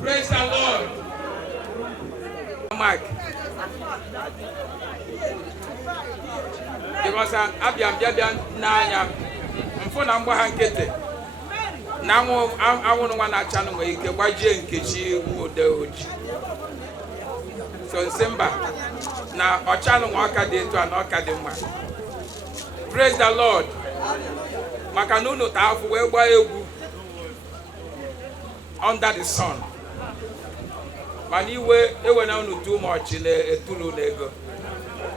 Praise the Lord. Mike. Because Abiam Nanya, and for number Hankete. Now I want one channel where you can watch Kichi would do. So Simba. Now our channel walk a day to an academy. Praise the Lord. Makanuno Taf where under the sun. Maniwe ewe na unu too much in a tulu nego.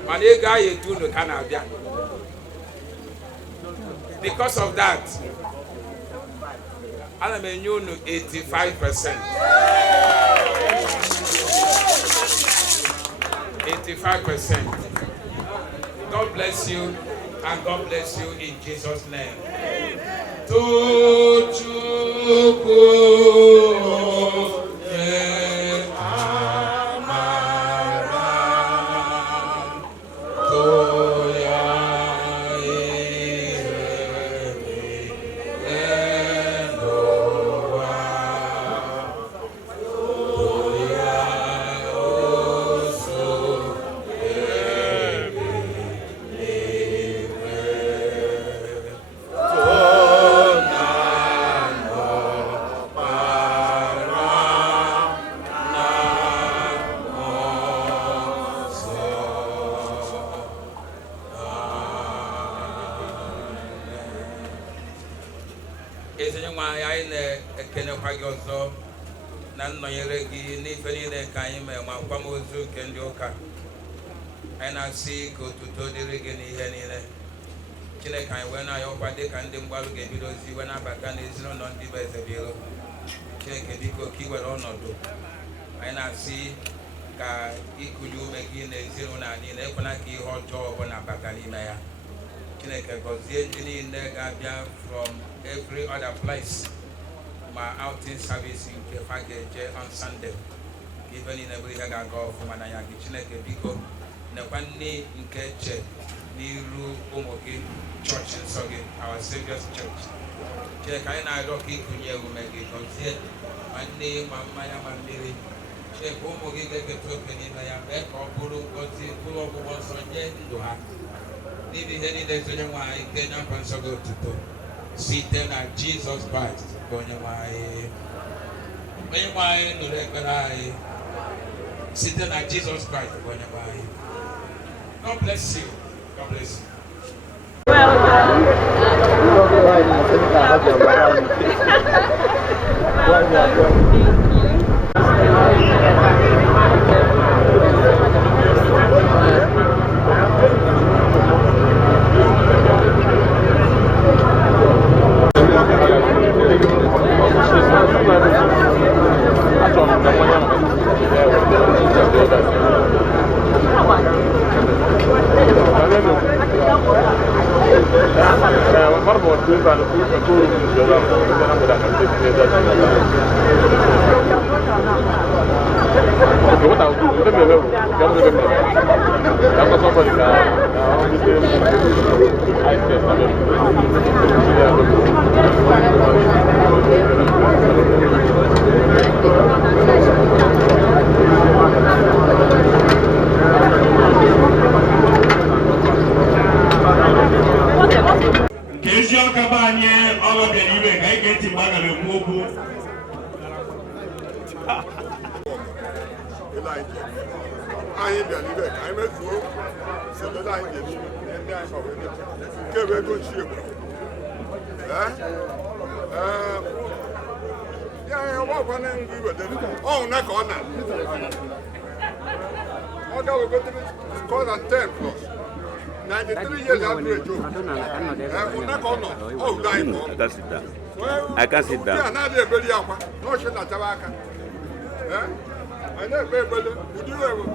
Mani guy a tulu Canada. Because of that, I mean you know 85%. 85%. God bless you and God bless you in Jesus' name. And I see go to the reggae here. Chilekai, when I open the candle, while we get when I back and is not on the best of you. Chilekai, because he will not do. And I see Ikudu making a zero and in Ekonaki hot job on a Bacalimaya. Chilekai, because the engineer in the Gambia from every other place. My outing service in Kefage on Sunday. Even in every Haga go from Manayaki Chilekai, because Napani in Ketche, Niru Omoke Church in Sogi, our Savior's Church. Check I know Rocky Kunya will make it consider my name, Maya Mandiri. Check Omoke get a token in my back or Puru was it full of once on Yen to have. Leaving any day to them why I came up and so go to do. Seated at Jesus Christ, going away. When why no regular seated at Jesus Christ, going away. God bless you. God bless you. Okay, what I'll do, let me know. I've got somebody that I said, Kesho kabanye all of the event I get him back and move. I believe I met through so that I did and I gave a good ship. Yeah, what one and we were there. Oh, not on that. Oh, that will go to cause and 10 plus 93 years after a joke. Oh, dying. I can sit down. Yeah, not a very young one. No shit at Tabaka. I never would you ever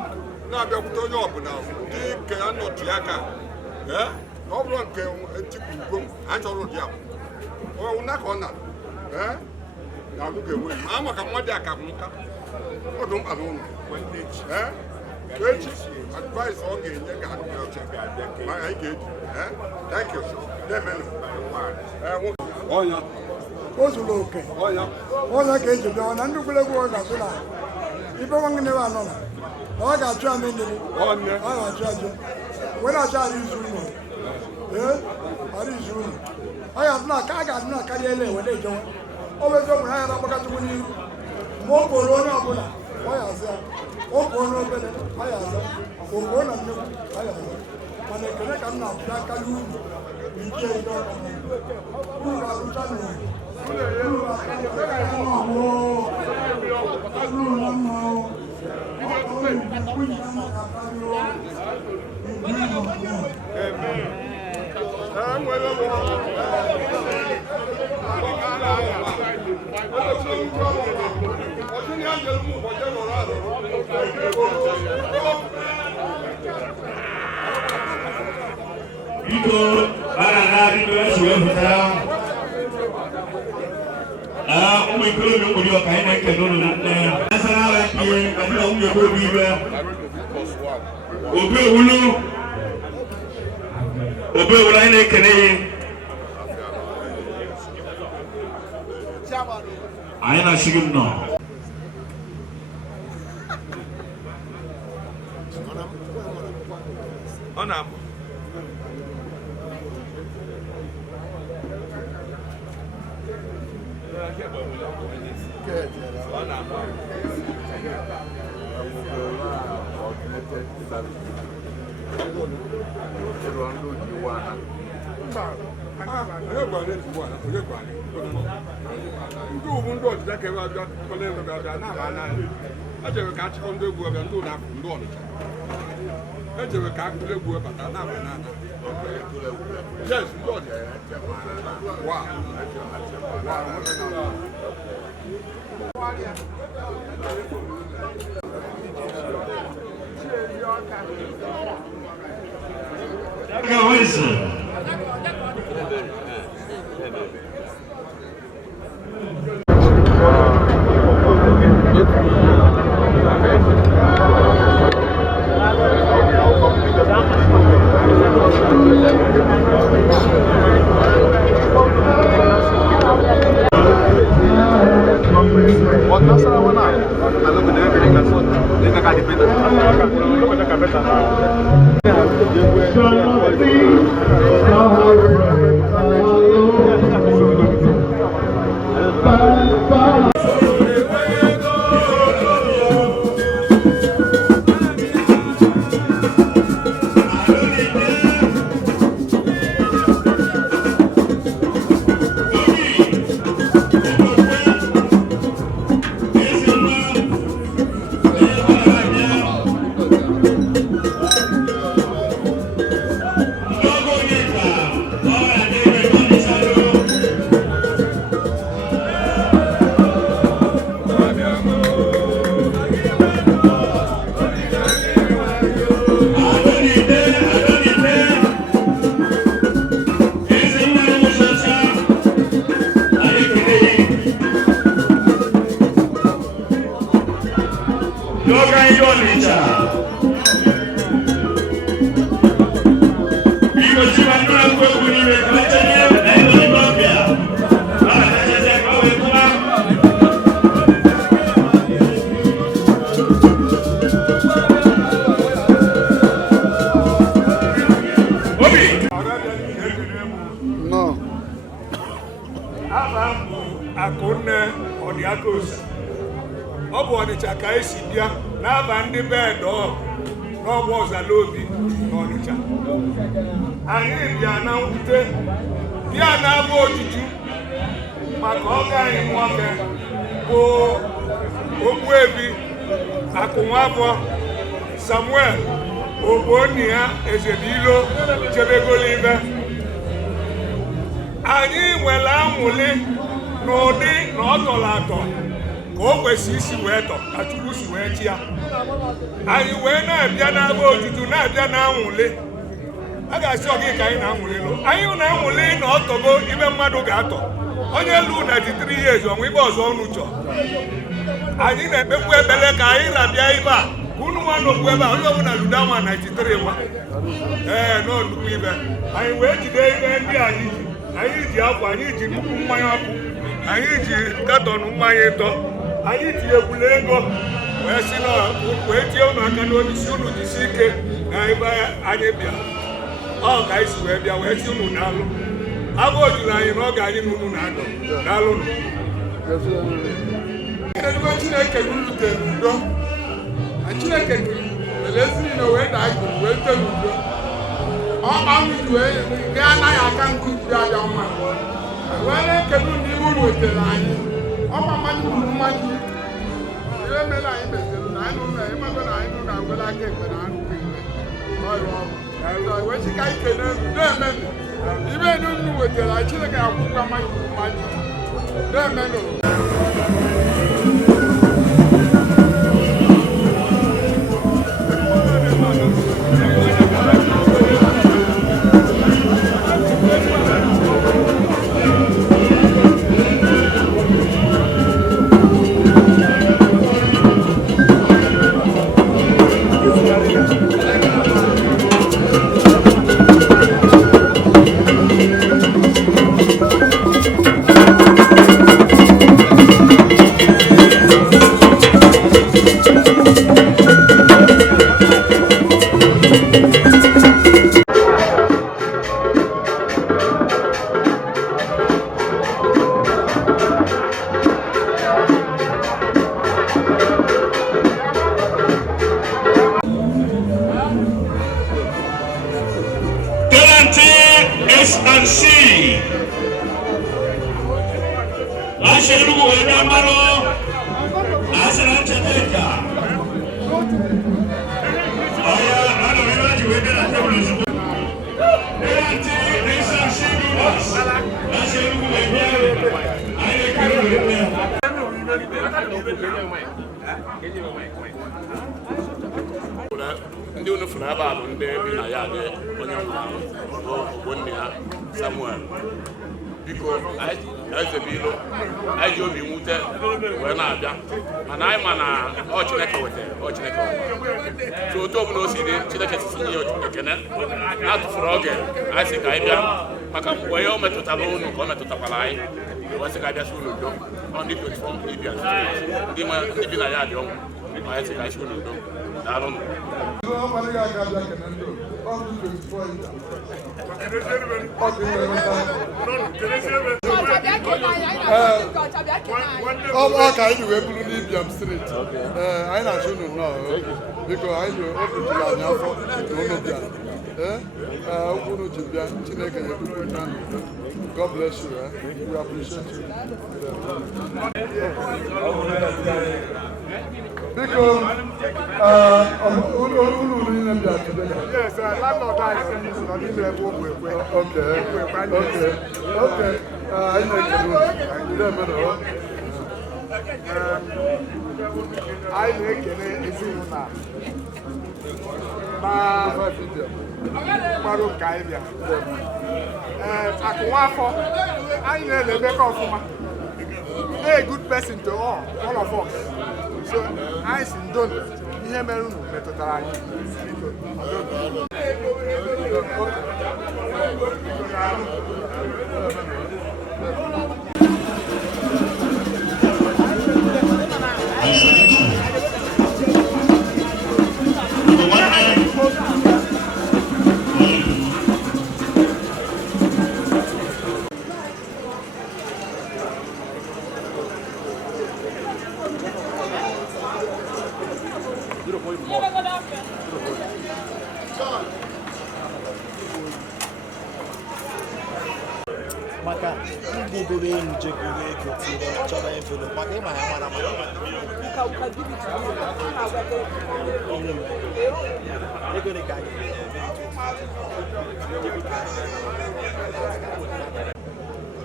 not be able to know now? Dick cannot Tiaka. Eh? No one came and told you. Oh, knock on that. Eh? Now look away. I'm a Kamada. Oh, don't alone. Eh? Advice on getting your garden. I get. Eh? Thank you. Oh, yeah. What's the local? Oh, yeah. All I get you done, and you will go on as well. If I want to never know, I got to amend it. I got to when I tell you, I have not, I got not carry when they don't. Always over I have a got to win you. More Corona, why are there? Oh, Corona, I have oh, Corona, I have. When they connect, I'm not that I do. We can't go. Who are the channel? We couldn't look at your kind of canoe. That's an hour here, and long you will be there. Obey Ulu. Obey what I can. I am not sure no. On up. Yes, Lord. Wow. What Akụnne Ọdịakosa. Ọ bụ Ọnịcha ka esi bịa n'aba ndị bedọ n'ọgba Ọzalobi n'Ọnịcha. Anyị bịa na mwute bịa na-abụ ojuju maka ọga anyị nwoke bụ Ogbuebi Akụnwafọ Samuel Ogbonia Ezebilo Chebegolibe. Anyị nwere anwụli n'ụdị na ọ tọrọ atọ ka o kwesịrị isi wee tọ ka Chukwu si wee chi ya. Anyị wee na-abịa n'aba ojuju na-abịa na anwụli. A ga-asị ọgị ka anyị na-anwụlilụ. Anyị na-anwụli na ọ tọgo ibe mmadụ ga-atọ. Onye lu 93 years ọnwa ibe ọzọ ọnụ chọ. Anyị na-ekpekwu ebele ka anyị na-abịa ibe a ka unu nwa n'okwu ebe a onye ọbụla ludo ama 93 nwa. N'ọnukwu ibe anyị wee jide ibe ndị anyị ji. Anyị ji akwa, anyị ji nnukwu mmanya ọkụ, anyị ji katọn mmanya ịtọ, anyị tinyekwula ego wee si na wee tie unu aka n'obi si unu jisi ike na ebe anyị bịa. Ọ ka anyị si wee bịa wee si unu daalụ. Abụ ojuru anyị na ọ ga anyị na unu na-adọ daalụnụ. Chineke rutere n'udo. Chineke mere ezi na wee daa ikuru wee tee n'udo. Ọkpa mmiri wee anaghị aka nkụ jiri aja mma. Wee na-ekele ndị iwu wetara anyị. Ọkpa mmadụ kwuru mmadụ. Ihe mere anyị meziri na anyị nụ na ịmago na anyị nụ na ngwere aka ekpe na anụ iwe. Ọrụ ọrụ. Wee chika ike n'udo emenụ. Ibe unu wetara anyị Chineke akwụkwọ mmadụ kwuru mmadụ. Udo emenụ. S&C. Asherugu Edamaro. Asana Chateka. Aya, ano vivaji wedera tabuluzu. S&C Dumas. Asherugu Edamaro. Aye kero Edamaro. Ndị unu fụrụ ebe a bụ ndị bi na ya dị onye nwụrụ Ogbonia Samuel. Biko Ezebilo anyị ji obi mwute wee na-abịa mana anyị ma na ọ Chineke wetara ọ Chineke wetara. So otu ọbụla o si dị Chineke tinye ya ekene na-atụfuru oge anyị si ka anyị bịa maka mgbe o metụtara unu ka o metụtakwara anyị wee sị ka anyị bịasị unu udo ọ ndị 24 Libya ndị bi na ya dị ọnwụ anyị sị ka anyị si unu udo daalụnụ. Ọ ka anyị wee bụrụ n'Ibiam Street. Anyị na-achọ unu nnọọ biko anyị opụtụrụ anyị afọ na unu bịa. Okwu unu ji bịa Chineke nyekwu na ndụ. God bless you. We appreciate you. Biko unu niile bịa today. Yes, landlord is not in the book. Okay. I know. I make it now. Baru Kaibia. Akụnwafọ, anyị na-emekọ ọfụma. A good person to all of us. So, anyị si ndo ihe mere unu metụtara anyị. maka ndị goro nje goro ego tinyere chọrọ evelo maka ịma ya mara ego dị ka anyị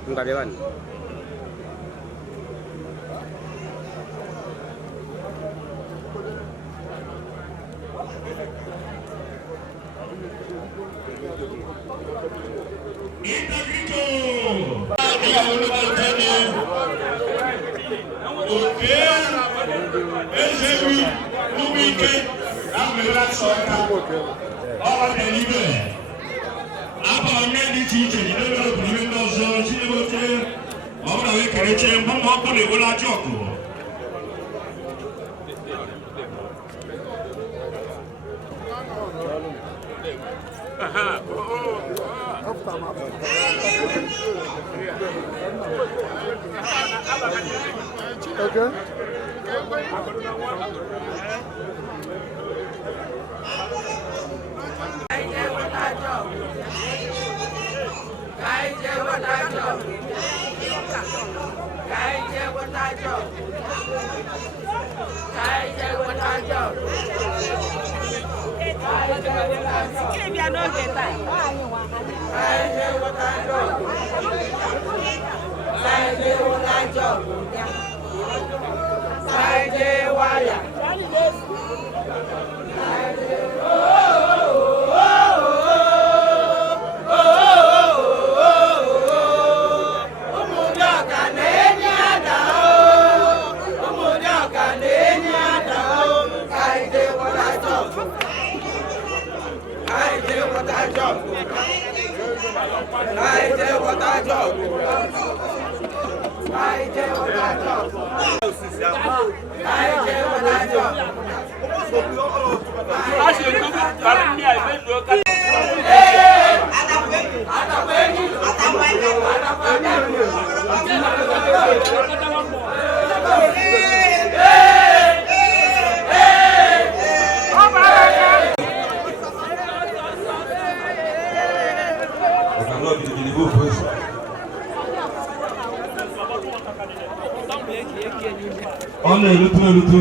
Ngabewan. Integrito. Oke. Ezewi. Lumike. Amela soka. Ọwọ́ tẹ̀lé bẹ́ẹ̀. Abọ́ ọ̀nyẹ́ di ti ìjẹ̀ yìí lọ́dọ̀ obìnrin náà sọ sí ewéké. Ọ̀hún àwọn ekele tẹ mọ́mọ́ ọkùnrin ìwé lájọ́ kù. Okay. Ọ̀nà ìlútú.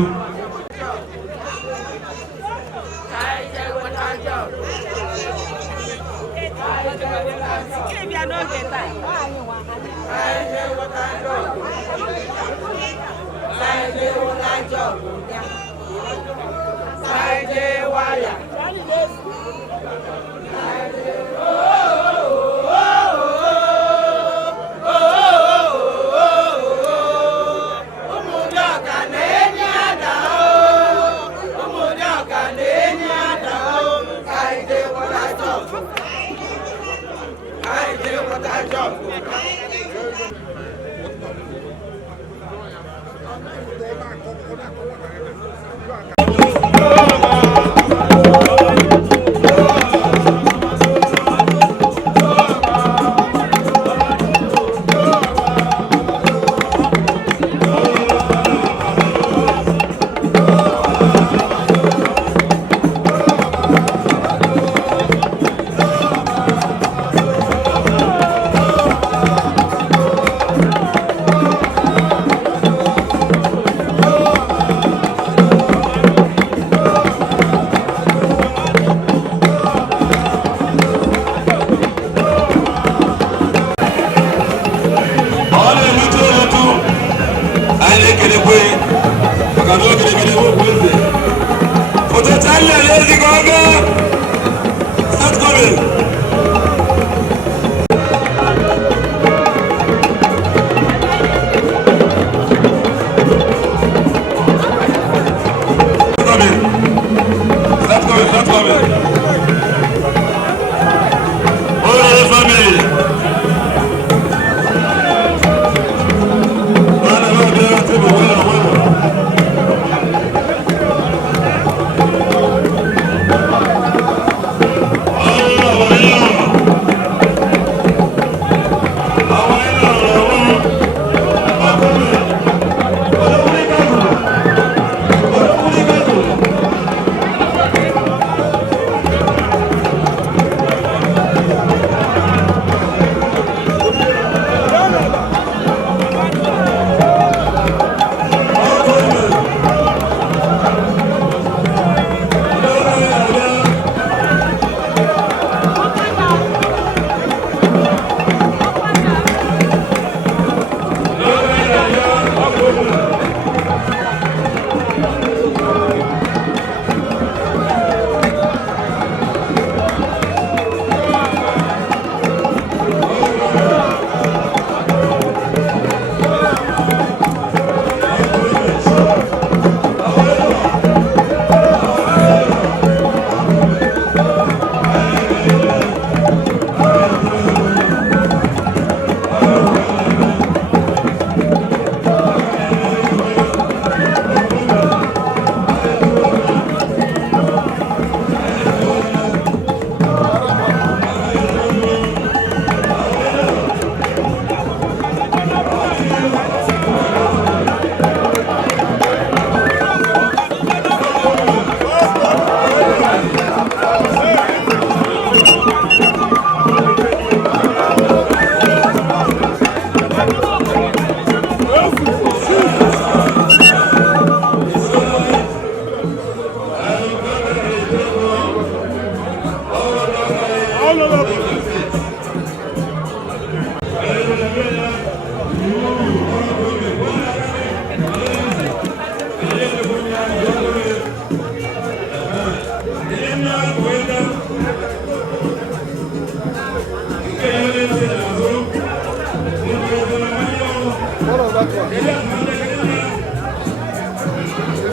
Is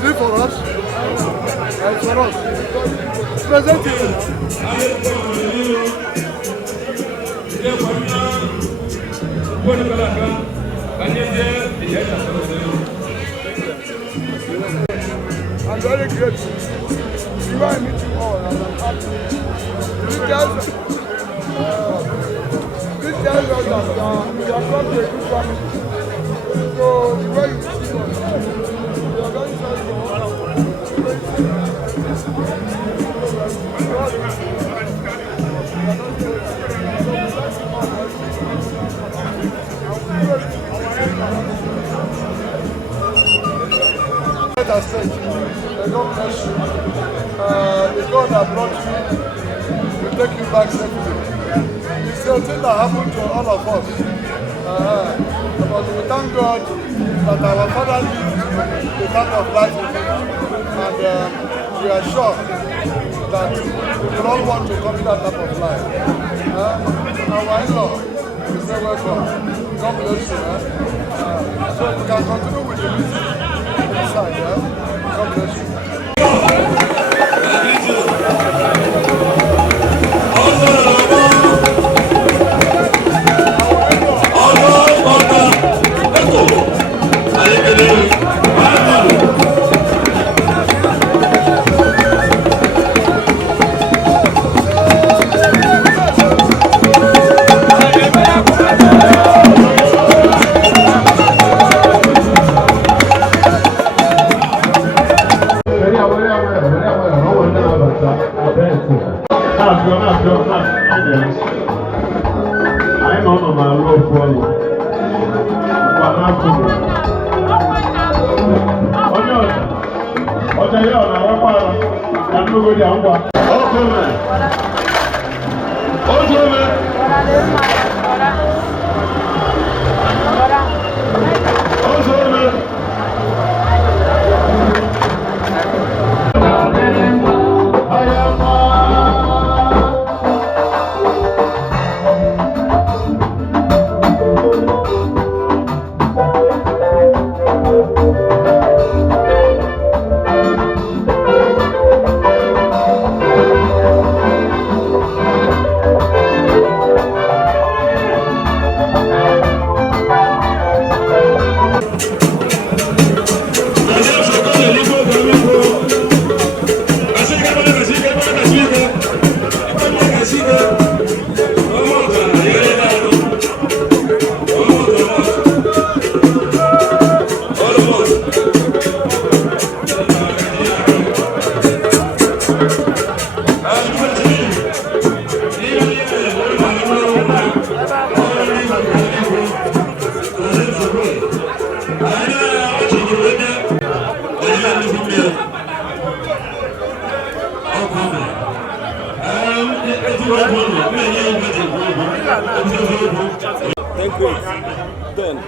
it for us? It's for us. Present it. I'm very grateful. You I meet you all and I'm happy. This tells us that we are from a good family. So the way you see us, we are very sorry for all of Let us say, God bless you. The God that brought you will take you back safely. It's a thing that happened to all of us. But we thank God that our Father lived the type of life we live. And we are sure that we will all want to copy that type of life. Our in-law is very welcome. God bless you. So we can continue with the meeting inside. God bless you. Thank you. Done.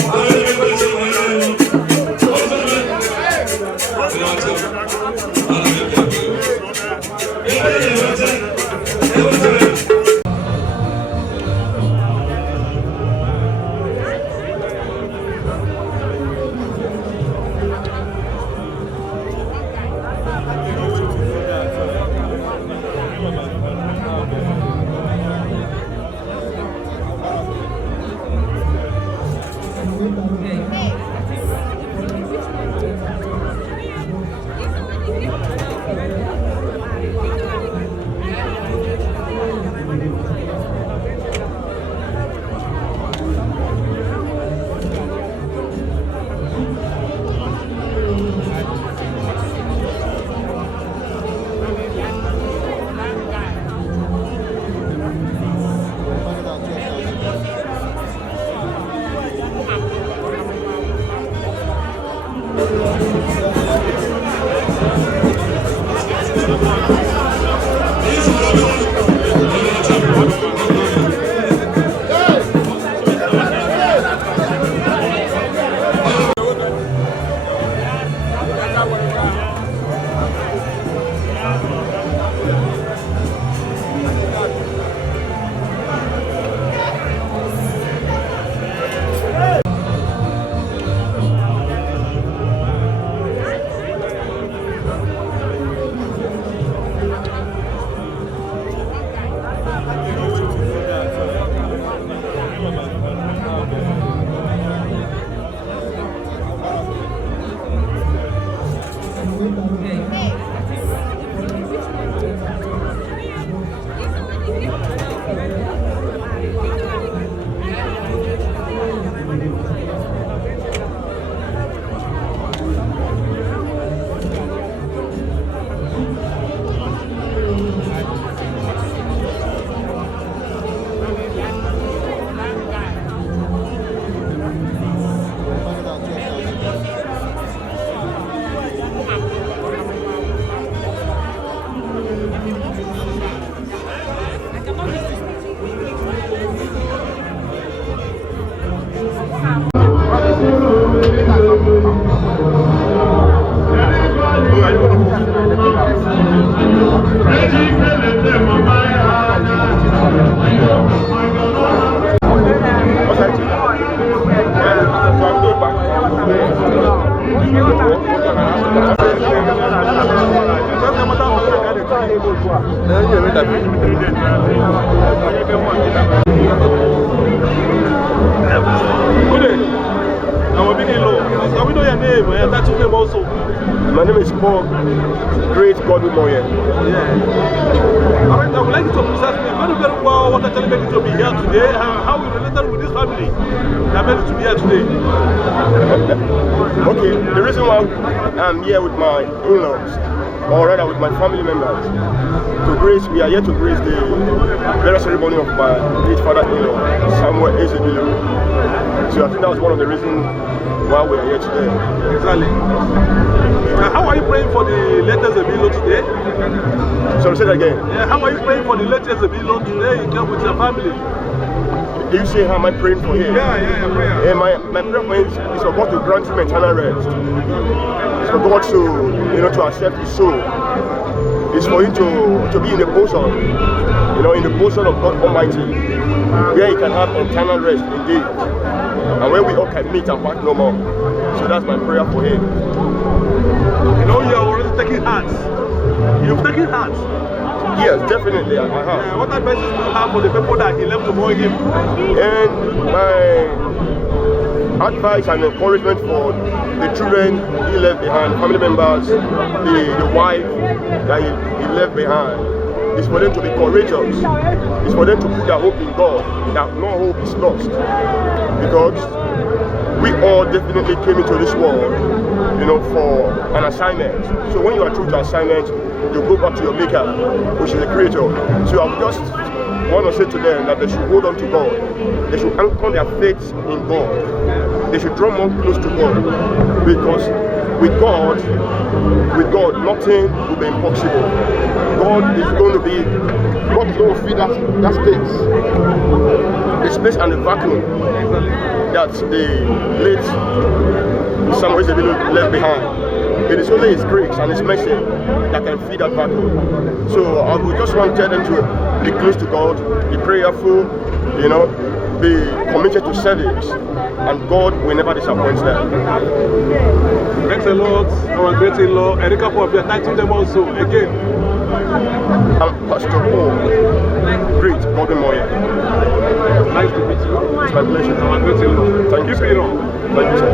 Thank you. We know your name, and that's your name also. My name is Paul Great Godwin Moye. Yeah. All right, I would like you to present me very, very well what actually made you to be here today, how you related with this family that made you to be here today. Okay, the reason why I'm here with my in-laws, or rather with my family members, we are here to grace the burial ceremony of my late father-in-law, Samuel Ezebilo. So I think that was one of the reasons why we are here today. Exactly. How are you praying for the late Ezebilo today? So say that again. Yeah, how are you praying for the late Ezebilo today with your family? You say how am I praying for him? Yeah, prayer. Yeah, my prayer for him is for God to grant him eternal rest. It's for God to accept his soul. It's for him to be in the bosom, in the bosom of God Almighty, where he can have eternal rest indeed, and where we all can meet and part no more. So that's my prayer for him. You are already taking hearts. You've taken hearts. Yes, definitely, I have. What advice do you have for the people that he left to mourn him? And my advice and encouragement for the children he left behind, family members, the wife that he left behind, is for them to be courageous. It's for them to put their hope in God, that no hope is lost. Because we all definitely came into this world, for an assignment. So when you are true to assignment, you go back to your maker, which is the creator. So I would just want to say to them that they should hold on to God. They should anchor their faith in God. They should draw more close to God. Because with God, nothing will be impossible. God is going to fill that space. The space and the vacuum that the late Samuel Ezebilo left behind. It is only His grace and His mercy that can feed that vacuum. So I would just want to tell them to be close to God, be prayerful, be committed to service, and God will never disappoint them. Thanks a lot, our great in-law, Erika Popia, thanking them also again. I'm Pastor Paul Great Godwin Moye. Nice to meet you. It's my pleasure. Our great in-law. Thank you, Keep sir. it on. Thank you, sir.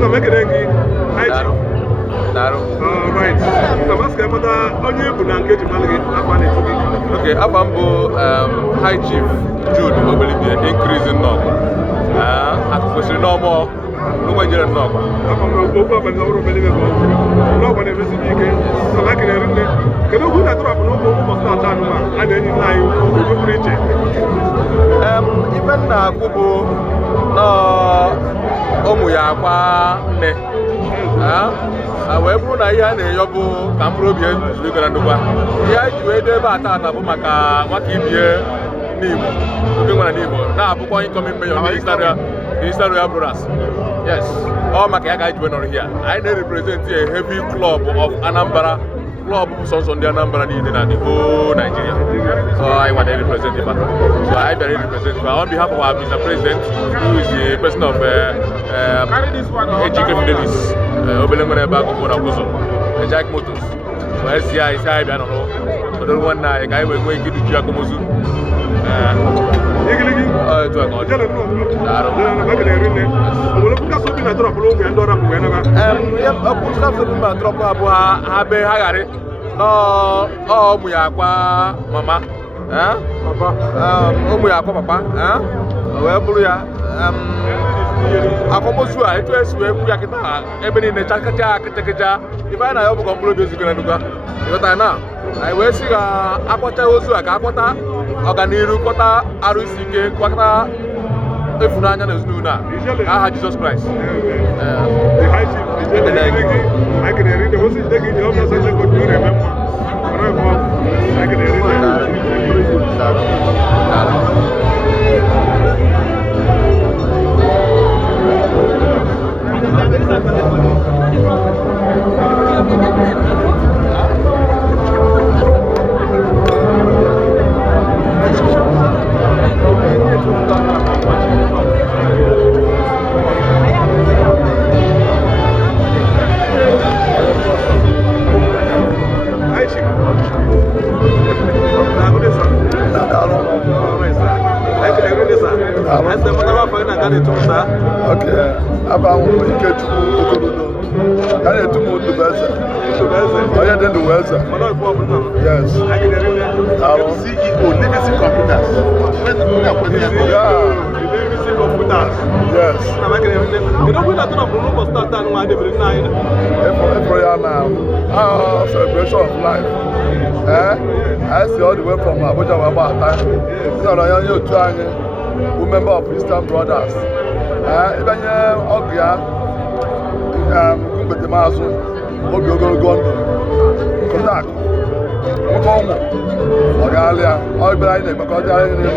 No, make it angry. Right. I'm asking about only Bunanke to Malay. Okay, Abambo, High Chief Jude, Mobility, increasing now. I'm pushing no more. No more general now. I'm going to no one ever speaking. So, like, can you go to drop no more start time and then in line to preach it? Even Kubo, no, Omuyakwa, ne. Weburu na ihe a na-eyobu ka mkpụrụ obi ezuru gara ndụkwa ihe anyị ji wee dee ebe atata bụ maka nwaka ibie n'Igbo oge nwere n'Igbo na-abụkwa incoming mayor the Eastern Royal Brothers. Yes, ọ maka ya ka anyị ji wee nọrọ here. Anyị na-represent a heavy club of Anambra, club sọsọ ndị Anambra niile na the whole Nigeria. So I want to represent him. So I very represent him. On behalf of our Mr. President, who is the person of Ejike Fidelis, Obelengone Bago Monaguzo, Jack Motors. So SCI is I don't know. So the one night I will go to Giacomozu. Mama, papa, where blue ya? Akomosu a etu esi wee ku ya kita ebe ni chakacha ketekeja ibe na yo bu komplo bi zugana duga yota na ai we si ga akota ozu aka akota ọganiru kota arusi ke kwata efunanya na zunu na aha Jesus Christ the high chief I can read the message taking the office and go to remember I can read Ese mutaba fa na gani tumsa. Okay. Aba wo ike tumu okorodo. Kana tumu ndubeze. Ndubeze. Oya den ndubeze. Mana ko abuna. Yes. CEO Legacy Computers. Legacy Computers. Yes. Na makere ne. You know we that na Bruno for start and one dey bring na. Every year now. Celebration of life. I see all the way from Abuja Wabata. These are your two member of Eastern Brothers. Even Ogia, Betemazu, Ogogo Gondo, Kodak, Okomo, Ogalia, all blind because they are in the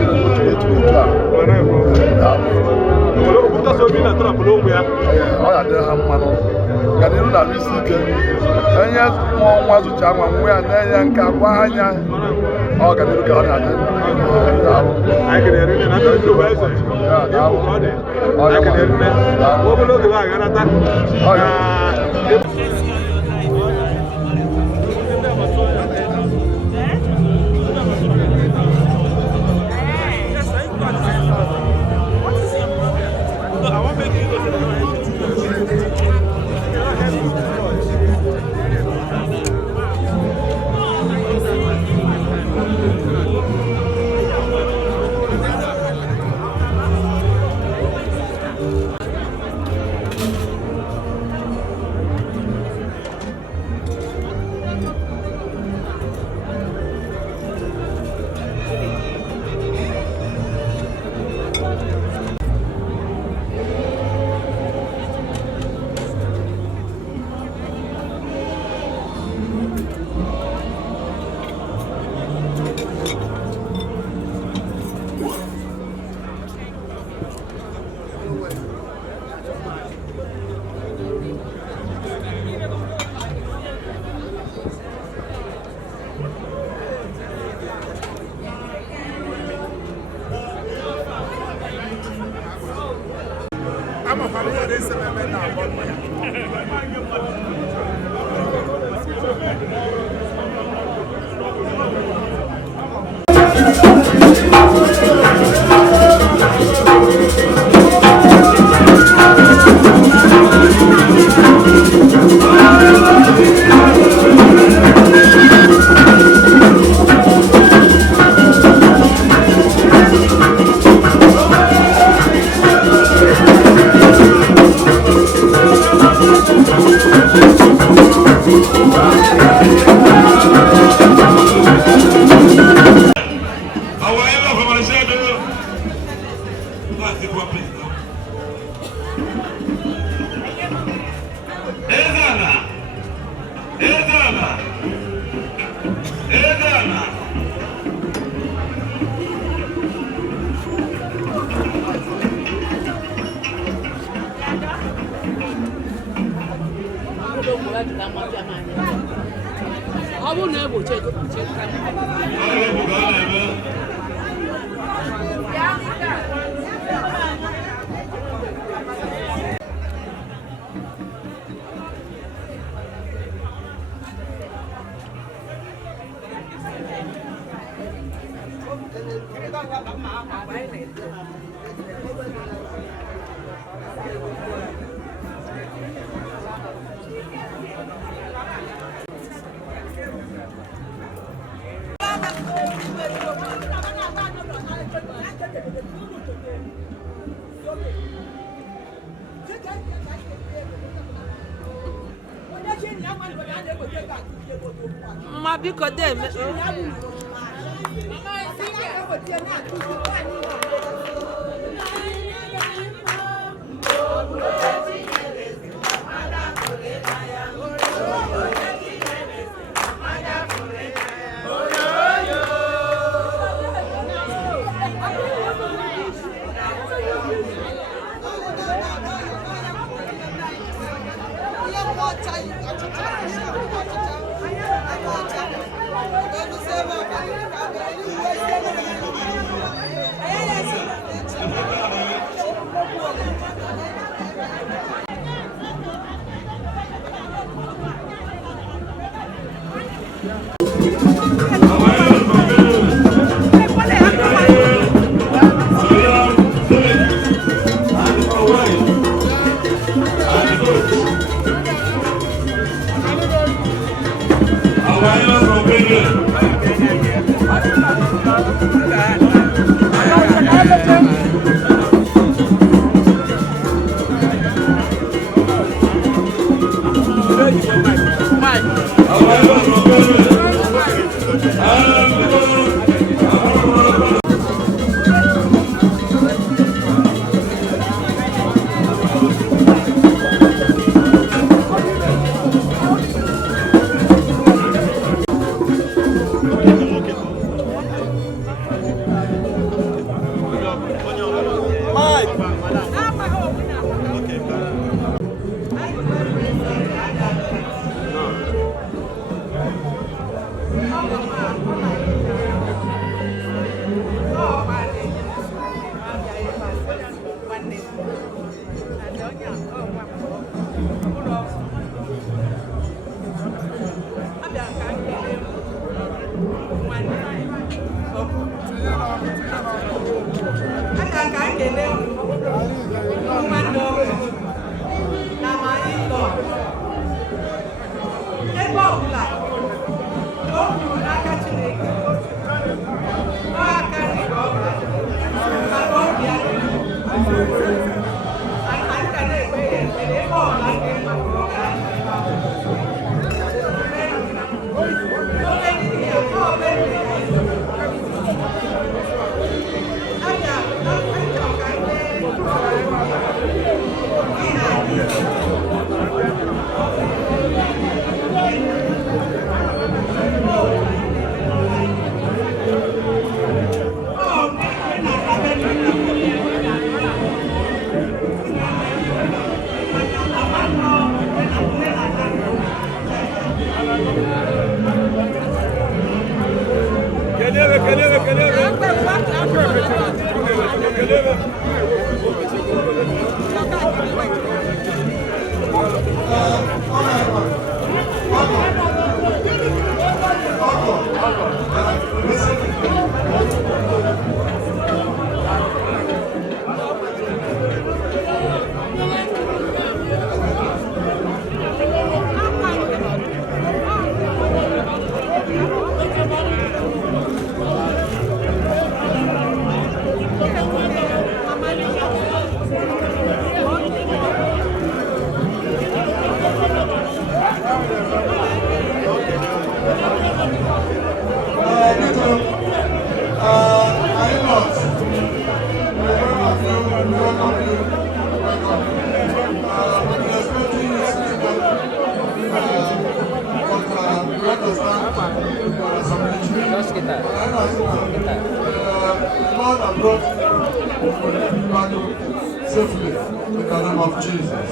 Safely in the name of Jesus.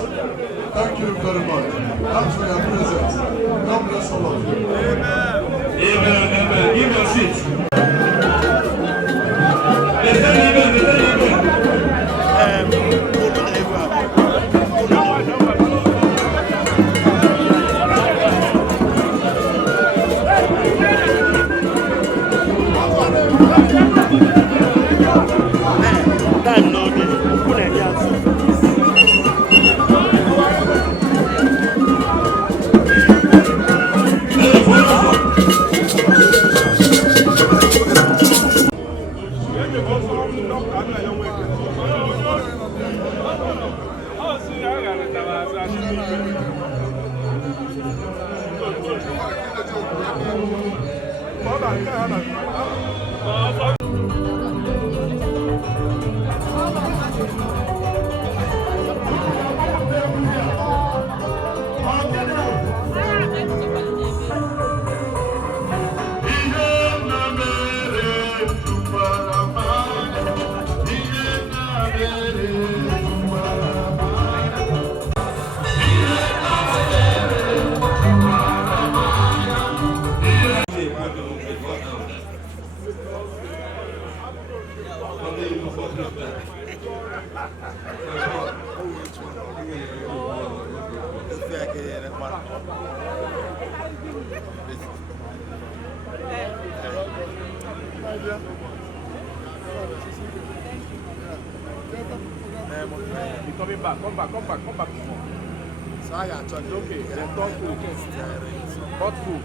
Thank you very much. Thanks for your presence. God bless all of you. Amen. Amen. Amen. Give your seat. Coming back, come back. So I got okay, then talk food. Hot food.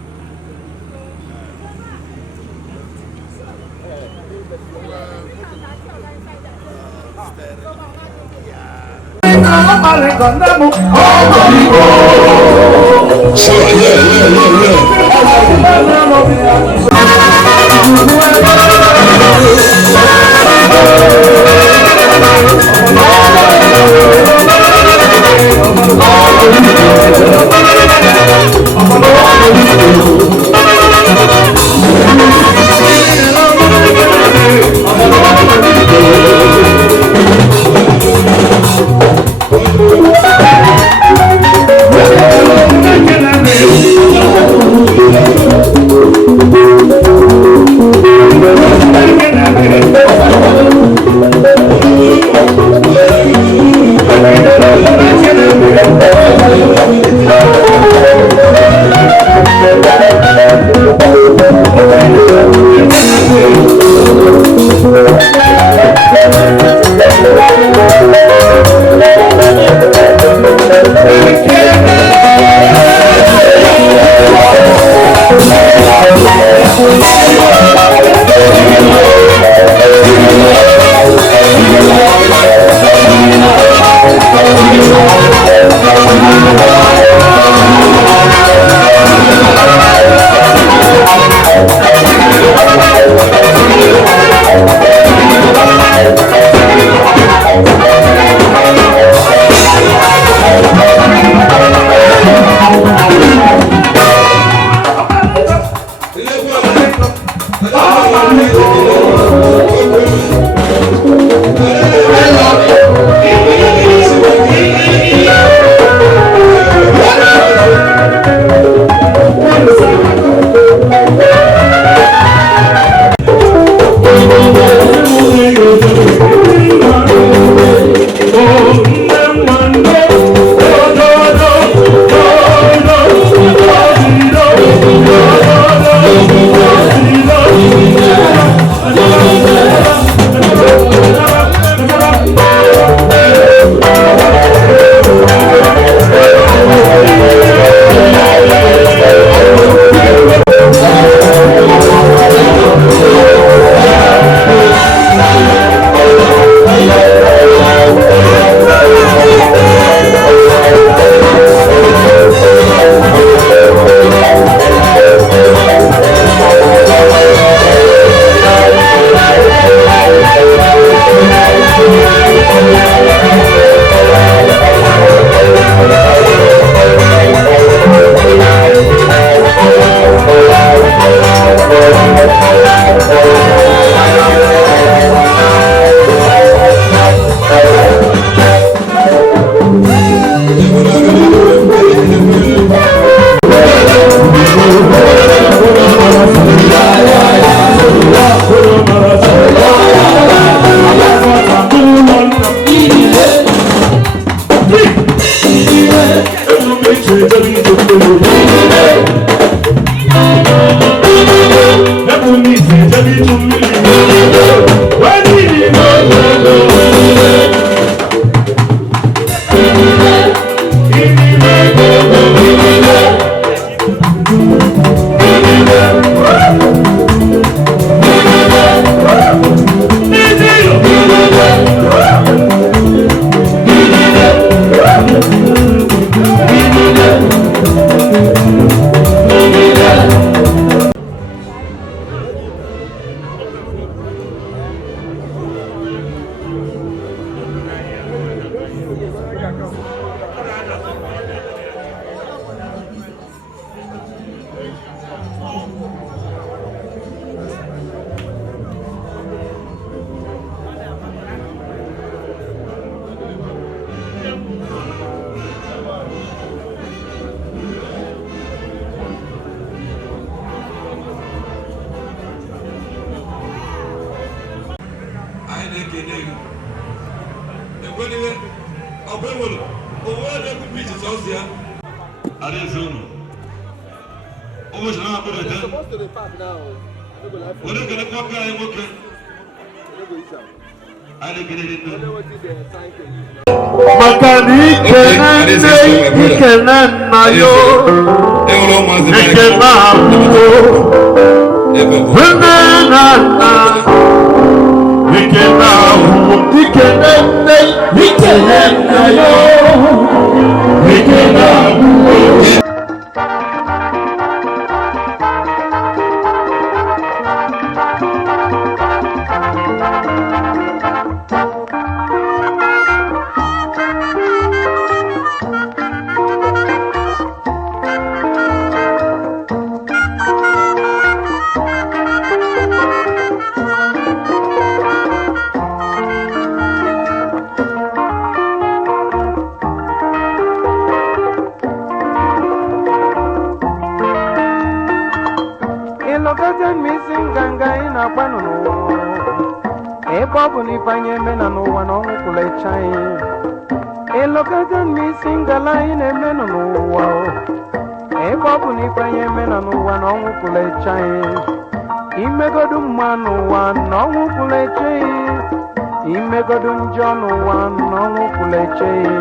imegodo njọ n'ụwa n'ọnwụ kwụla echeghị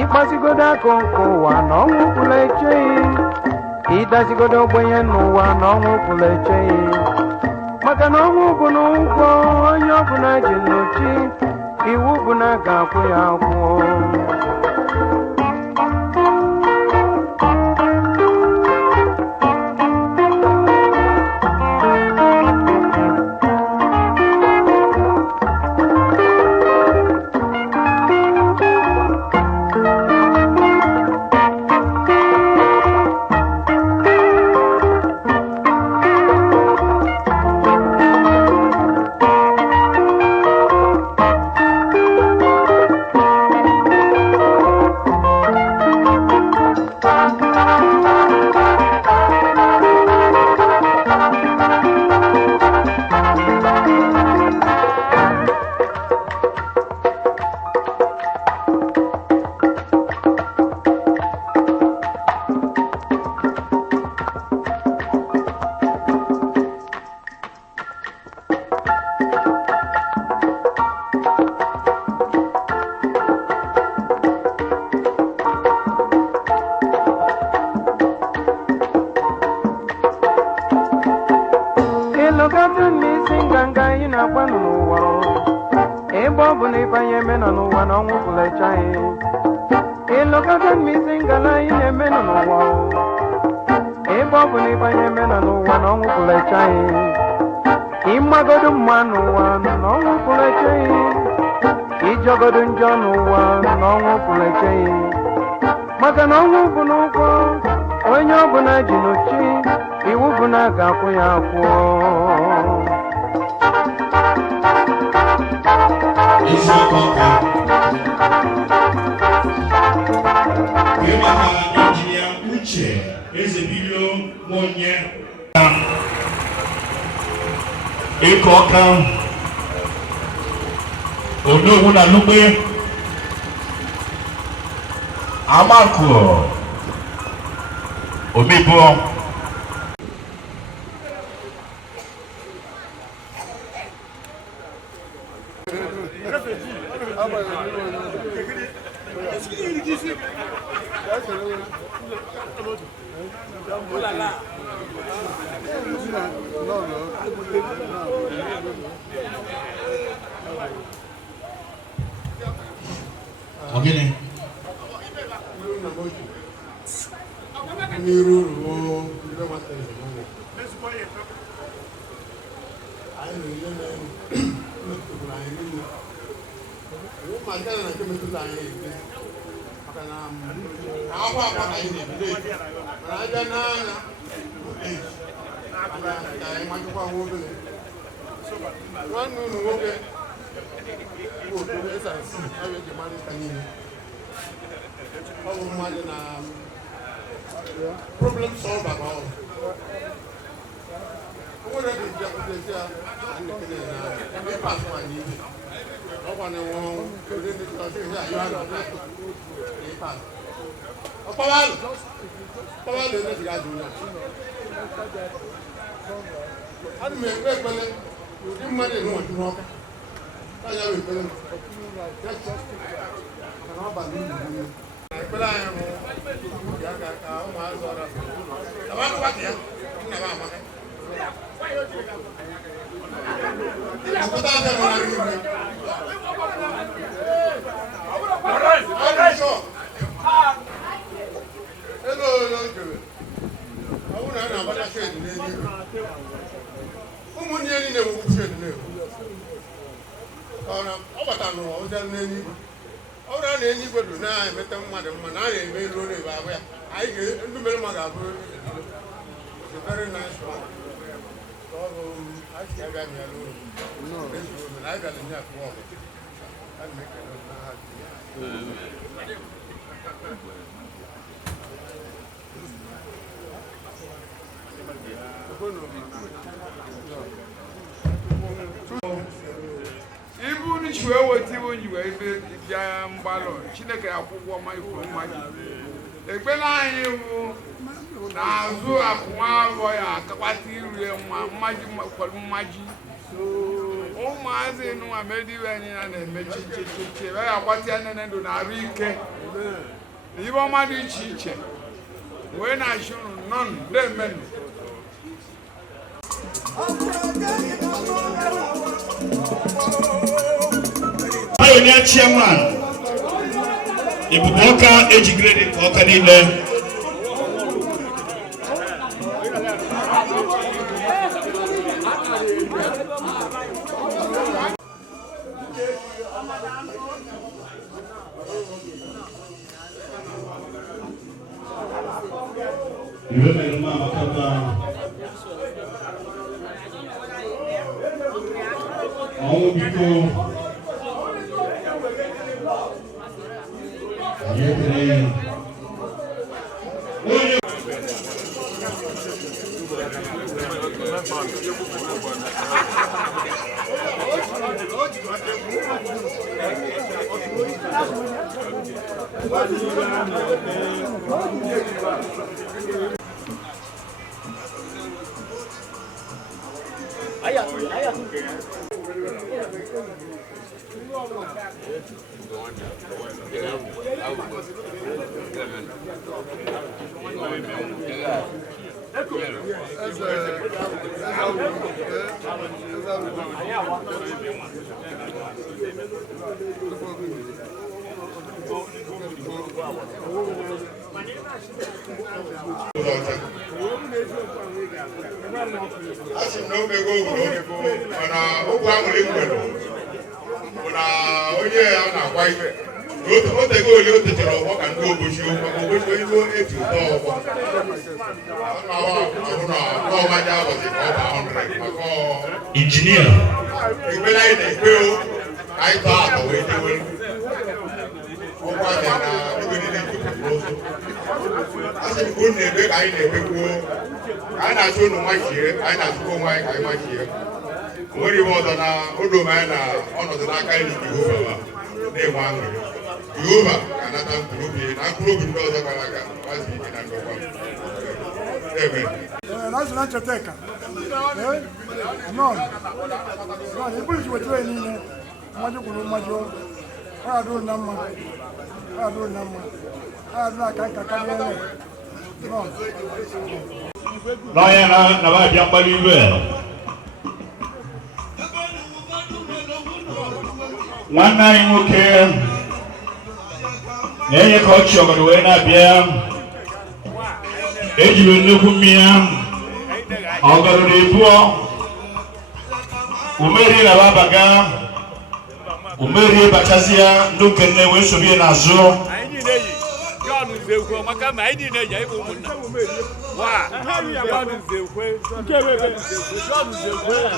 ịkpasigodo akụ nke ụwa n'ọnwụ kwụla echeghị ịdazigodo ogbenye n'ụwa n'ọnwụ kwụla echeghị maka na ọnwụ bụ n'ụgwọ onye ọbụla ji n'ochi iwu bụ na a ga-akwụ ya akwụ. maka na ọnwụ bụ n'ụgwọ onye ọbụla ji n'ochi iwu bụ na a ga-akwụ ya akwụ. Injinia Uche Ezebilio Monye Eko Ọka Onowu na Lugbe Amaku Omibo Ogene problem solved about. What are the differences here? And the past one, I want to within the country here. You are not the past. Power is not the guy. And me, you didn't money no one to knock. I have a problem. That's just but I am ọ̀rọ̀ na enyi gbodo na emeta mmadụ mma na a na-eme ilu n'ebe abụ ya anyị ga-ndị mere mmadụ abụ very nice one ọ bụ anyị ga-abịa bịa n'ụlọ na anyị gara nye akpụ ọgụ a na-ekele na ha ibu ni chwe woti wonyi we be bia mbalo chineke akwụkwọ ma ifu mmaji egbela anyị wu na azụ akụnwa abọ ya akakwata iru mma mmaji kwelu mmaji ụmụazị nụnwa mediwe anyị na-emechi chichichi ebe ya agbatịa nene ndụ na-arụ ike na ibe ọma dị iche iche wee na-achị unu nọ na-emenụ Pioneer Chairman Ebube Ọka ejigide ka Ọka niile Engineer National Choteka. No, the police were training Majo. I do number. I do not can't. Lawyer Nava Jambali. One night, okay. Any coach of the way I bear. Eji Nukumia, Algaribua, Umeri Rabaga, Umeri Batazia, Dukene, West of Nazo. I need a John is the Macam, I need a Yabu. Why? John is the way. John is the way.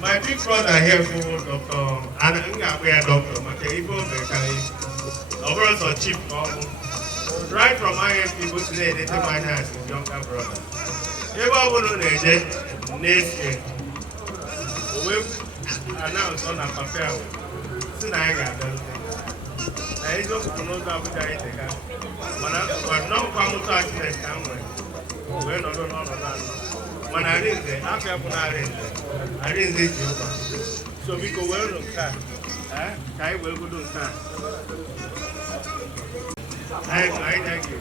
My big brother here for Dr. and Doctor Makaibo Bekai, also Chief right from IFP go to the determine as his younger brother. Eba wono neje next year. We announce on a paper. Sina ga do. Na izo ko no ga bu dai te ga. Mana wa no kwa mu to accident kan we. We no. Mana rinze afia bu na rinze. Arinze jiwa. So biko we no ka. Kai we go do ka. I thank you.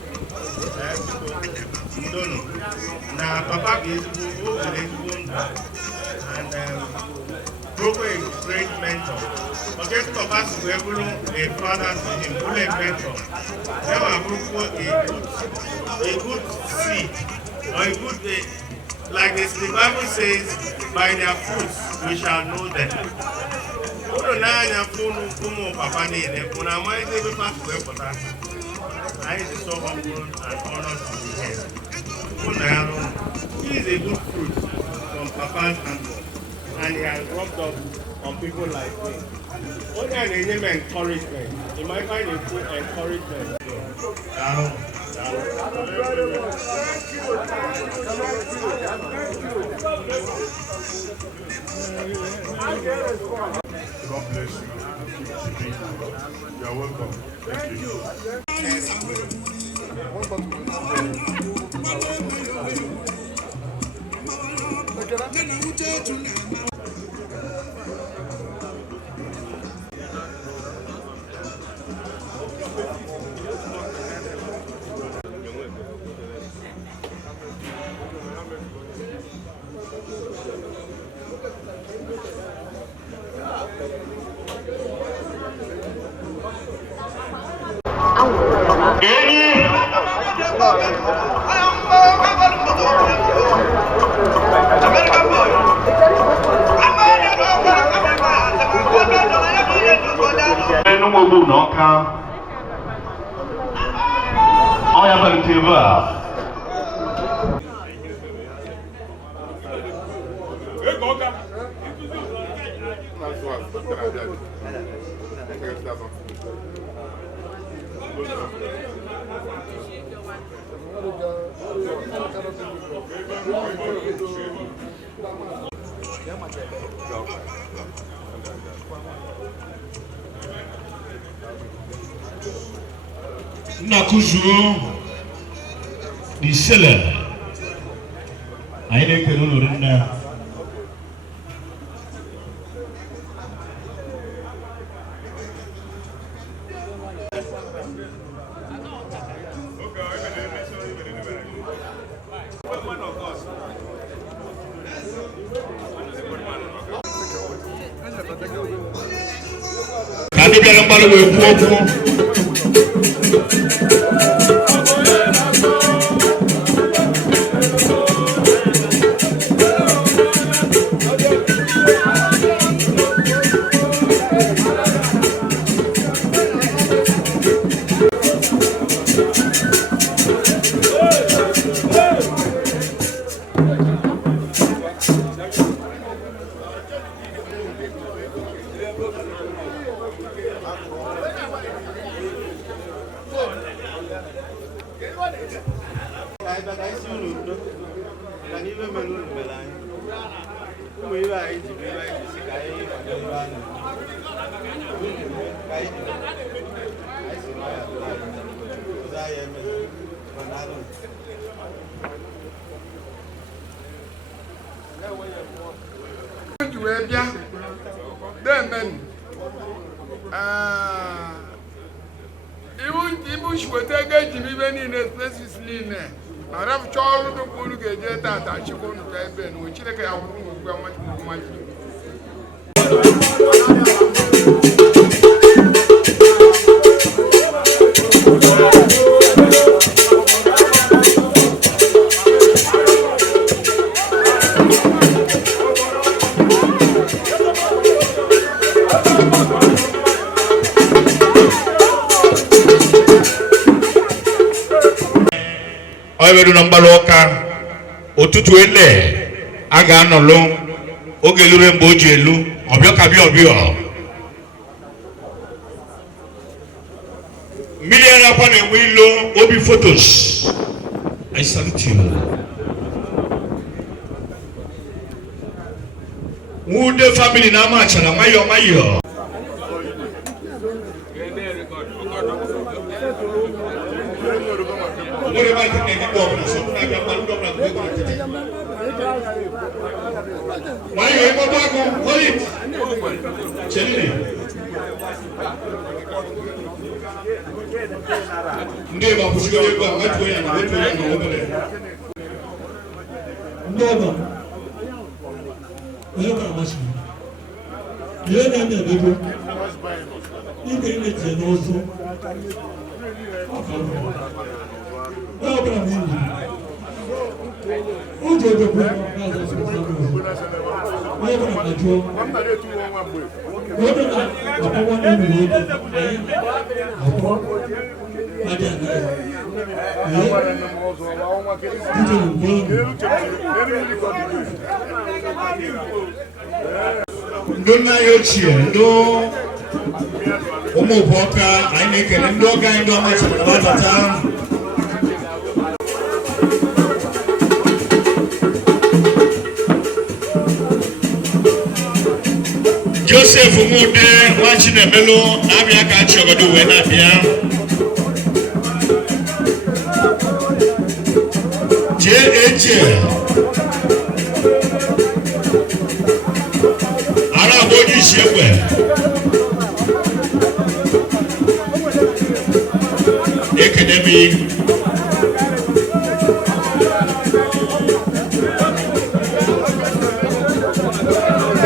Now, Papa is and Broco is a great mentor. Okay, Papa is a father to him, a mentor. Never Broco a good seed or a good, like the Bible says, by their fruits we shall know them. Papa I is so humble and honored to be here. He is a good fruit from Papa's handle, and he has rubbed off on people like me. Only an encouragement. He might find a good encouragement. God bless you. You are welcome. Thank you. Nakujuru di sele aine kerulu rinna kadi biar baru wepuopo obedu na mbaloka otutu ele aga anolo oge lure mgbe oji elu obio ka bio million akwa na enwe ilo obi photos. I salute you. Mude family na macha na mayo. Ndio makushikio kwa watu yana wabele. Ndoba. Wewe kama mashi. Yeye ndiye ndio. Ndio ile jenozo. Ndio kwa mimi. Ujo ndio kwa kaza sasa. Wewe kama macho. Wewe kama baba ni hapo. Ndona yochie ndo umupoka aineke ndo ga ndo amacha batata Joseph Mude wachine melo abia ka chogodo we na bia ara boji shepe academy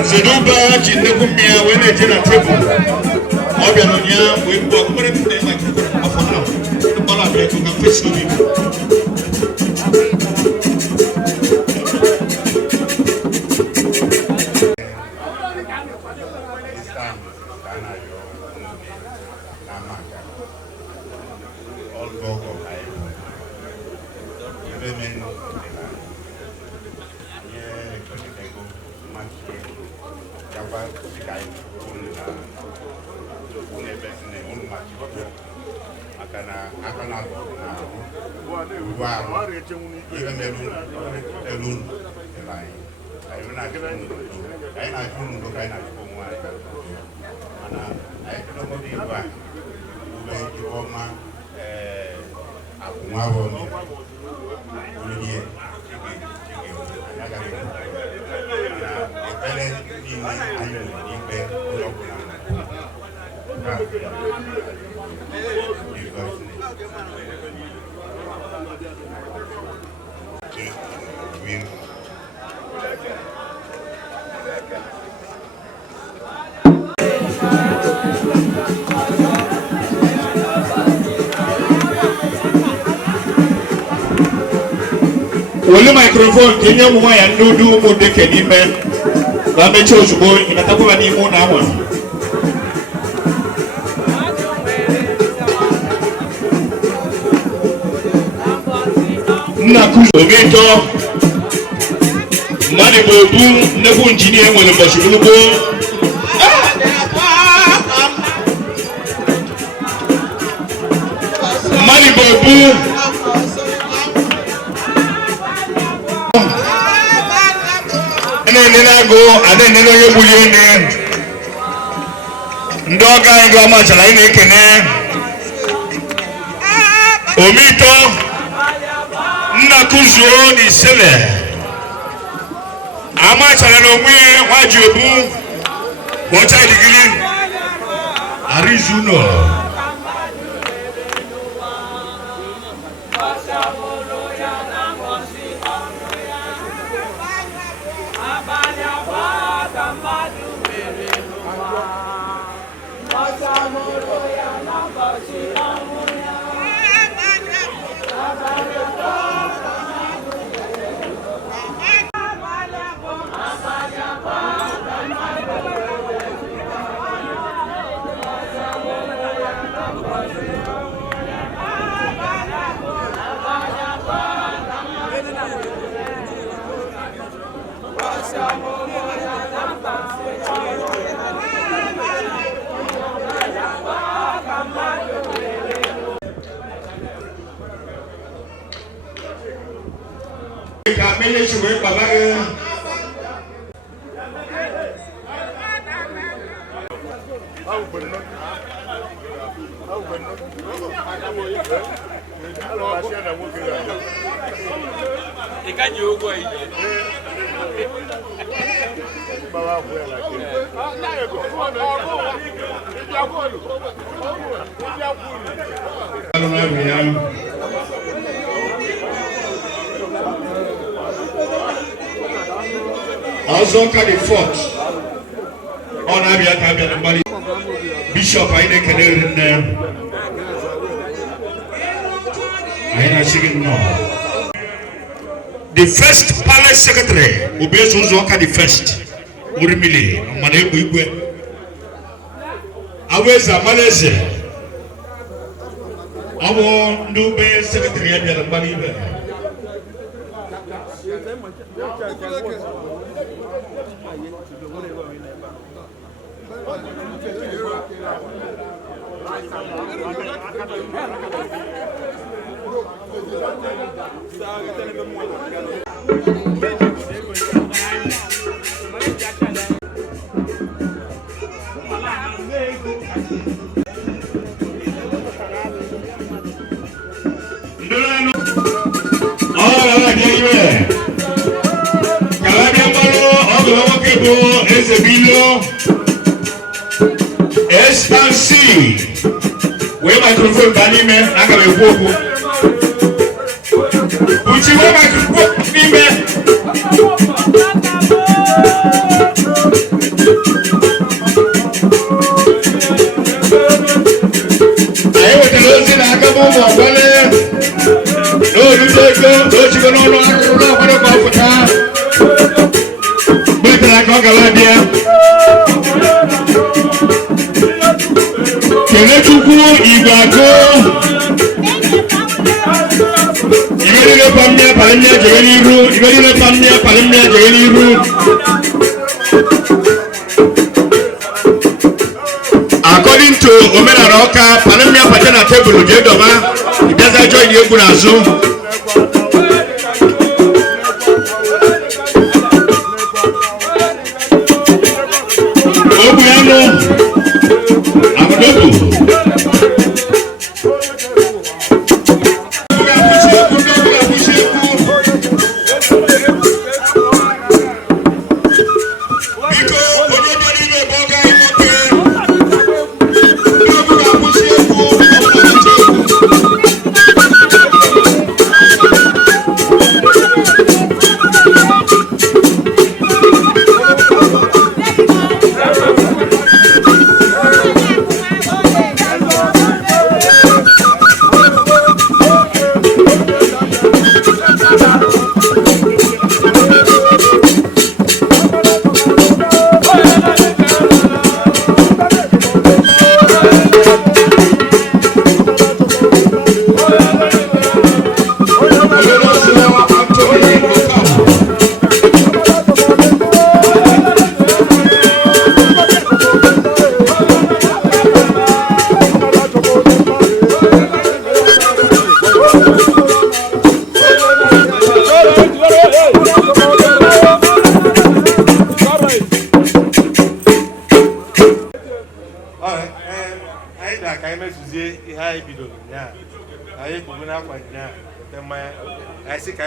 Zeduba jinekumia wene jina tebu obia nonya wembo kumere mde ma kiko afona bala be ko ka pesu bi Wole microphone kenye mwa ya ndudu mu deke nime ba meche ojubo inatakuwa ni mu na hawa na kuzo mani bobu nebu engineer mwele mbashulubo mani bobu Ninago ade nino yebuliene ndoga ndo amachala ine kene omito nakuzo ni sele amachala no mwe wajobu wacha idigili arizuno Kami suwe babae. Ikanyi ogwa ije. Azoka the fourth. On Abia Tabia the Bali Bishop Aine Canadian. Aina Sigin no. The first palace secretary, Ubesu Zoka the first. Murimili, Manebu Igwe. Aweza Malaysia. Awo Ndube secretary Abia the Bali. SRC, where microphone banime, nagabe woku. Uchi where microphone banime. Ayo telozi na akabu mwabale. No luteko, no chiko no wano kwa futa. Bwete la konga labia. Kenekuku Ibago Ibelile Pamia Palimia Jeliru Ibelile Pamia Palimia Jeliru. According to Omena Roka, Palimia Pajana Table Jedoma, it doesn't join the Okunazu. Obuano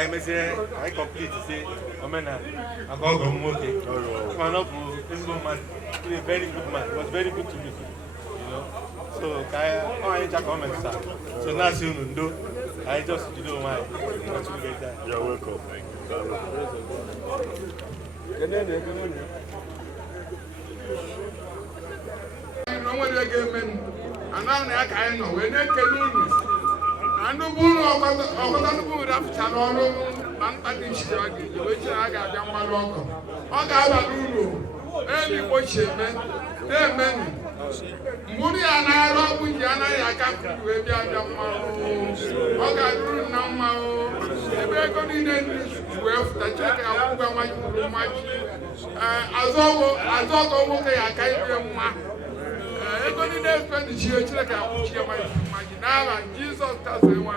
I see I complete to say, Omena, I go go moke. Man up, this man, he's a very good man. He was very good to me, you know. So I just comment, sir. So now soon do. I just do my. You're welcome. And the bull of the wood of Chanoro, and Shiragi, which I got young Malongo. I got a Lulu, any worship men, there many. Moody and I love with Yana, I can't do a young Malo. I got Lulu Namao, a very good in wee fụta Chineke akwụkwọ nwa jiri nwa ji azọgo nwoke ya aka ibe nwa ego niile ekpendichie Chineke akwụchie nwa ji n'aha Jizọs Kraịst nwe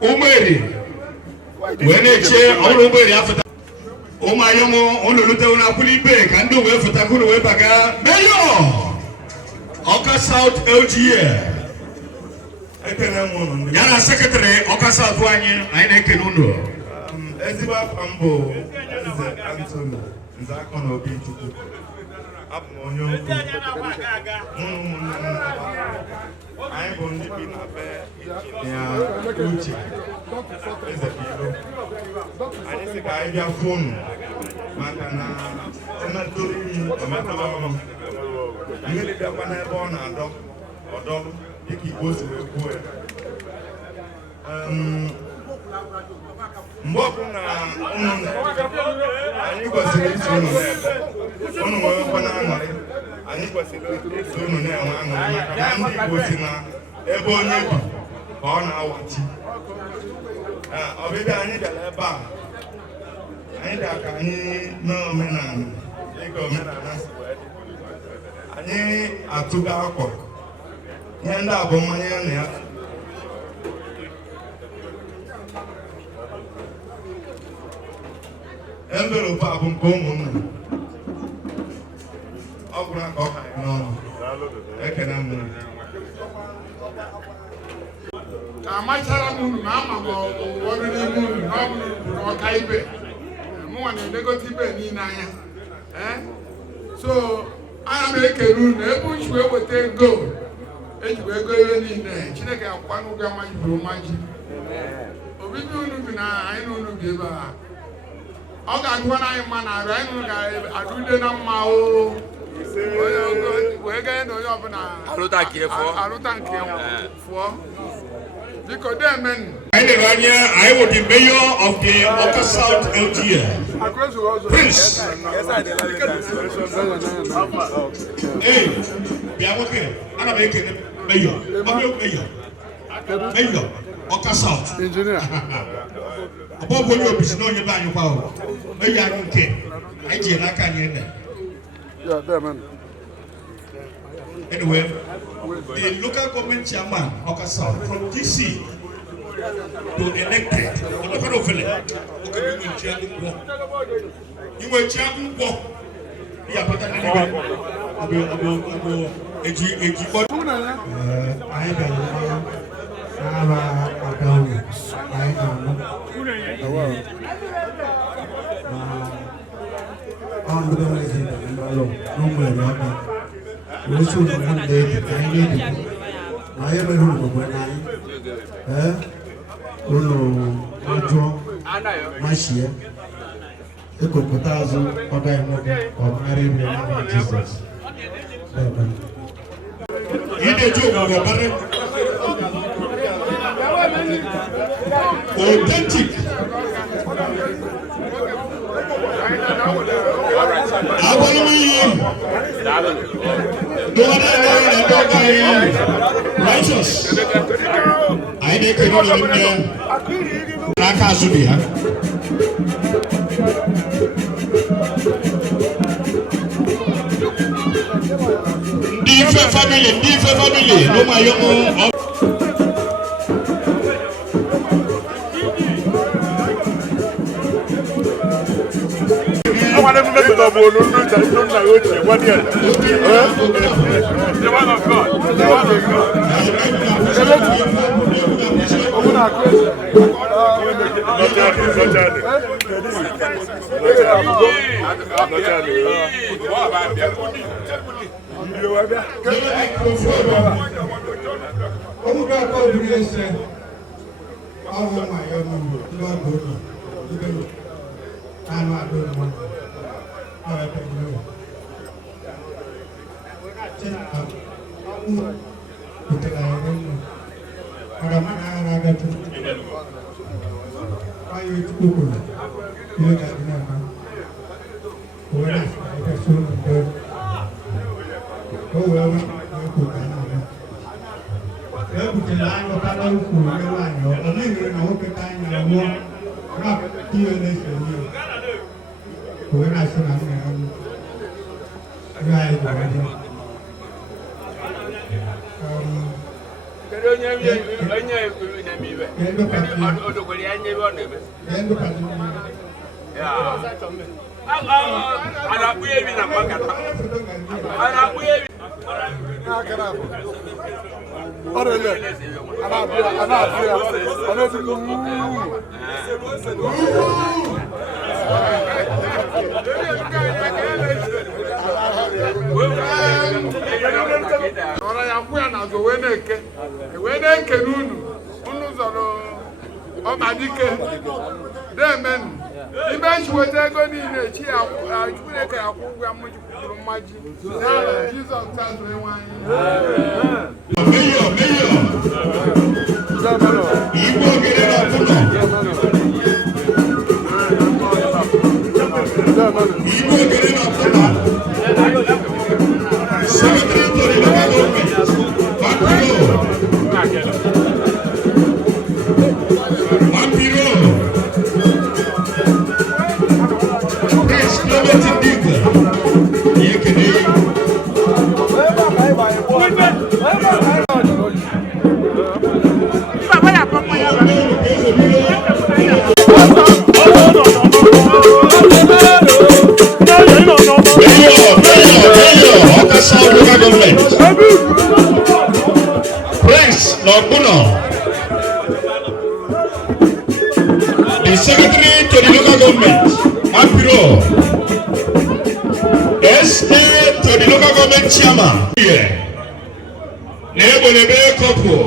Umeri weneche ọrụ Umeri afụta ụmụ ayọmụ ụlọlute ụlọ akwụli ibe ka ndị wee fụtakwu wee baga Mayor Awka South LGA ya na sekretary Awka South anyị na-ekele ụlọ ezigbo afọ mbụ Nze Anthony Nzakọ na Obi Chukwu abụ m onye okwu anyị bụ ndị bi na be ya uche eze Bilo anyị sị ka anyị bịa fonu maka na ometụrụ iyi ometụrụ ọrụ mmiri bịakwa n'ebe ọ na-adọ ọdọrụ dịka Igbo si wee kwuo ya mgbe ọbụla anyị kwesịrị iso unu n'ebe unu nwere mkpana aṅụrị anyị kwesịrị iso unu na-enwe aṅụrị maka na ndị Igbo si na ebe onye bi ka ọ na-awachi ọbịbịa anyị bịara ebe a anyị bịa ka anyị mee omenala dịka omenala si wee dị anyị atụga akwa ihe ndị a bụ mmanya ya na ya envelope a bụ nke ụmụnna ọ bụrụ ka ọ ka anyị n'ọnụ ekene m ka amachara m unu na ama m ọrụ n'ime unu na ọ bụrụ na ọka ibe mụnwa na-elegota ibe niile anya so ana m ekele unu ebe uchu eweta ego ejiwe ego ihe niile Chineke akwụkwa n'ụgwọ amaji bụrụ maji obibi unu bi na anyị na unu bi ebe a ọ ga-adụwa na anyị mma na arụ anyị ga-adụde na mma wee gaa na onye ọbụla arụta nke fụọ biko demen anyị lere anya anyị bụ the mayor of the Awka South LGA Prince bịa nwoke ana m ekele mayor Awka South abụọ bụ onye obisi na onye be anyị kwa ahụ eyi anyị nke anyị ji n'aka anyị ene anyway the local government chairman Awka South from DC to elected ọdọkọdọ ofele oge bụ inwe chi akwụkwọ ya pata n'ime ọbụ eji kpọ anyị bịara n'ara agawu anyị ga-anụ ọnụ ezi mbalụ n'ụmụere aka wee so na mụ na-ebi ka anyị na-ebi ma anyị mere ogbogbo n'anyị ụlọ ọjọọ machie ekopụta azụ ọga enwebe ọbụnara ibe n'ama Jizọs ideji ogbogbo ọbara authentic righteous. I make it on Nakasudia. Different family, no my young. ọnwa emume mgbede ọ bụ olu ndị nna ya ochie gwa dị the one of God. The one of God. The secretary to the local government, Mapiro, SA to the local government chairman, Nebelebe Kopo,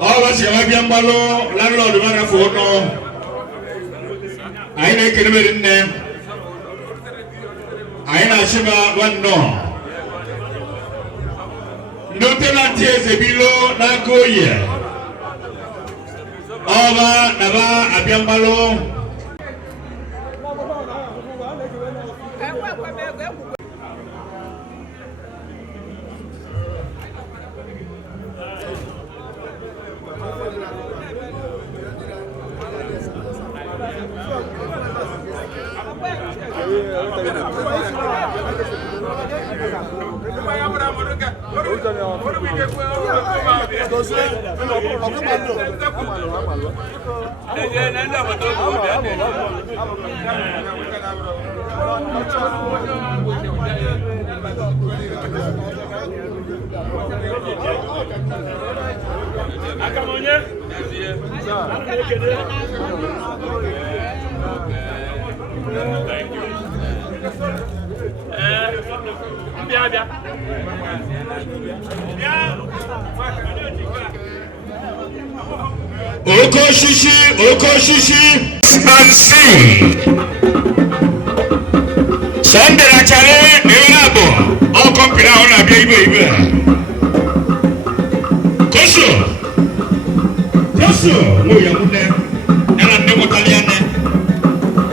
all of us have been Malo, landlord, man for no. I make a in them. I know Shiva one no. Lieutenant Ezebilo Nagoye. Ova Nava Abiambalo. Okoshishi and see. Sunday actually, Neverabo. All company on a baby. Koso, no young man, and I'm never Italian.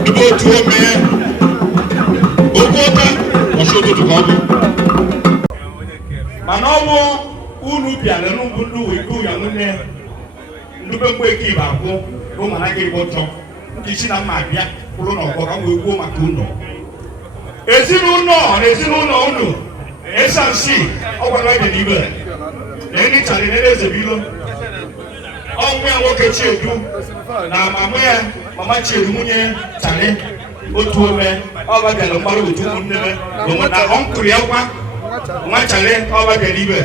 The boat to a man. Okoka, or so to go. Manomo, Unupia, and Ubundu, we go young man. Ndubekwe kibako o manake boto kishina mabia kulo no ko kan wewo makuno ezinu no unu esansi o kwa na de libe eni tale ne Ezebilo onwe awoke chiedu na mama chiedu munye tale otu ome ọba gara mmadụ otu ụmụnne ụmụnna ọnkụrụ ya kwa nwachale ọba gara ibe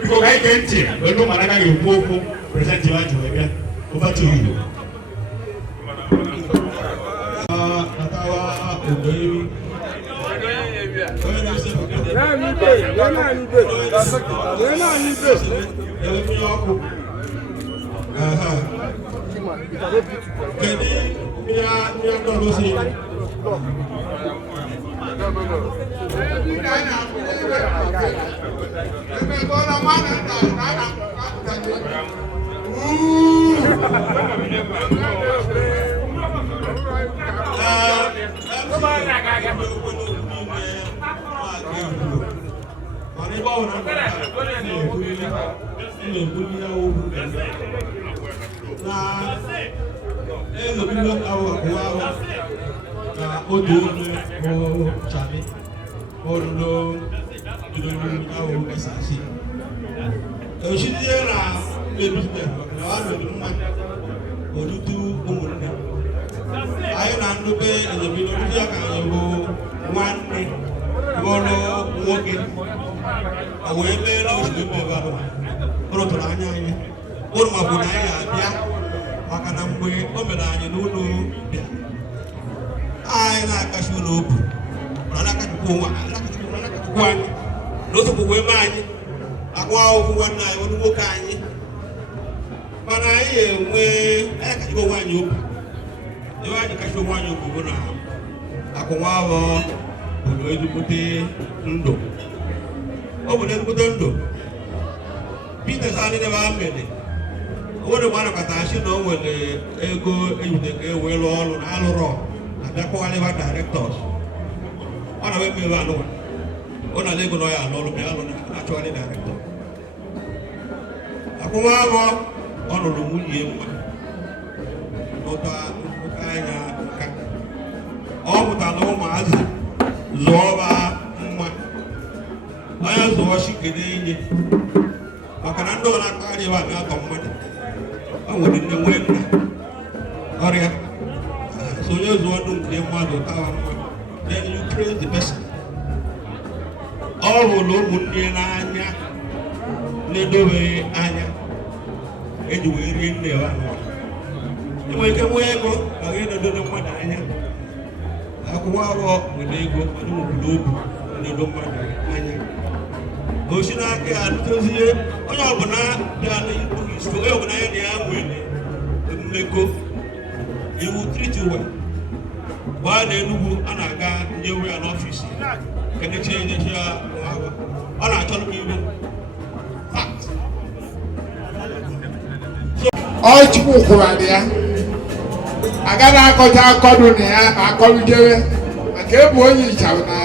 biko ka ike ntị onye ụmụnna agaghị ekwu okwu prezidenti ya ji wee bịa over to you. Chukwu kwuru ya agaghị akọcha akọdụ na ya akọrụjewe maka ebu onye ịchara na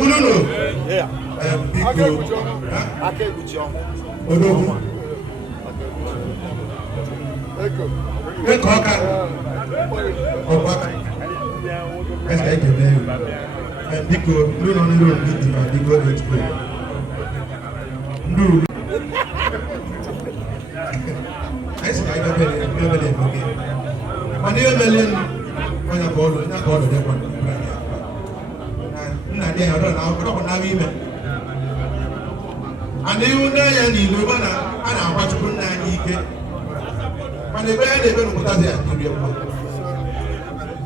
Bruno. Odogwu. Eko ọka. Ọgbaka. Ẹsẹ̀ ekele ewu. Biko, Bruno n'elu obi dị ma digo etuo. Nduru. Ẹsẹ̀ ka ebe bele ebuge. Mana ihe mele onye ka ọlụ dịkwa. Nna dị ya ọdọ na ime. And ihu n'anya n'ilo mana a na-akwachukwu nna anyị ike. Mana ebe ya na-ebe n'ụpụtazi ya iri mma.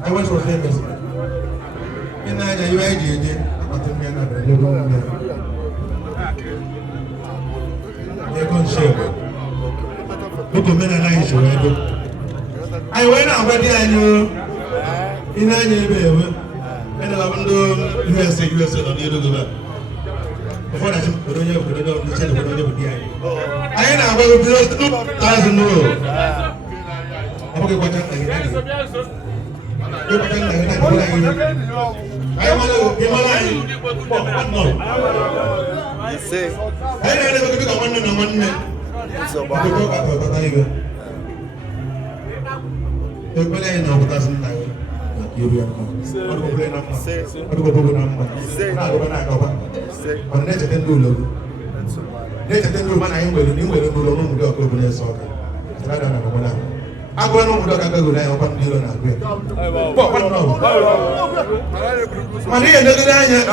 I went for famous. In Nigeria, you are JJ. Not in Canada. You don't know. You're going to share. Look at me and I show you. I went out by the annual. In Nigeria, and I want to USA on the other. Before I said, I ain't about to be 2,000 euros. Okay, what I'm Agora não mudou a cagada, né? Eu quando dilo na rua. Pô, quando não. Maria não ganha,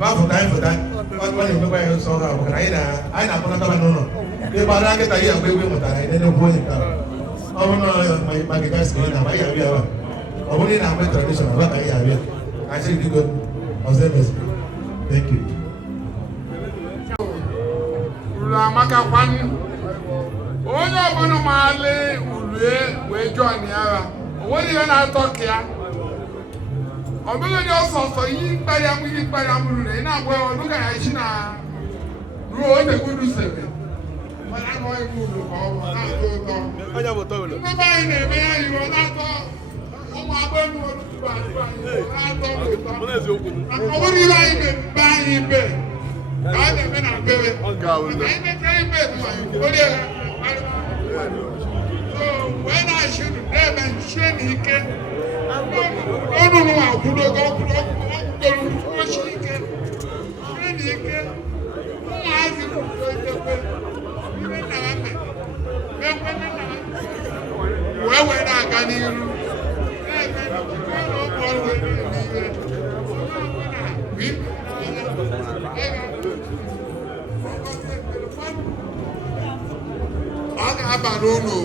quando vai votar. Quando eu vai só lá, porque aí na quando tava não. E para que tá aí a bebê matar, aí não pode estar. Agora não, mas que faz que na vai havia. Agora na vai tradicional, vai aí havia. Acho que digo, aos thank you. Amaka kwanu onye ọbụla maale ulue wee join ya onwere ihe na-atọ ka ya ọ bụghị dị ọsọsọ ihe mkparịa m ruru ị na-agwa ya ọdụ ka ya isi na ruo oge gudu sebe mana anọghị m ulu ka ọ bụ na-atọ ụtọ ndị be anyị na-eme ya iwe na-atọ ụmụ agbọghọ olutubu atụ anyị na-atọ ụtọ maka ọ bụrụ ile anyị be anyị ibe ka a na-eme na mbere maka imekere ime onye so wee na-achịrụ na-eme nchie na ike ọnụnụ akwụdogo ọkwụdoro ochi ike chie na ike ụmụazị ekwe ime nna ha mekwenye na wee na-aga n'iru na-eme njikọ na ụmụ ọrụ wee na-eme ihe ọ ga-aba n'ụlọ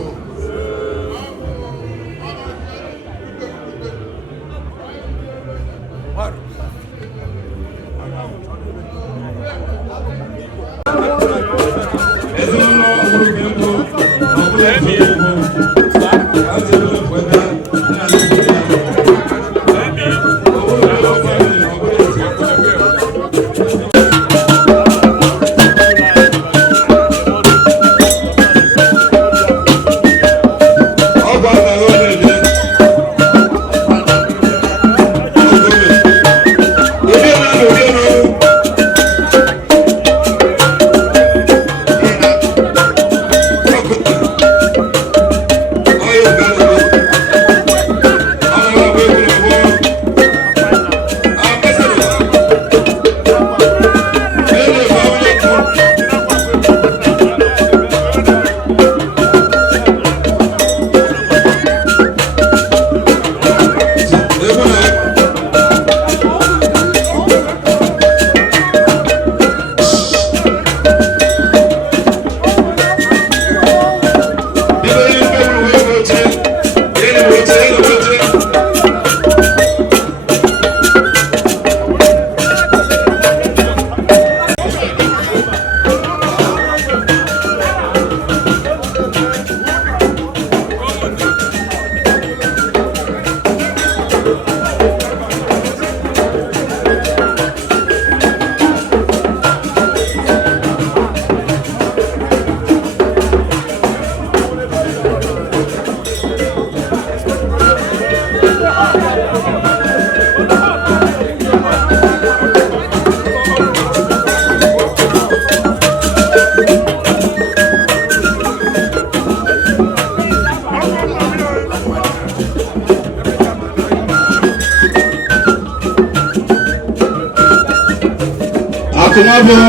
Akumabo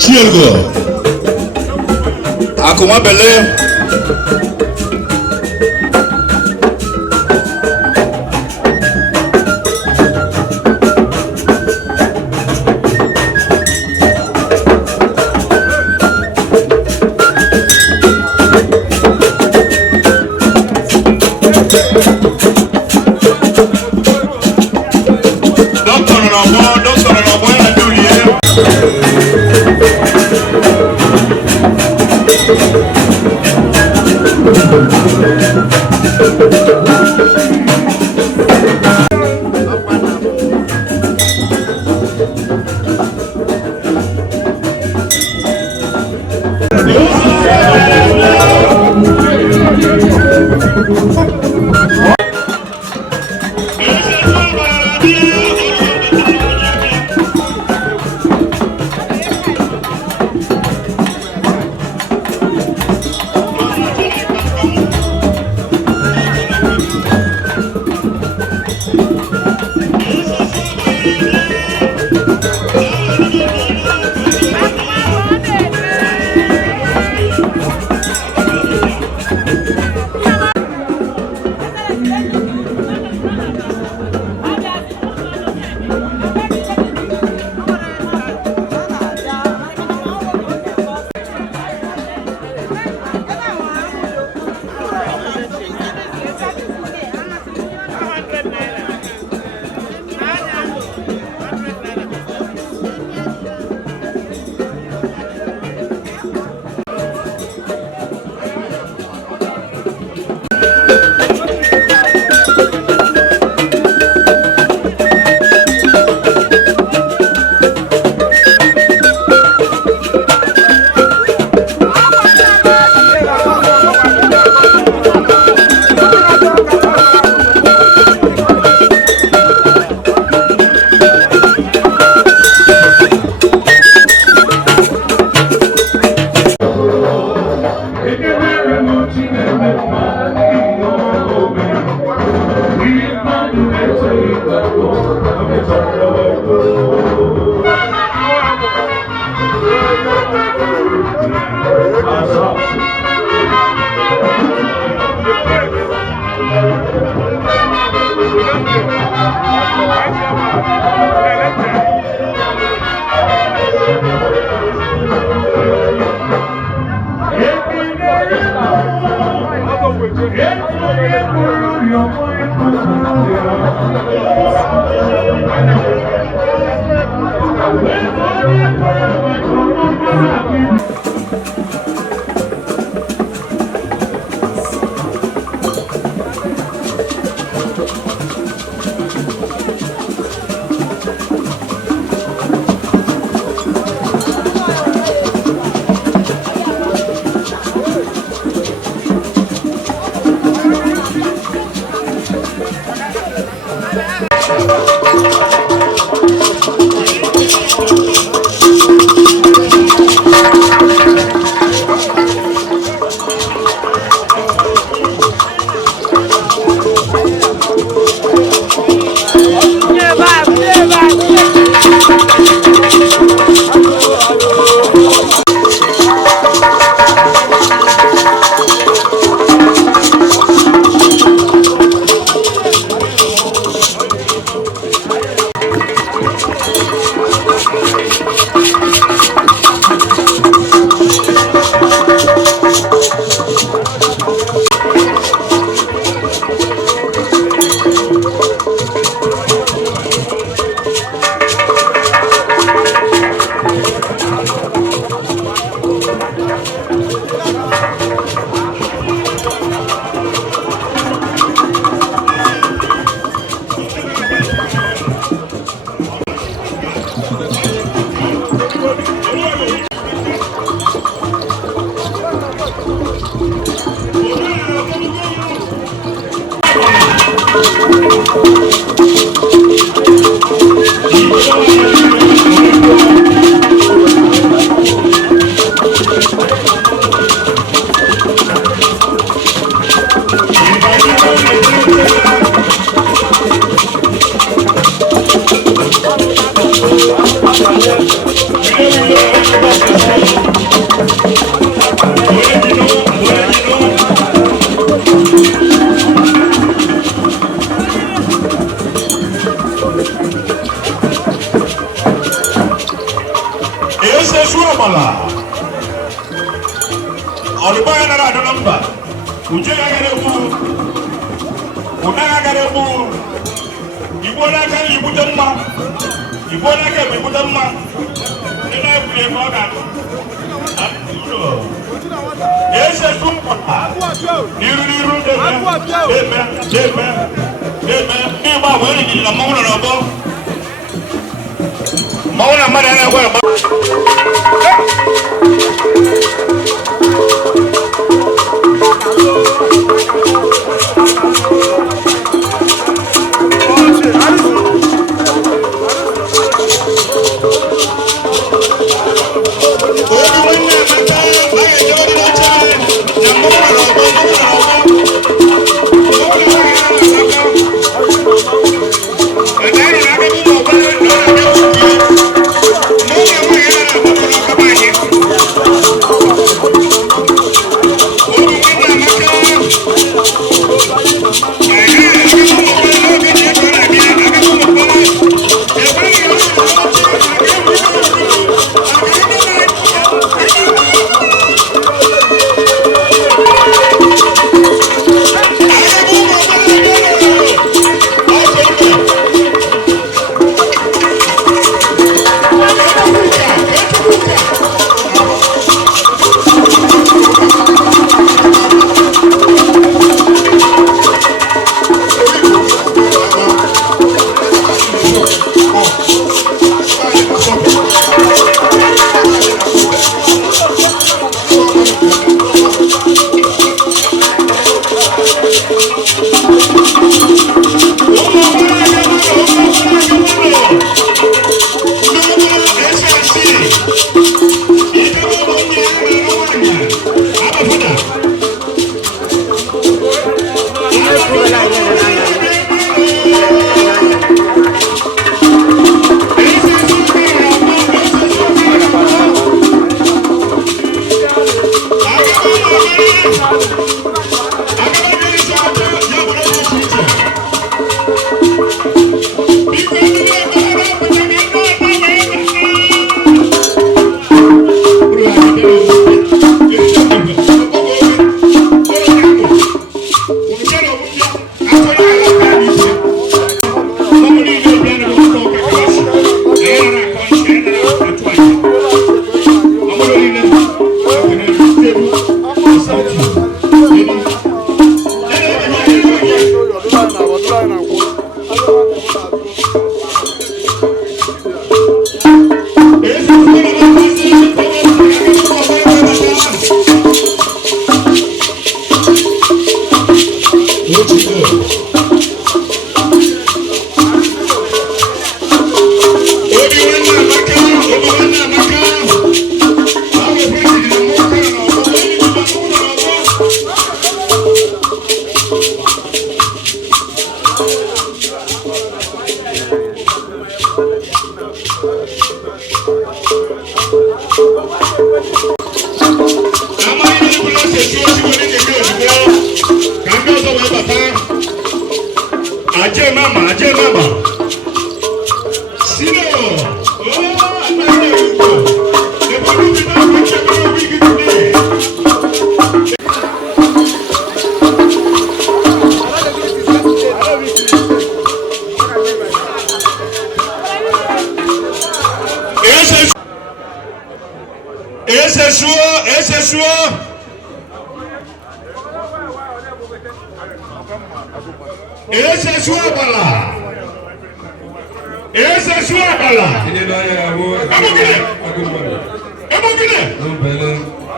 Chiego Akumabele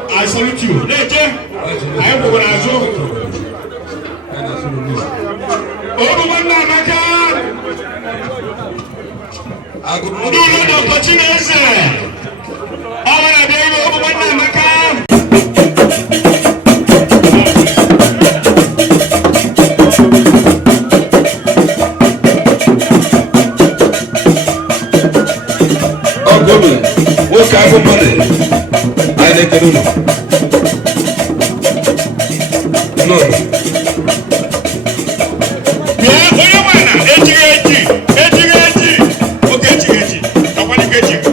I salute you. Ogomi, nwoke afọ mmadụ, anyị na-ekele unu. Bịa onye nwana ejighị eji, oke ejighị eji, ọkwa dịka ejighị.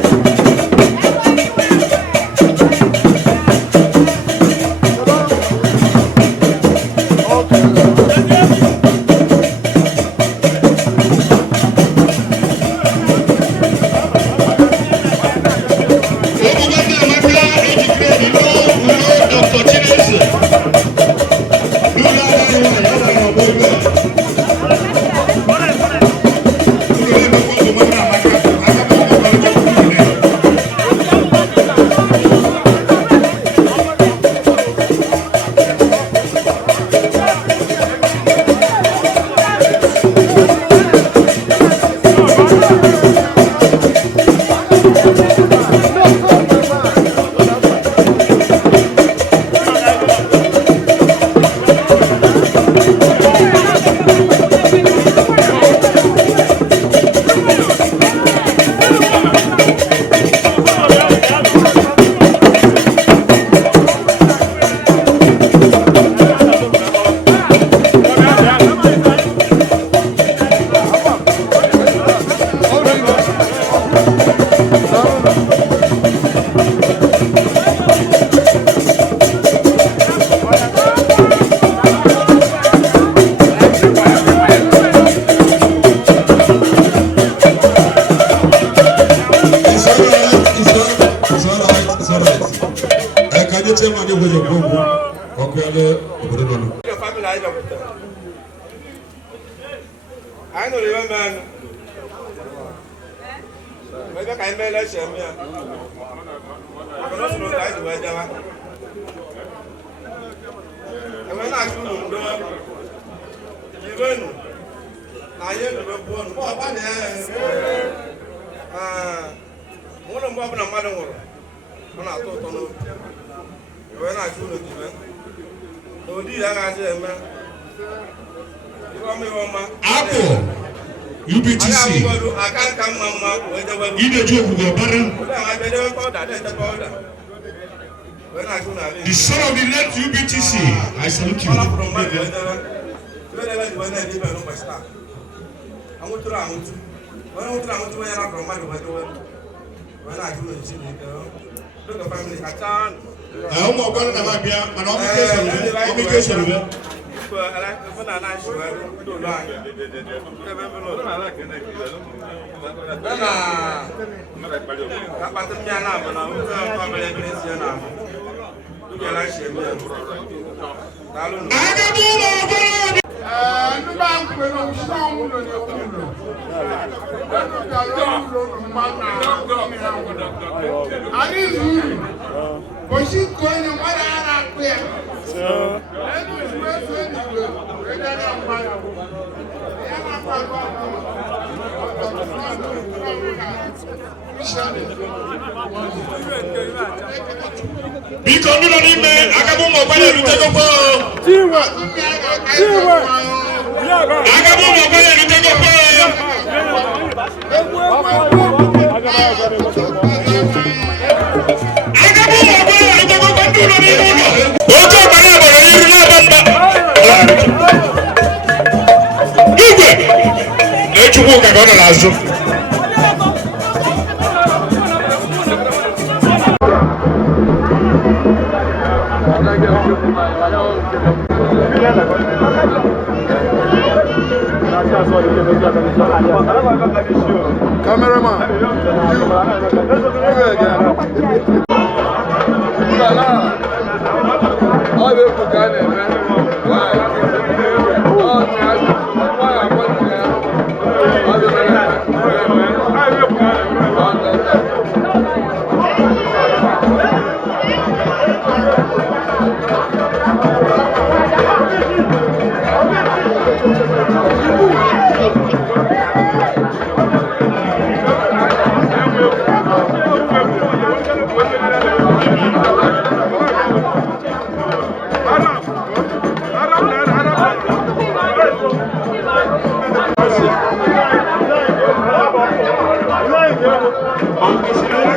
The son of the late UBTC, I salute you. Cameraman, Thank you.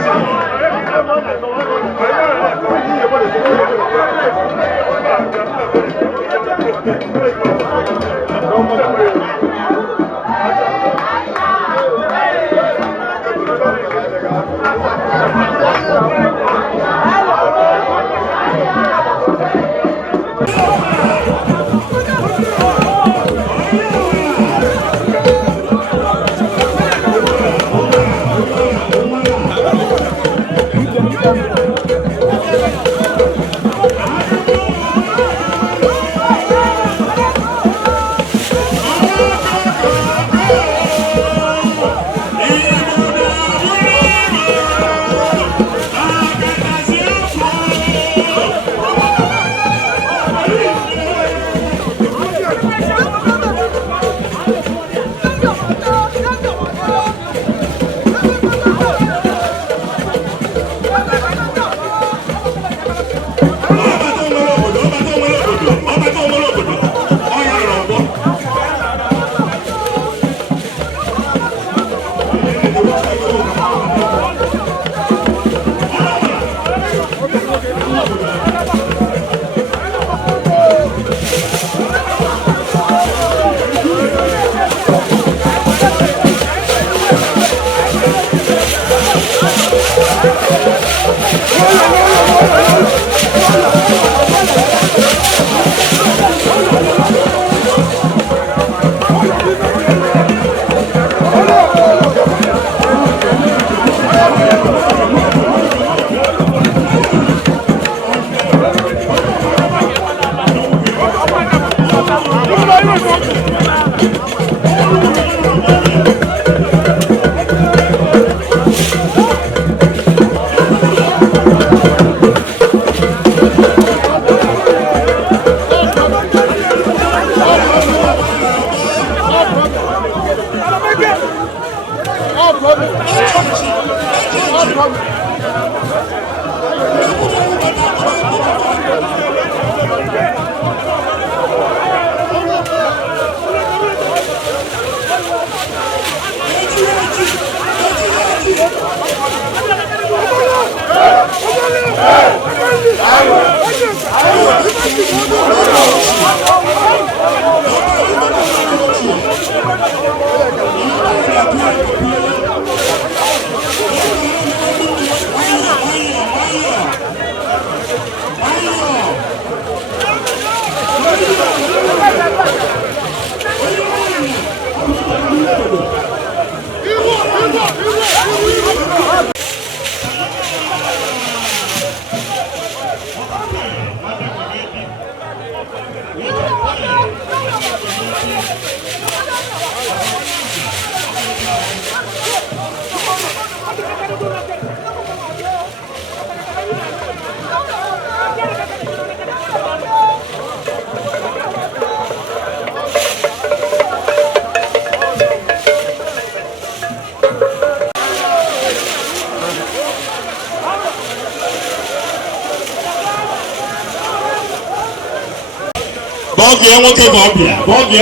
Bọ́ọ̀gù ẹ̀ nwoke ka ọ bịa, bọ́ọ̀gù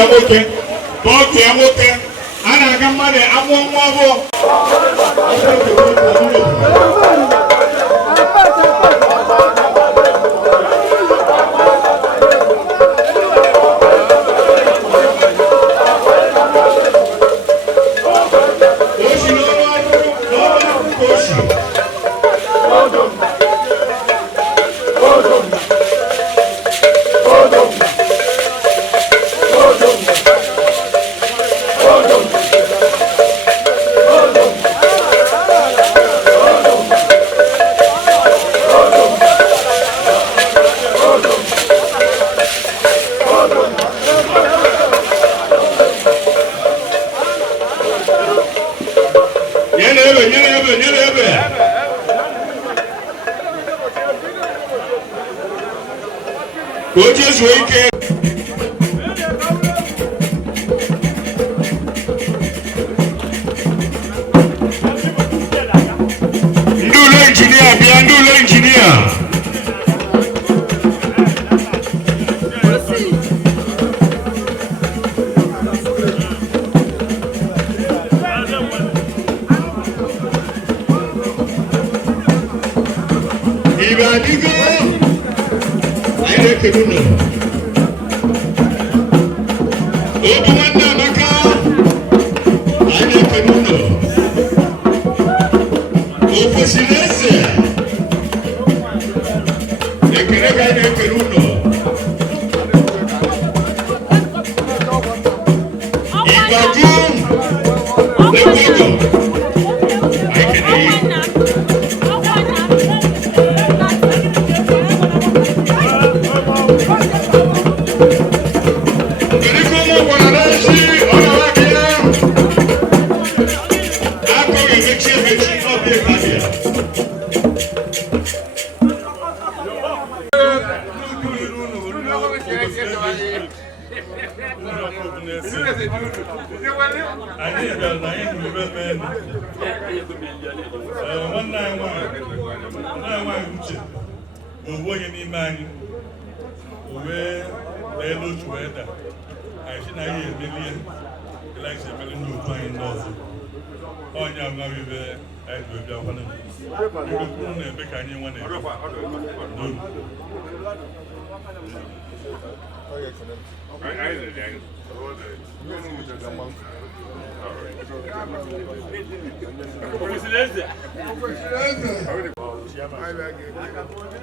ẹ̀ nwoke, a na-aga mmadụ amụọ nwa ọbụ. Hoje é Ndulo engineer, bia Ndulo engineer. Ibe adigo. Anyị na-ekele unu. Obi nwanne Amaka. Anyị na-ekele unu. Ofesiri eze. Ekele ka anyị na-ekele unu. Ibadu. Ekwedo. Anyị kele yi. onye n'ime anyị wee elu otu wee da anyị si na ihe emelie ilaisi emeli ndị otu anyị ndị ọzọ onye agwaghị ebe anyị ji bịa kwana kwuru na-ebe ka anyị nwa na-ebe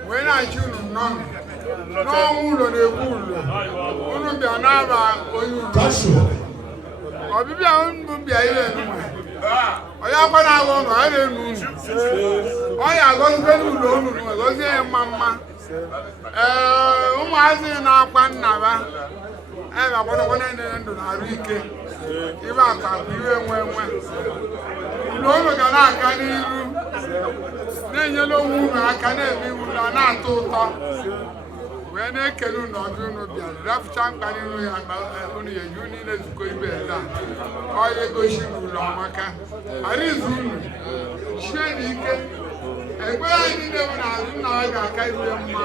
wee na-achị unu n'ọnwụ ụlọ na-ekwu ụlọ unu bịa n'aba onye ụlọ ọbịbịa unu bịa ile onye akwa na-agụ ụlọ a na-enu unu onye agọzie n'ụlọ unu egozie ya mma mma ụmụazị na-akwa nnaba ebe akwadokwana ndị ndụ na-arụ ike ibe aka bụ iwe nwe ụlọ unu ga na-aga n'iru na-enyela onwe unu aka na-eme iwu na na-atọ ụtọ wee na-ekele unu ọdụ unu bịara rapụcha mkpa n'iru ya unu ya eju niile zukọ ibe ebe a ọya egosi n'ụlọ amaka arizu unu chie n'ike ekpere anyị niile bụ na azụ nna ya ga-aka iru ya mma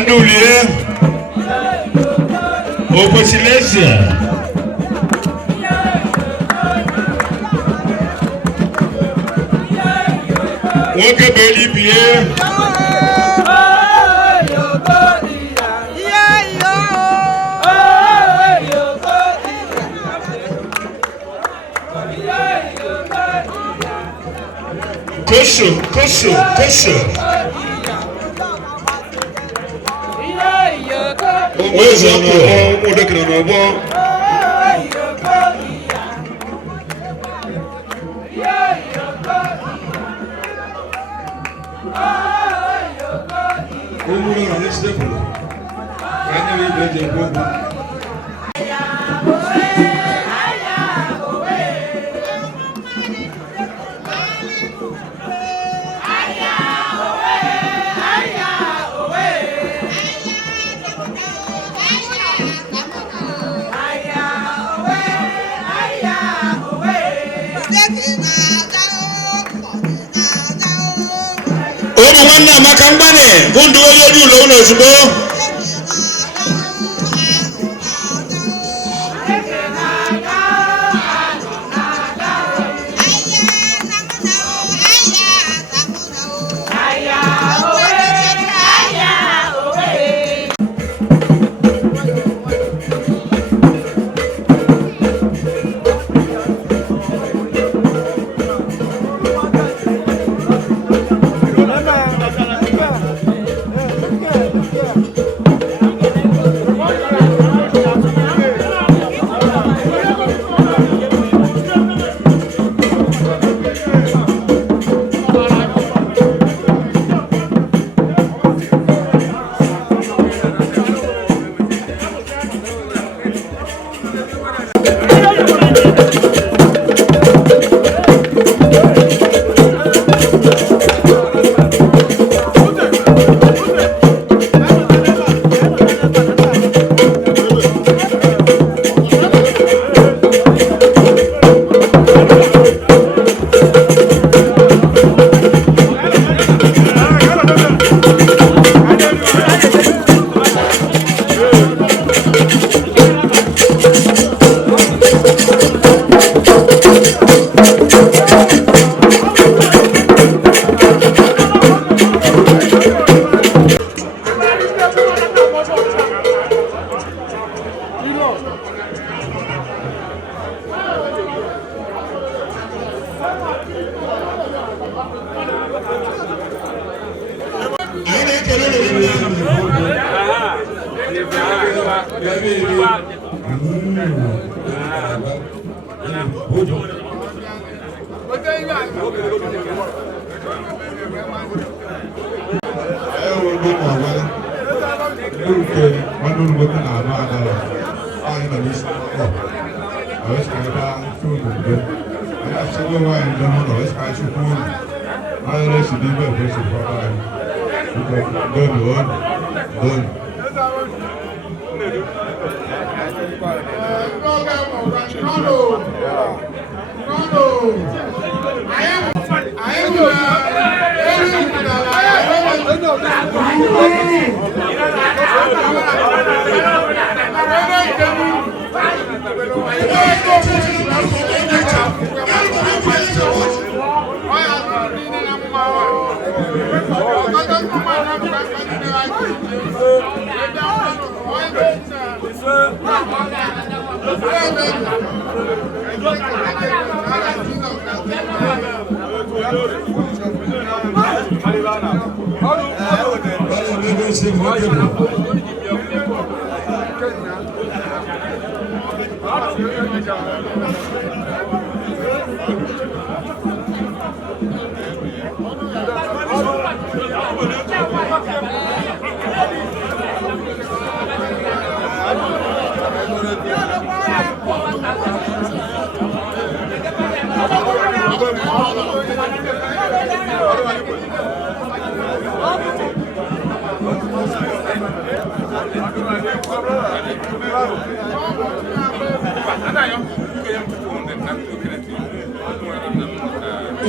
ndị ulie o kwesịrị ezi nwoke bụ elibie koso Where's up? We're looking on the wall. Nwanne Amaka Mgbane bụ ndị onye ọrụ ụlọ ụlọ ozugbo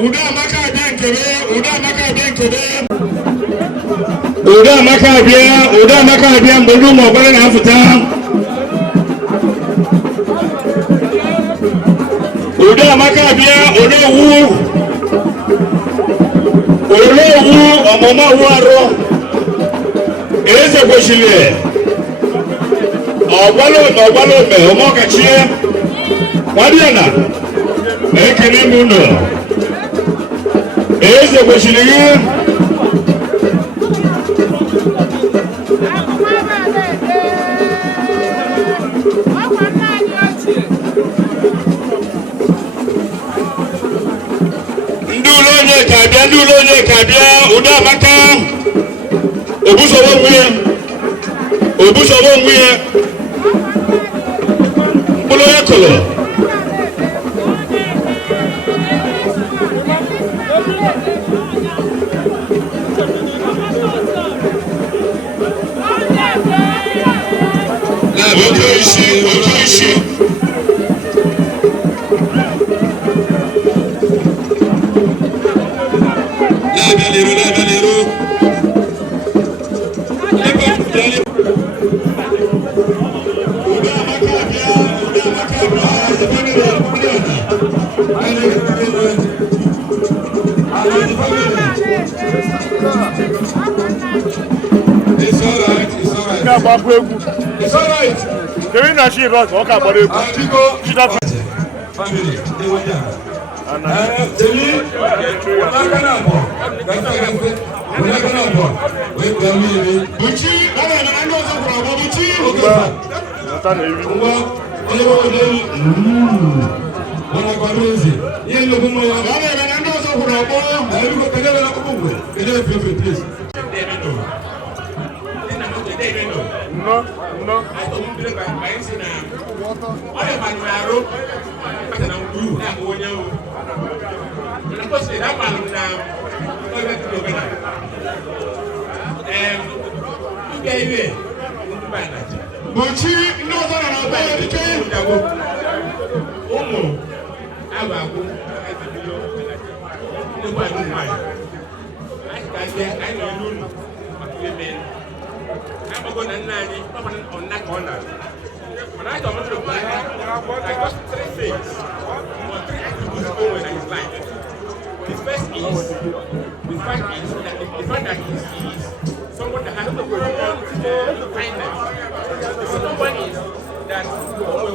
Uda Amaka Benkebe Uda makabia mbodu mokole na afuta. Uda makabia olowu omoma waro. Eze boshile. Ogbalo me omo kachie. Wadiana. Ekene muno. Eze boshile. Ndulonye kabia uda maka obusowo nwie mbolo yakolo la okishi It's all right. Can we not see us? Okay, but family, they were there. No. I don't believe I'm buying now. I am an arrow. I don't do that. And of course, that man now. You gave it. But she knows that I'm about to change. I will I'm going to on that corner. When I don't want to reply, I got three things. Or three attributes going in his life. The first is the fact that he is someone that has a kindness. The second one is that we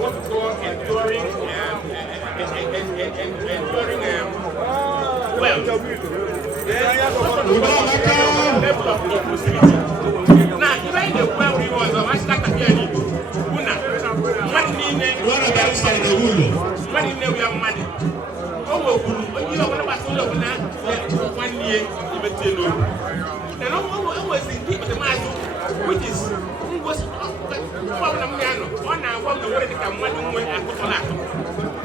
want to go enduring wealth. Level of inclusivity. Now, even the well rewards of Ashtak Piani, Una, what in the we are money. Oh, you are going to 1 year, even till and always in keep the mass, which is was on our one the way to come one way and put on that.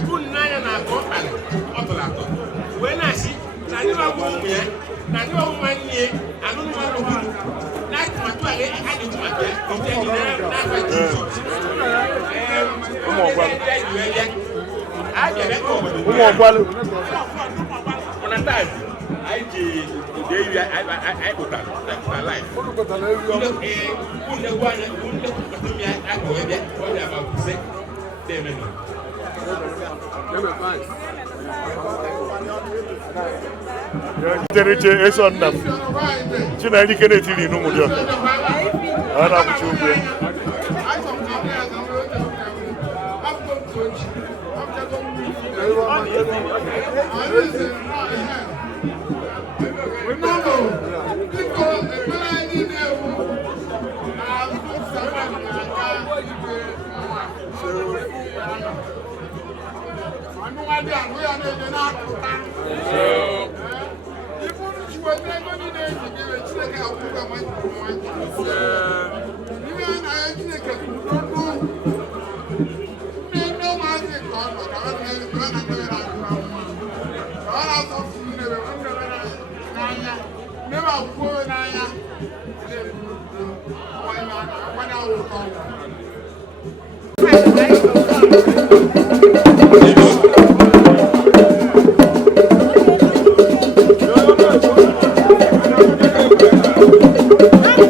2 9 and a half when I see, I never won here, I know 1 year, I don't want to win. Like my toilet, I had it to my bed, on a time, I did today. I put that my life. You know, Thank you.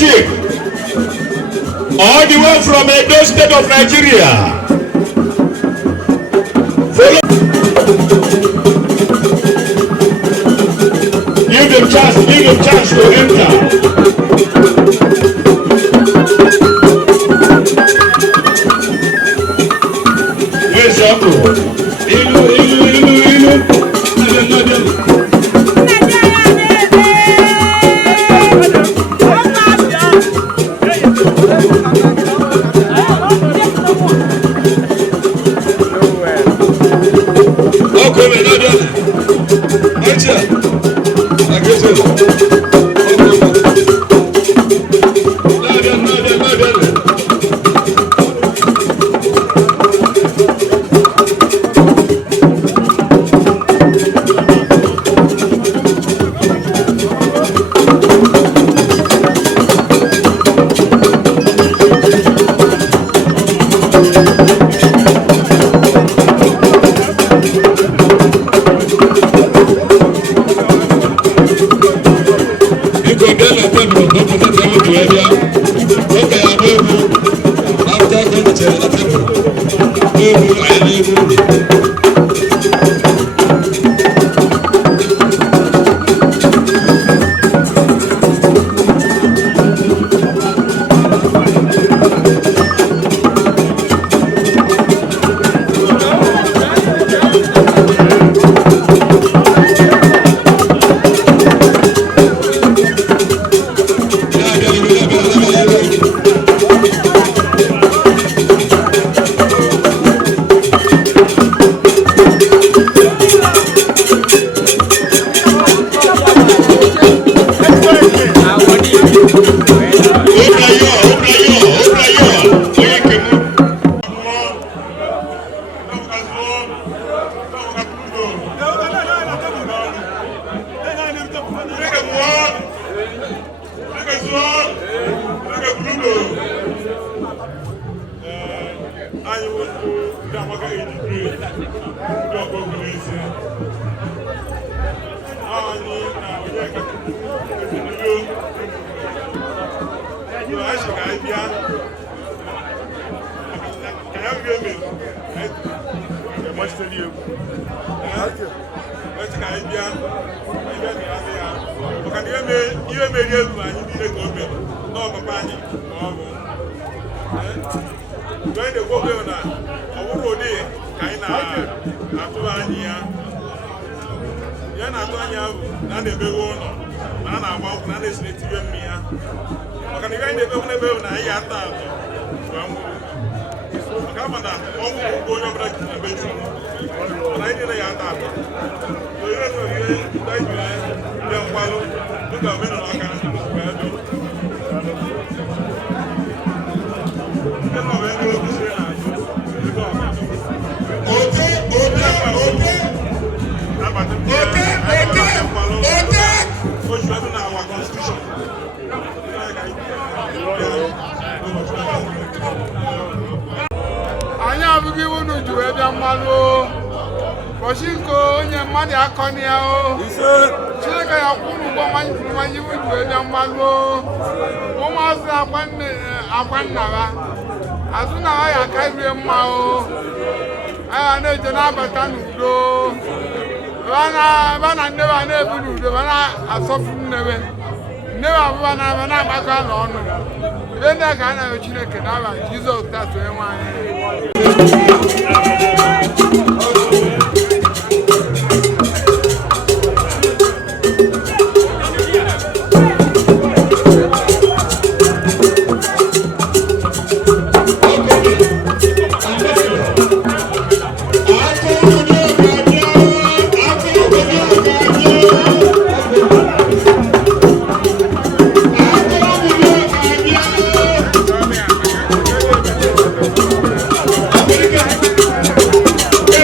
chief, all the way from Edo State of Nigeria. Give them chance to enter. Where's your uncle? Ilu.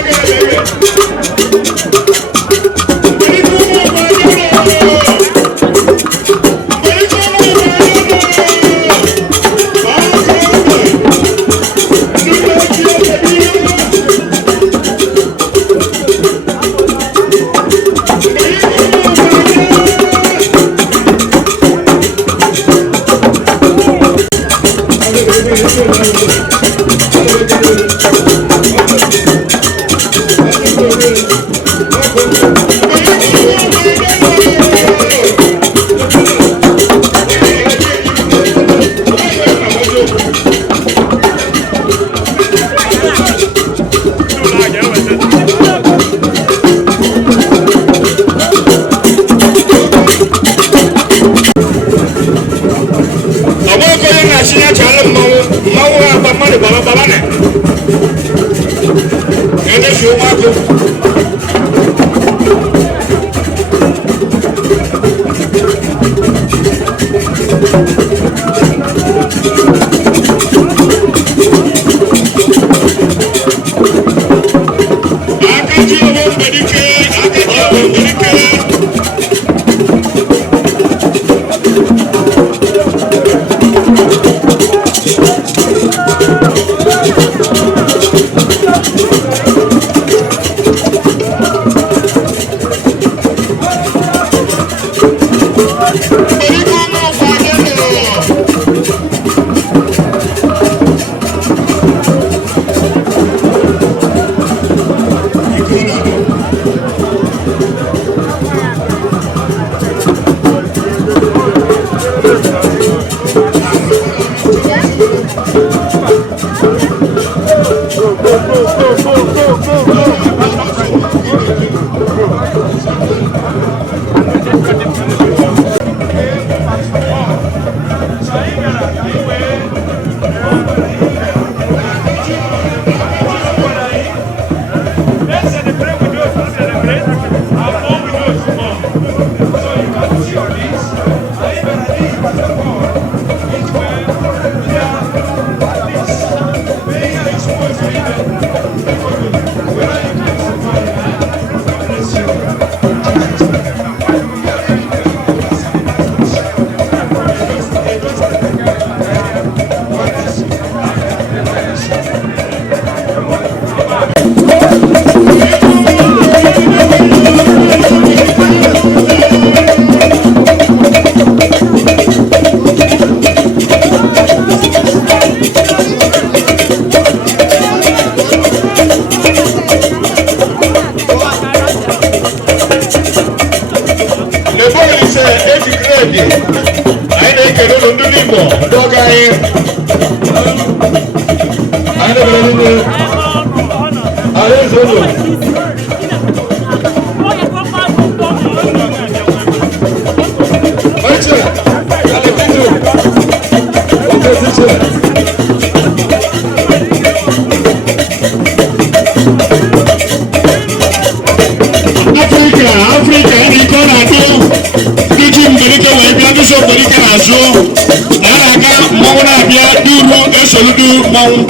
America. eze ejikredi anyị na-ekele ụlọ ndị Igbo ndị ọga anyị na-ekele ndị alaeze ụlọ Africa ndị iko na-atụ ndị ji mberede wee bịa ndị so mberede n'azụ na-aga mmọnwụ na-abịa dị uru esoludu mmọnwụ.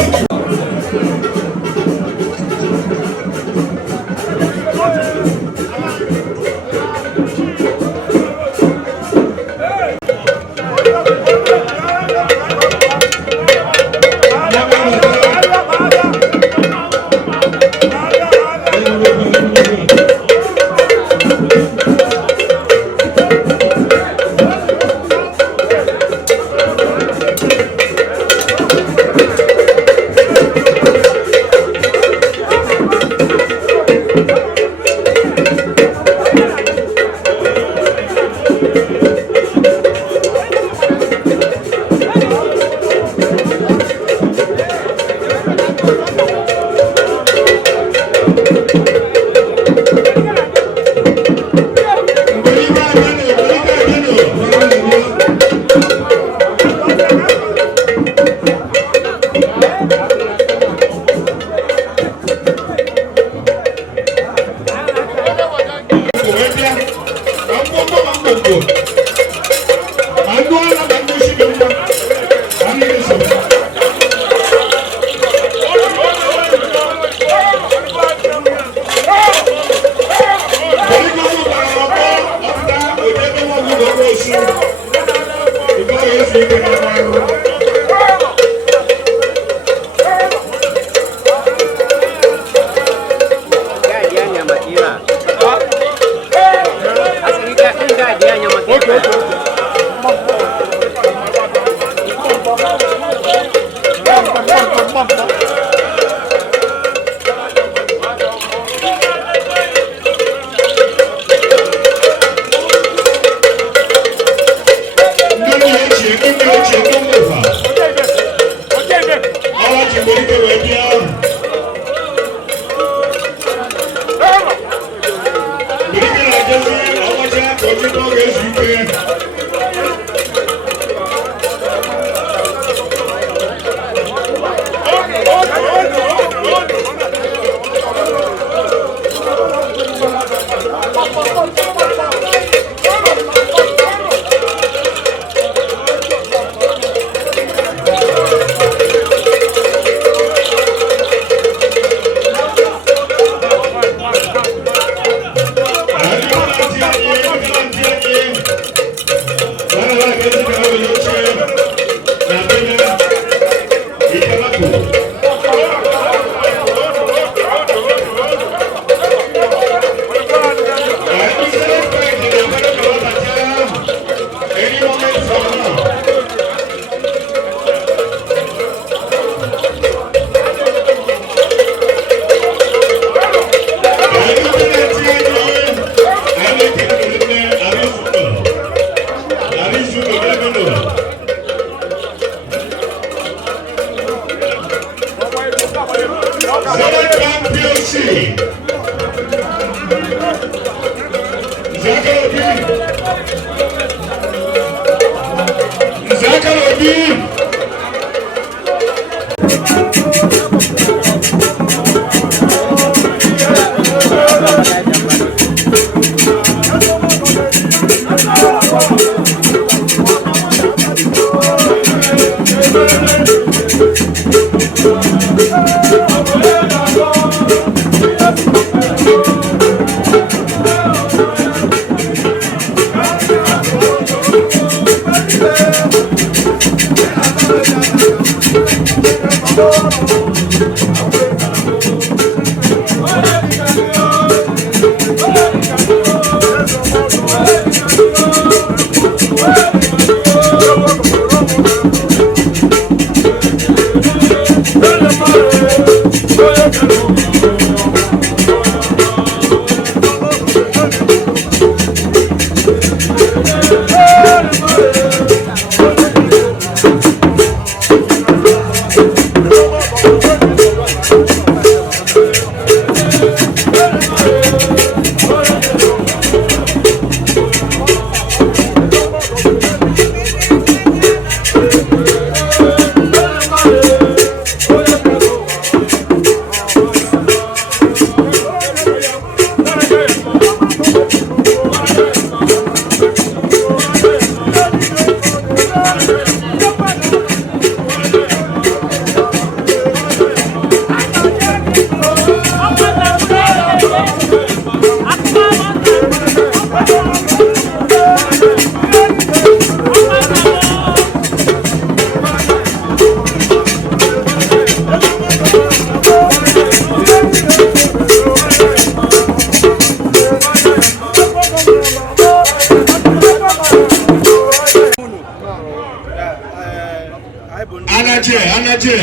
Aje.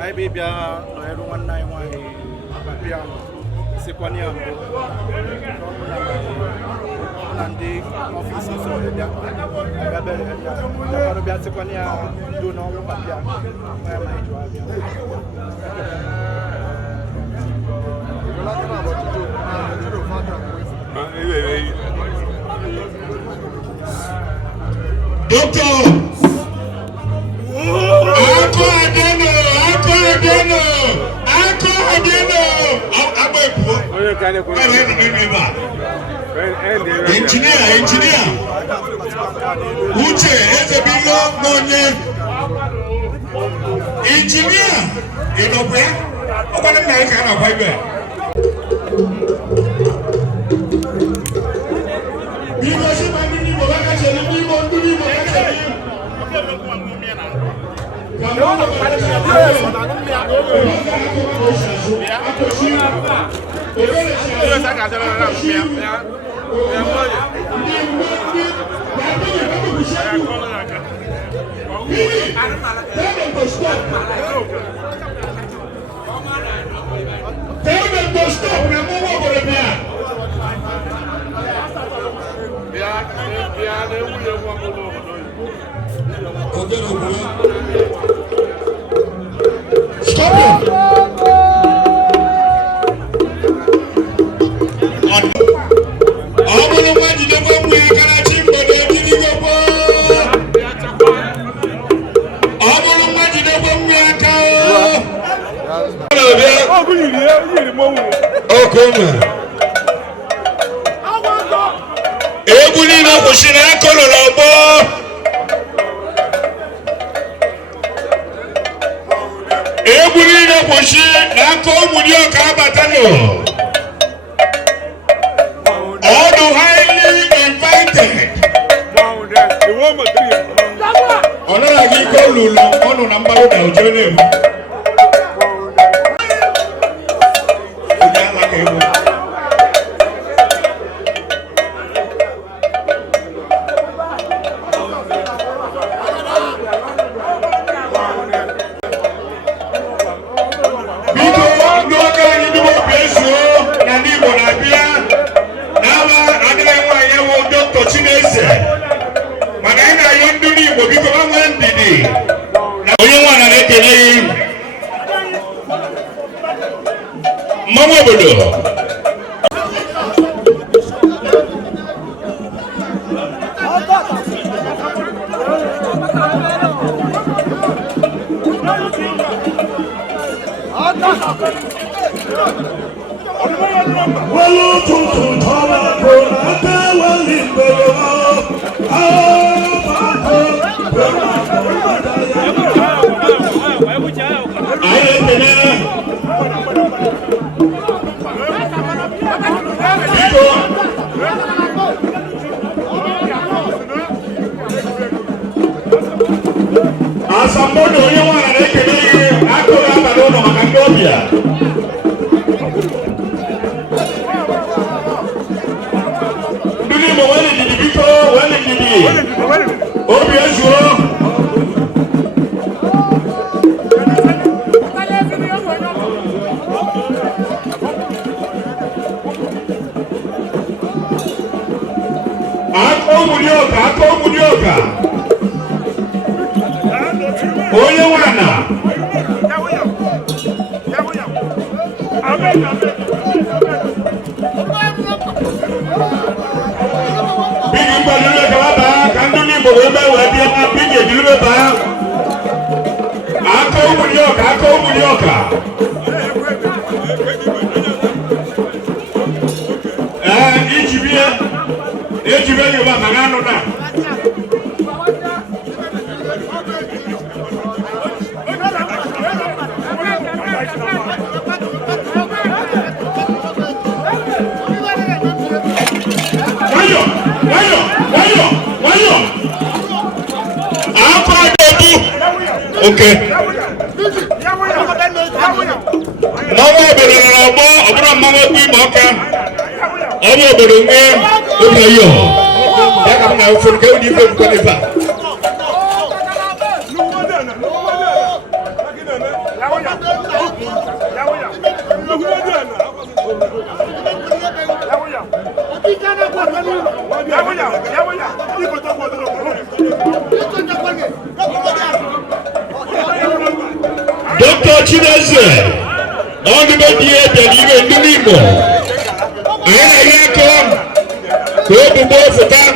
Ai bibia no eru nwanna anyị nwanyị papia sikwani ya mbụ na ndị ọfịs ọzọ bịa bịa sikwani ya ndụ n'ọnwụ papia ya ma ịjụ abịa Doctor. Ako Adeno. Abepo. Engineer. Uche Ezebilo Monye. Engineer. Inope. Okwane na eka na kwaibe. Bibo si mami ni mo baka cheli bibo nduni mo baka cheli. Stop it! Eguli na kushina kono lobo. Eguli na kushina ko mudio ka batano. All the highly invited. Ono la gi ko lulu, ono nambaro da ojone mu. Mama bodo. Walu tuntun thola kona te wali belo. Asambodo onye nwana na-ekele ihe akụrụ abalị ụlọ maka ndị ọbịa. Ndị Igbo wele ndidi biko wele ndidi. Obi ezuo. Aka omudioka. Onye nwana. Bigi mbalule kawaba kanduni bogobe wabia bigi dilube ba. Aka omudioka. Ejibie yoba magano na. Wayo. Apa dobu. Okay. Mama obere na ogbo, obura mama ku imoka. Omo obodo nwe obere yo. Ya ka na ofuru ke odi fe ko nifa. Dr. Chineze, on the media, the Nimo. I come. Go to both of them.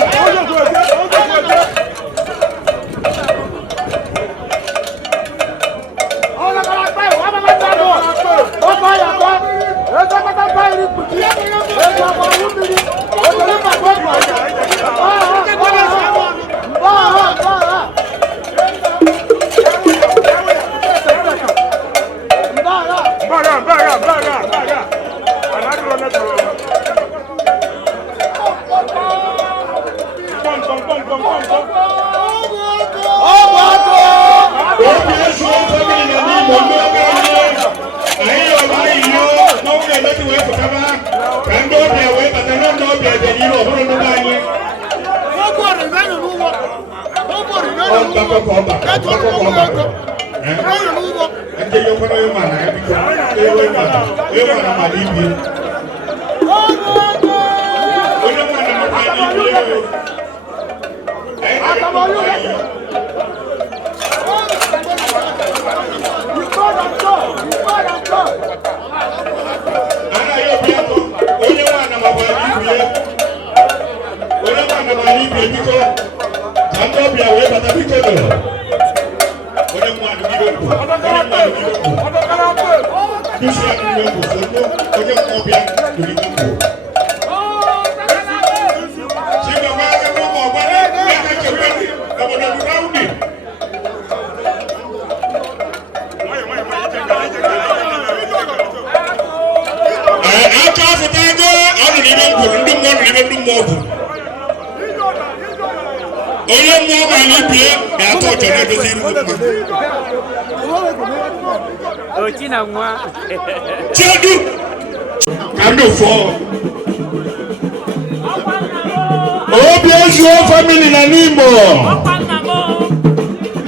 Family na Nimo.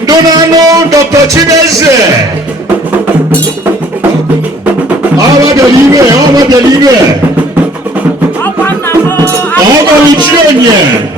Donano Dr. Chineze. Awa deliver. Awa Uchionye.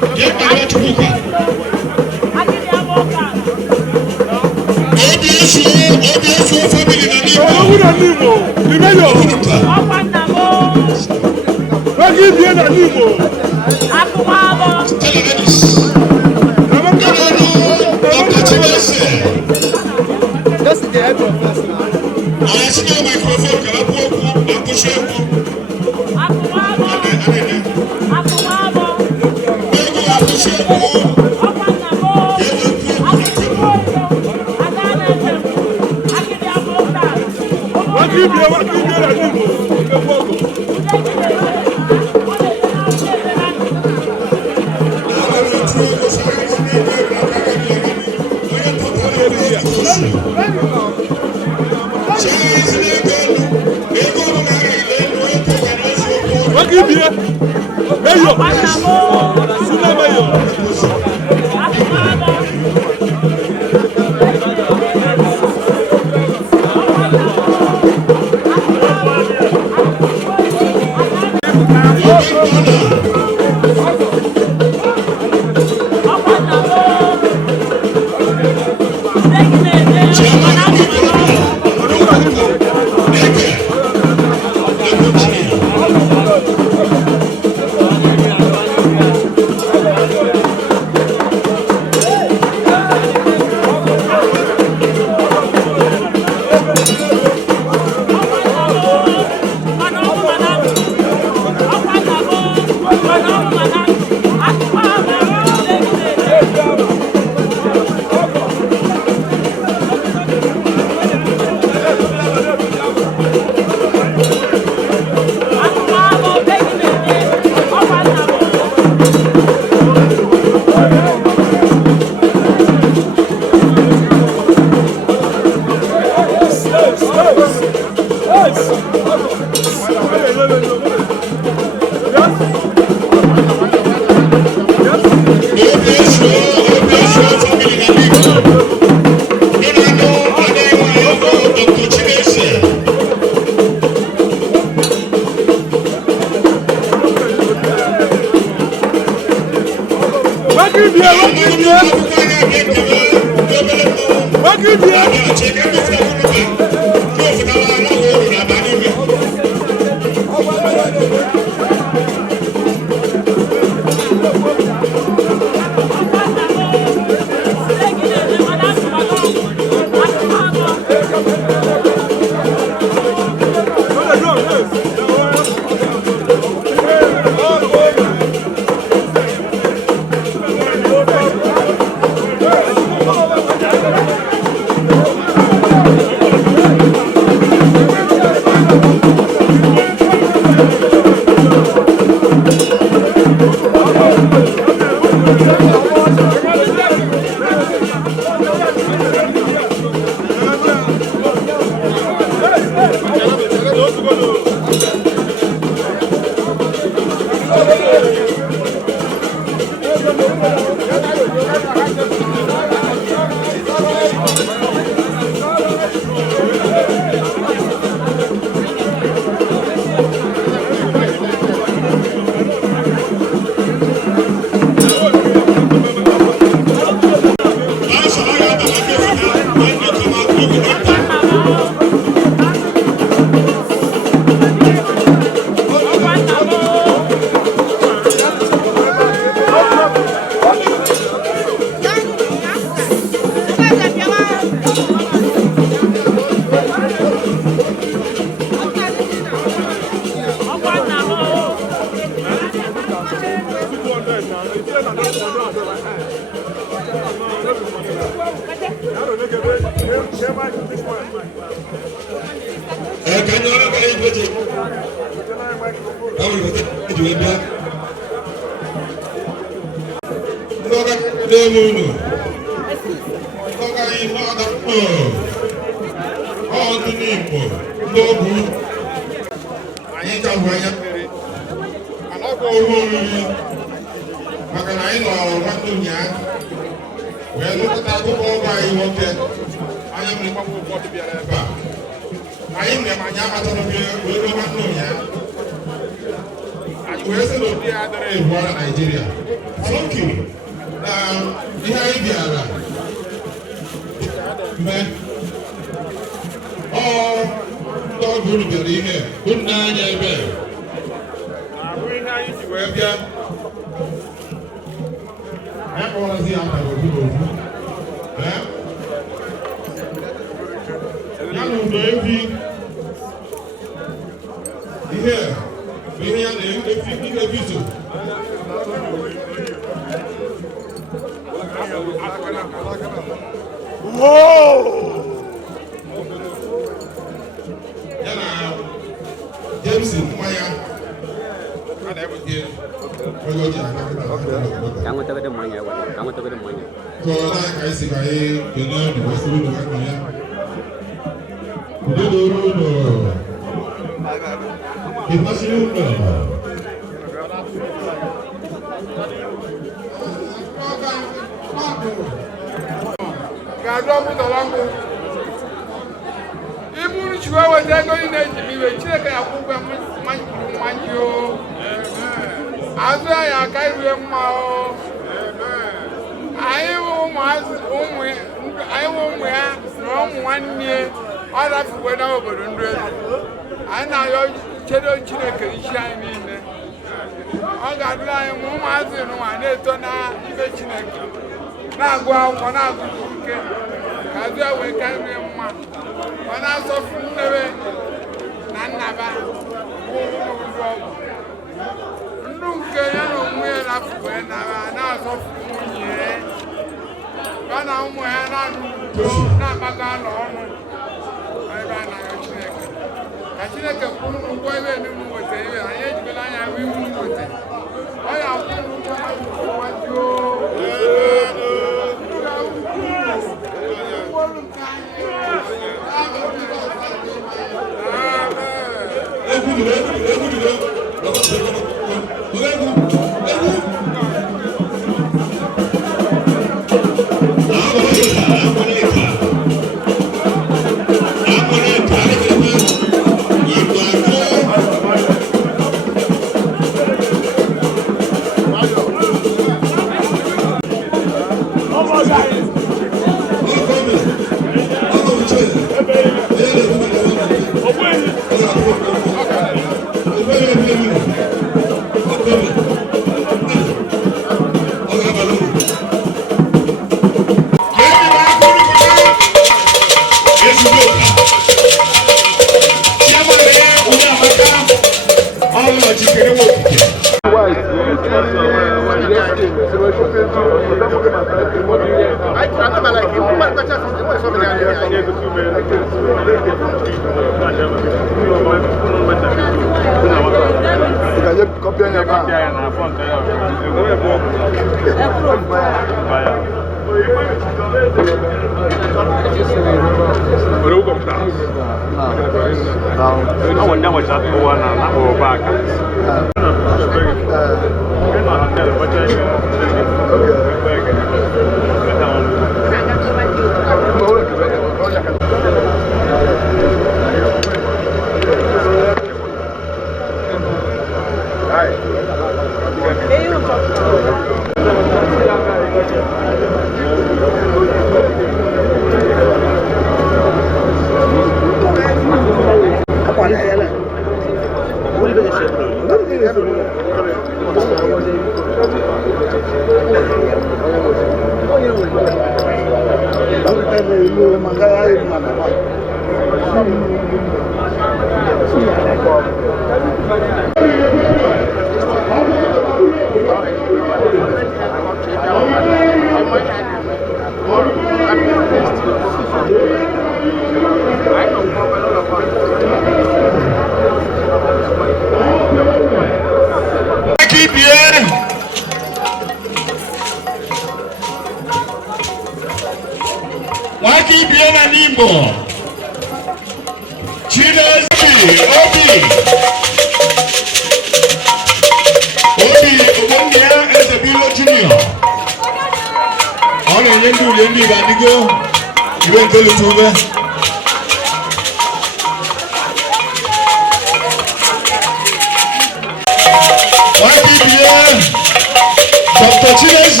Dr. Chinese,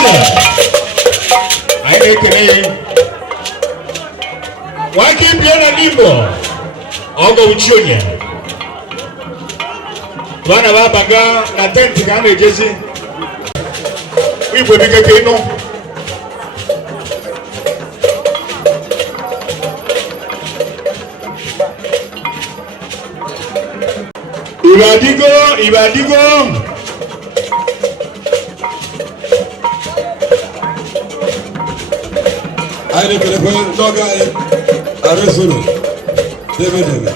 I make a name. Why keep you on Igbo? I'll go with Junior. One of our baga, na tent to come Jesse. We will be getting no. Ibadigo. Aile telefon doga arasını. Deme.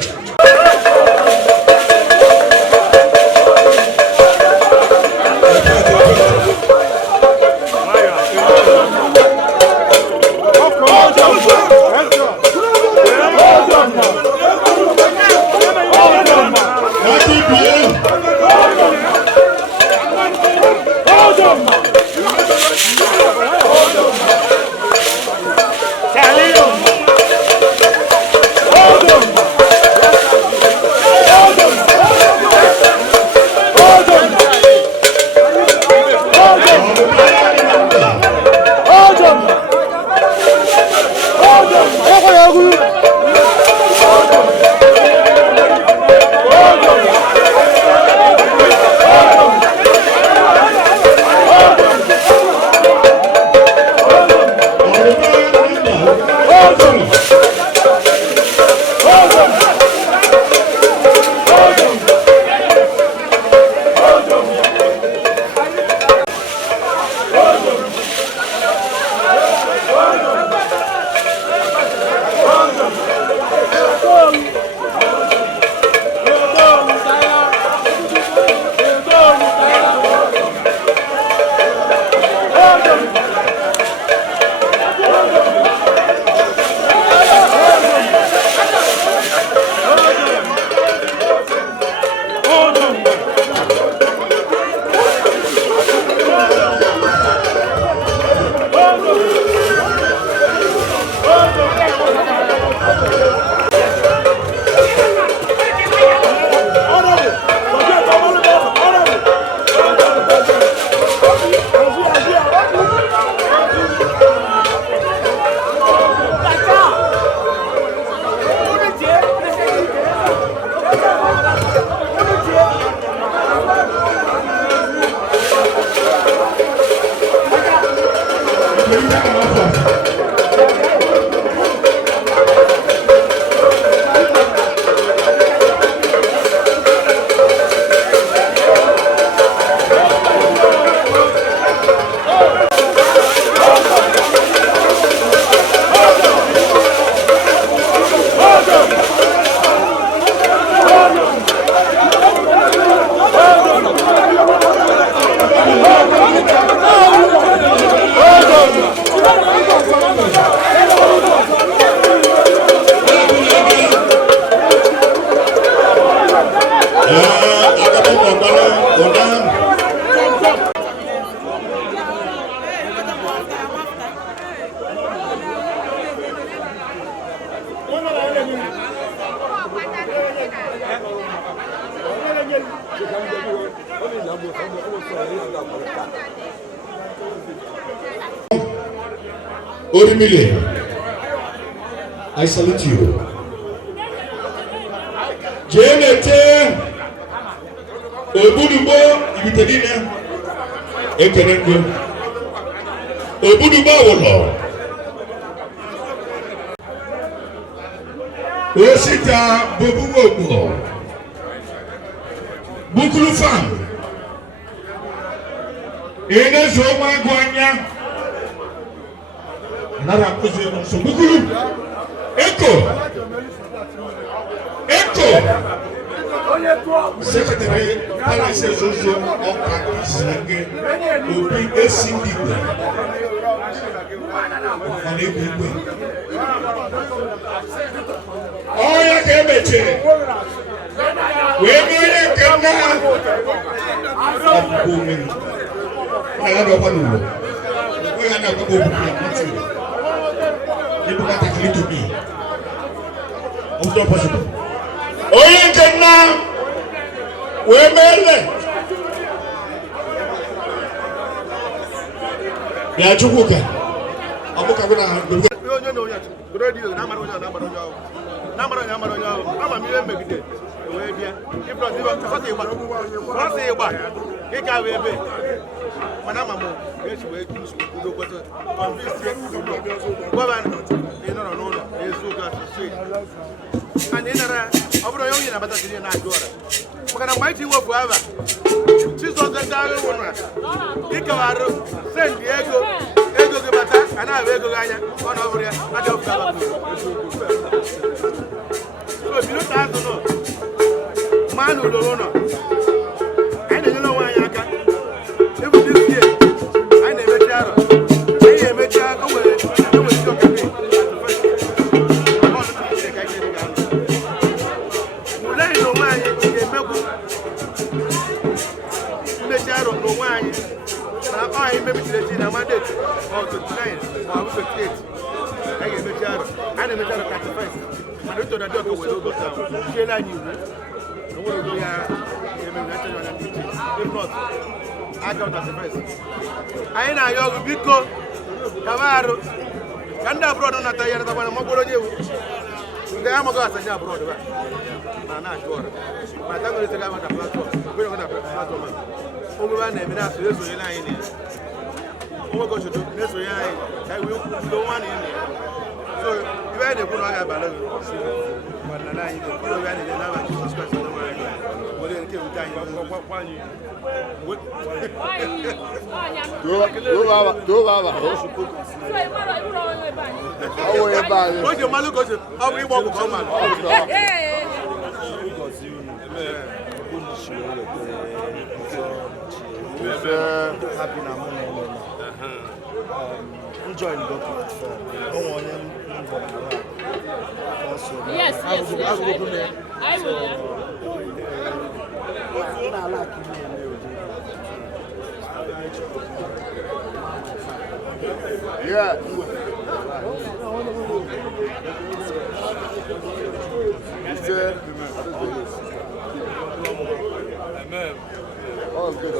Hold on. Orimile, I salute you. Jenete Obudubo Ibitedine Ekenengo Obudubo Wolo Osita Bobuwobo Bukulu Fan Ene Zoma Gwanya Nara Kuzino so Bukulu Echo Secretary Palace Social Oka Isange Obi Esindigwe Onebigwe Oya Kebeche Wemeye Kena Abubume Nagado Panulo Oya Nagado Panulo You can't take it to me What's not possible? Oye Kena Wemele Ya chukuka Abuka kuna and in a over young about that in Agora. When I'm waiting for forever, she's on the Diana. Icaro, San Diego, Ego Gabata, and I will go on over here. I don't so if you don't have to know, man who don't know, and you know why I can. Even this year, I never tell. I never tell. Maybe today, I'm at it, or 29, or 58. I get a jar, and a jar of sacrifice. I don't know the doctor will go down. She like you. If not, I got sacrifice. I know you're because Cavaro, and that brought on a tire that one of my you. The Amagas and your brother. I'm not sure. My tongue is a guy on the platform. We're going to have a platform. Over one name, that's the line. Oh my gosh, that's why I will do one in there. So, you had a good eye about it. But I ran it and I was special. What did you tell enjoy the document for don't want them also. Yes, I will. Yeah. Oh, good.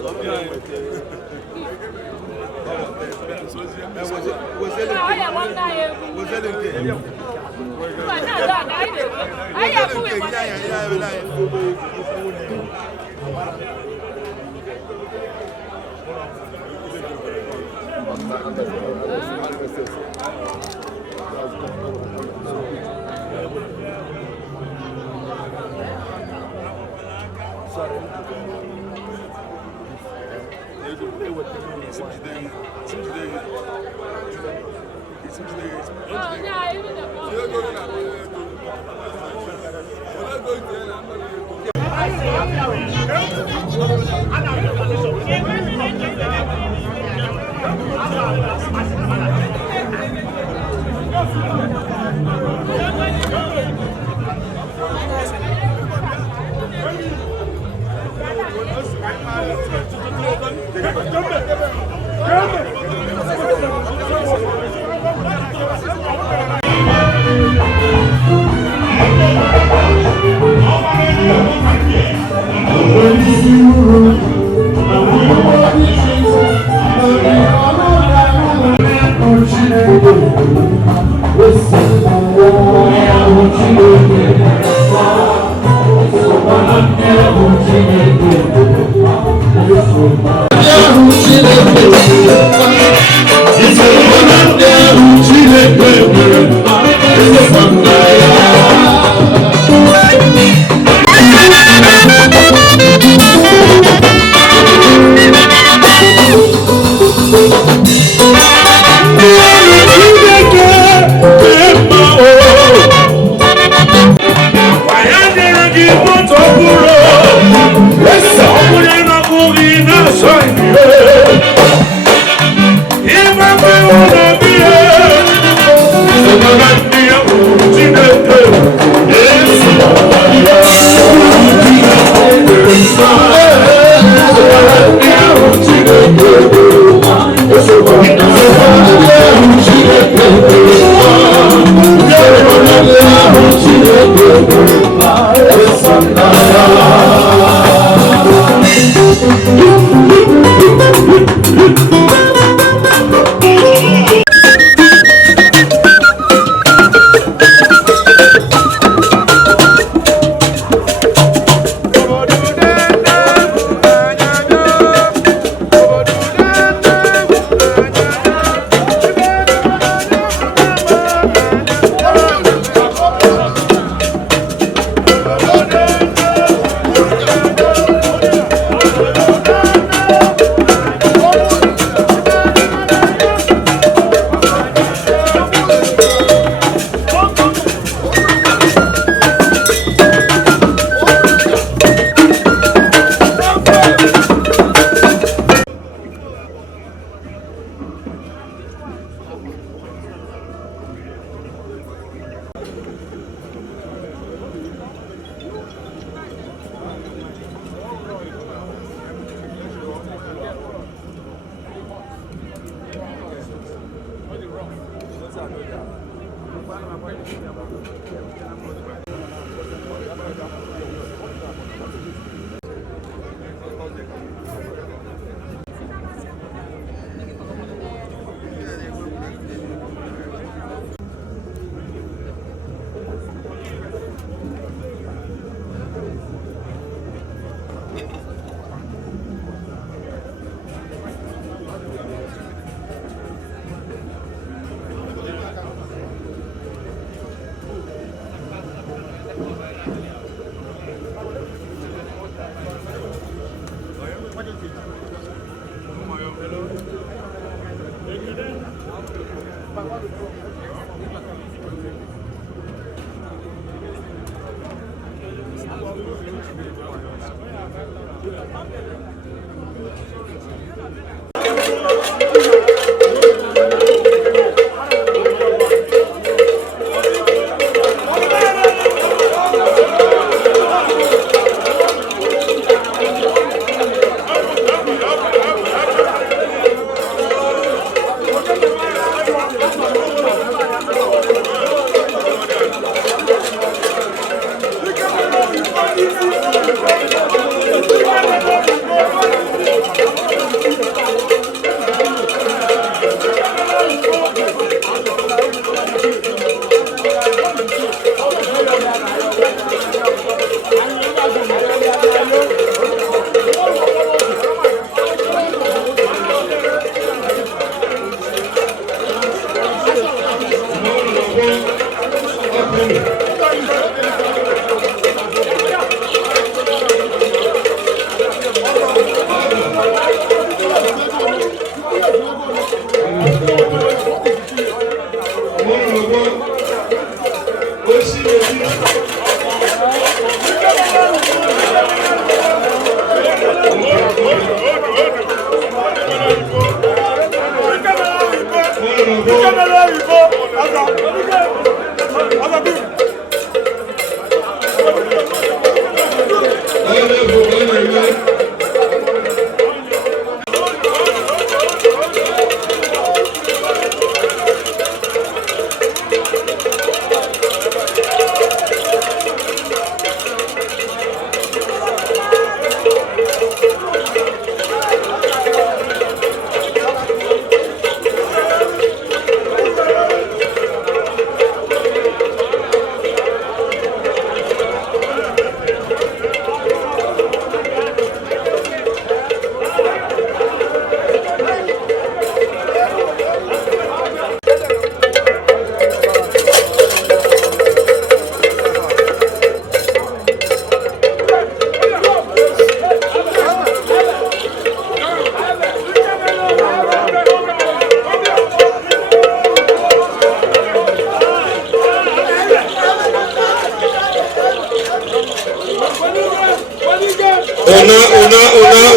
Thank you.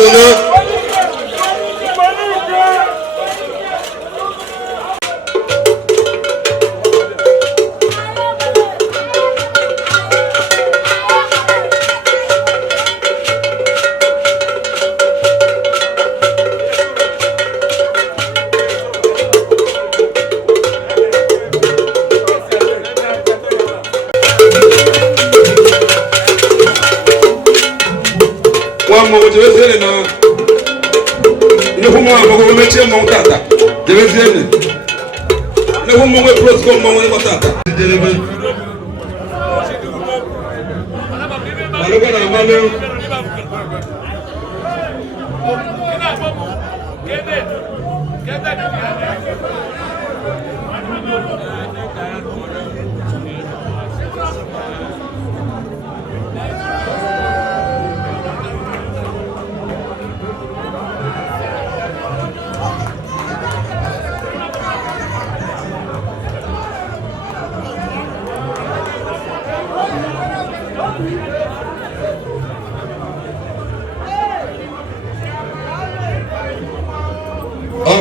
Una. mmanwụ jebeziere na nnukwu mmanwụ agbagwo mechie mmanwụ tata jebeziere nnukwu mmanwụ eprosko mmanwụ ịgba tata malụkwa na amalụ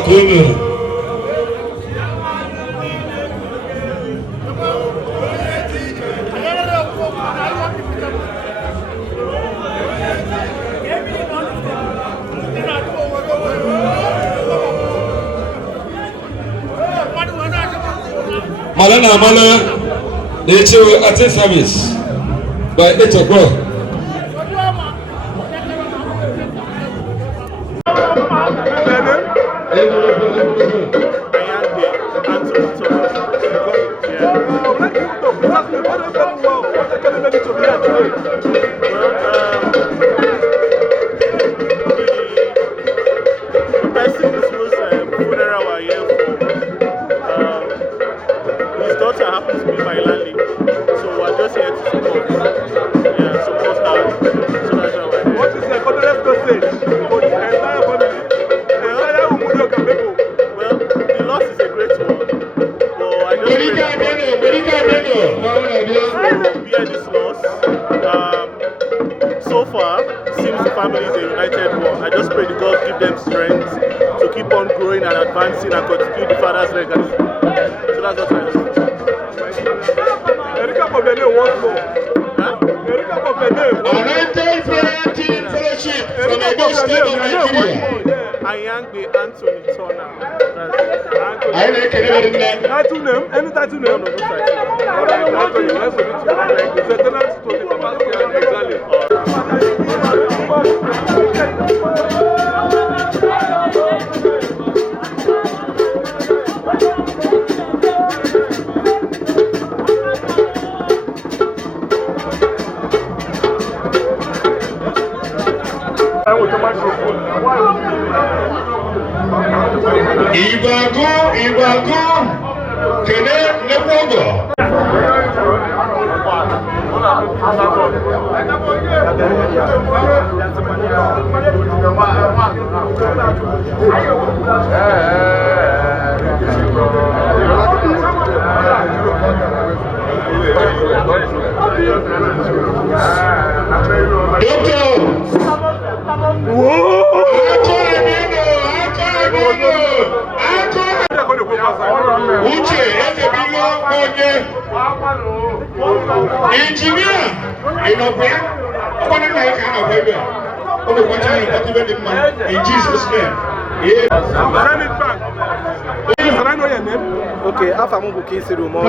Amen. Malana Mala, they will attend service by 8 o'clock. So far, seems the family is a united one. I just pray to God give them strength to keep on growing and advancing and continue the father's legacy. So that's what I say. Erika Pobele once more. Erika Pobele. United Prayer Team Fellowship from Edo State of Nigeria. Ayangbe Anthony Turner. I like it. Title name? Any title name? No, no title. Lieutenant to the Papa exactly. Ibago, Kene Nepogo. Uche ezebilo onye injinia inọgbe ọkwanụ na ịka na ọgbe ebe a ọ na-ekwacha na ịkpọtibe dị mma in Jesus name. Okay, after I'm going to kiss you more. I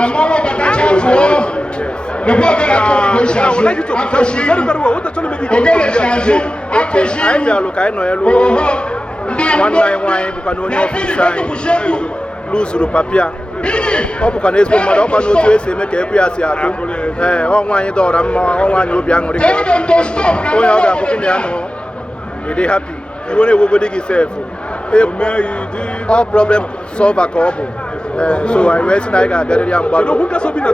lose papia. Ọ ka na-ezigbo mmadụ ọkwa n'otu esi eme ka ekwe ya si atụ ọ nwaanyị dọọra mma ọ nwaanyị obi aṅụrị onye ọ ga-abụ gị na ya nọ ịdị happy iwe na-ewegodi gị sef ọ problem solver ka ọ bụ so anyị wee sị na anyị ga-abịarịrị ya mgbago nkasi obi na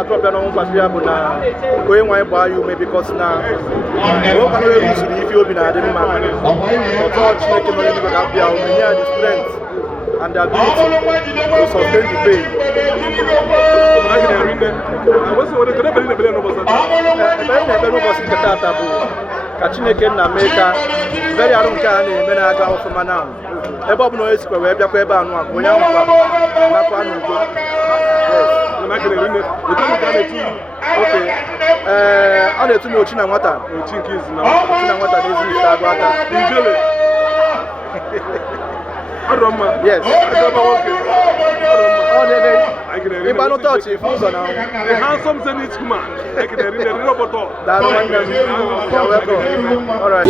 atụrọpịa n'ọnwụ mkpasiri ya bụ na onye nwaanyị gbaa ya ume bikos na ụka na ere usoro ife obi na-adị mma ọtọ Chineke nọ n'eluigwe ga-abịa ume nye ya the strength and the ability to sustain the pain. Ka Chineke nna mee ka very arụ nke a na-eme na-aga ọfụma na ebe ọ bụla onye sikwa wee bịakwa ebe anụ akụ onye ahụ nakwa n'udo. Ọ na-etu m ochi na nwata n'ezi ite agụ aka. Yes. Iba no touch if you now. The handsome Zenith man. Like the robot. That one them. You're welcome. All right.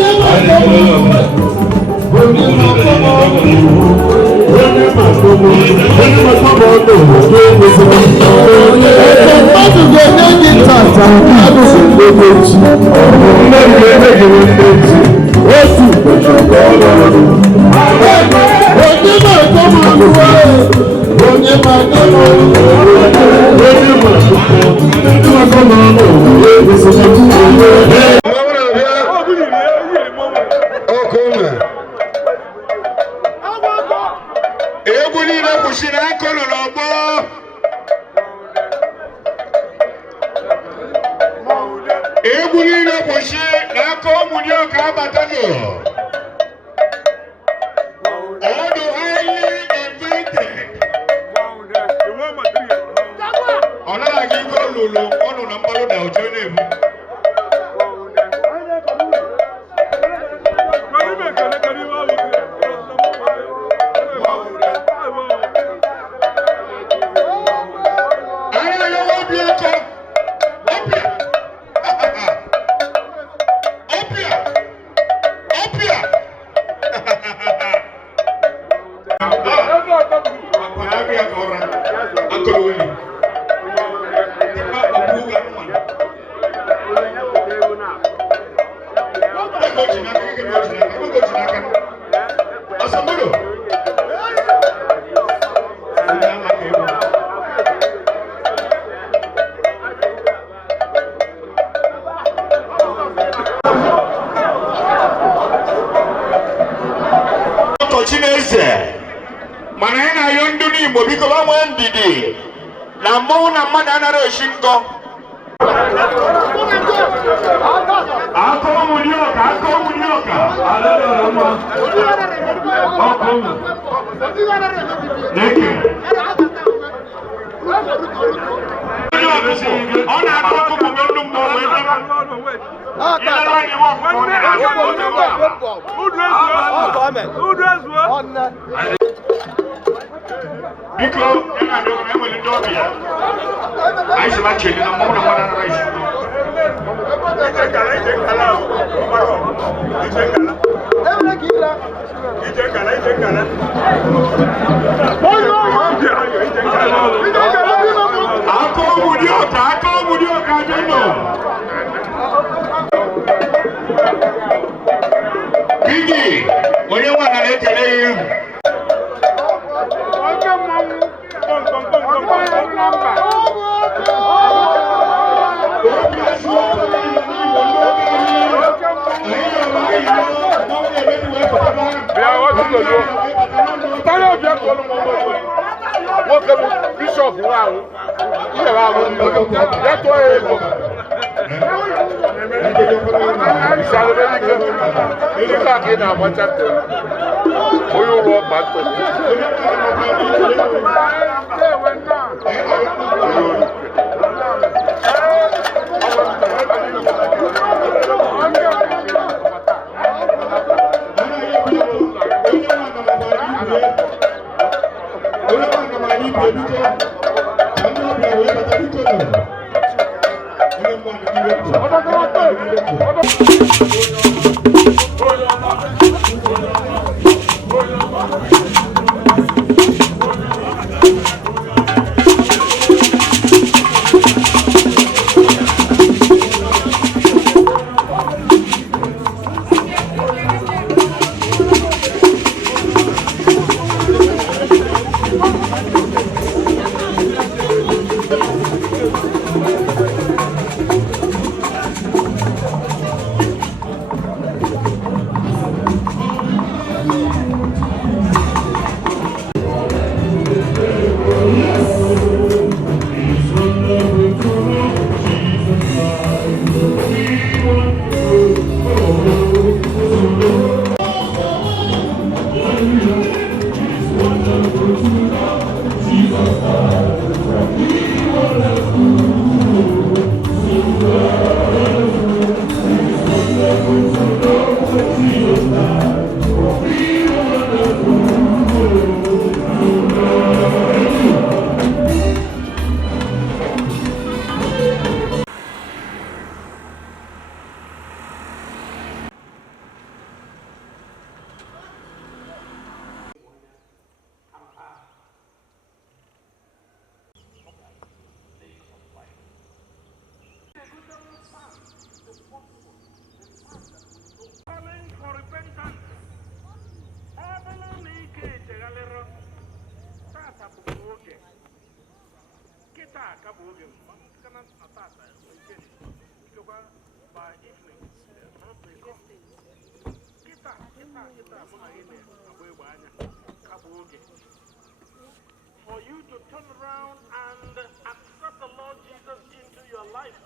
For you to turn around and accept the Lord Jesus into your life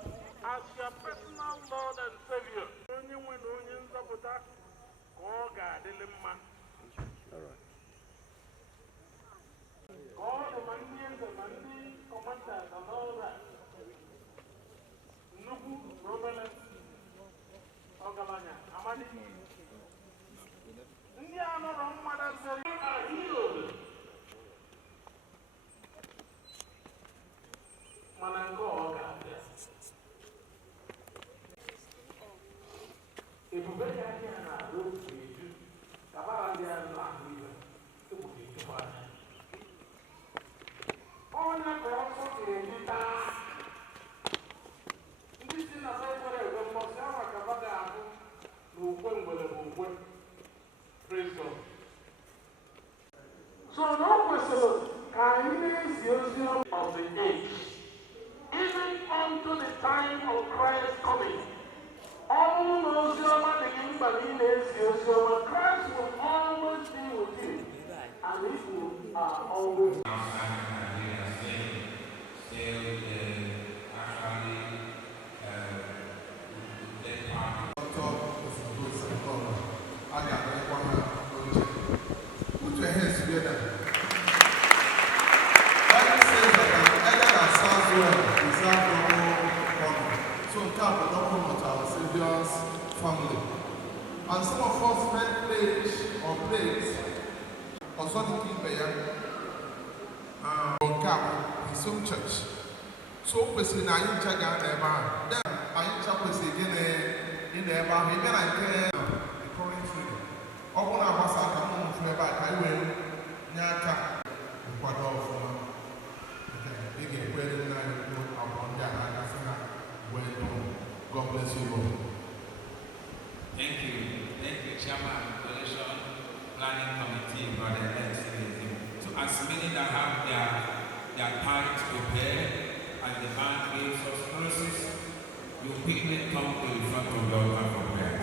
as your personal Lord and Savior. All the Mandians and Mandi commanders and all that. Nubu, Robert, Ogalanya, Amadi. Indiana, Ramada, are healed. Manango, Oga. If you break out here and I don't see you, Kabala, they are not even. It would be too bad. On the cross of the Edita, this is a very good Mosama Kabada, who went. Praise God. So, no question, kindness is of the age, even unto the time of Christ's coming. All those Christ will always be with you, and He will always. Put your hands together. Bible says that an elder that serves well deserves double honor. So we have a double honor to our Savior's family. And some of us men pledge or plays or something on cap his own church. So we say na yin chaga na eba. Then ayin chapel say again in the eba. Maybe I can the current freedom. Ọbụna agbasa aka m mfu ebe a ka anyị wee nye aka nkwado ọfụma ị ga-ekwere nna anyị kwuo abụọ ndị a na-agasị ha wee dụọ. God bless you all. Thank you, Chairman, Coalition Planning Committee, Brother Alex. So as many that have their tithes prepared and the band gives us process, you quickly come to the front of the altar for prayer.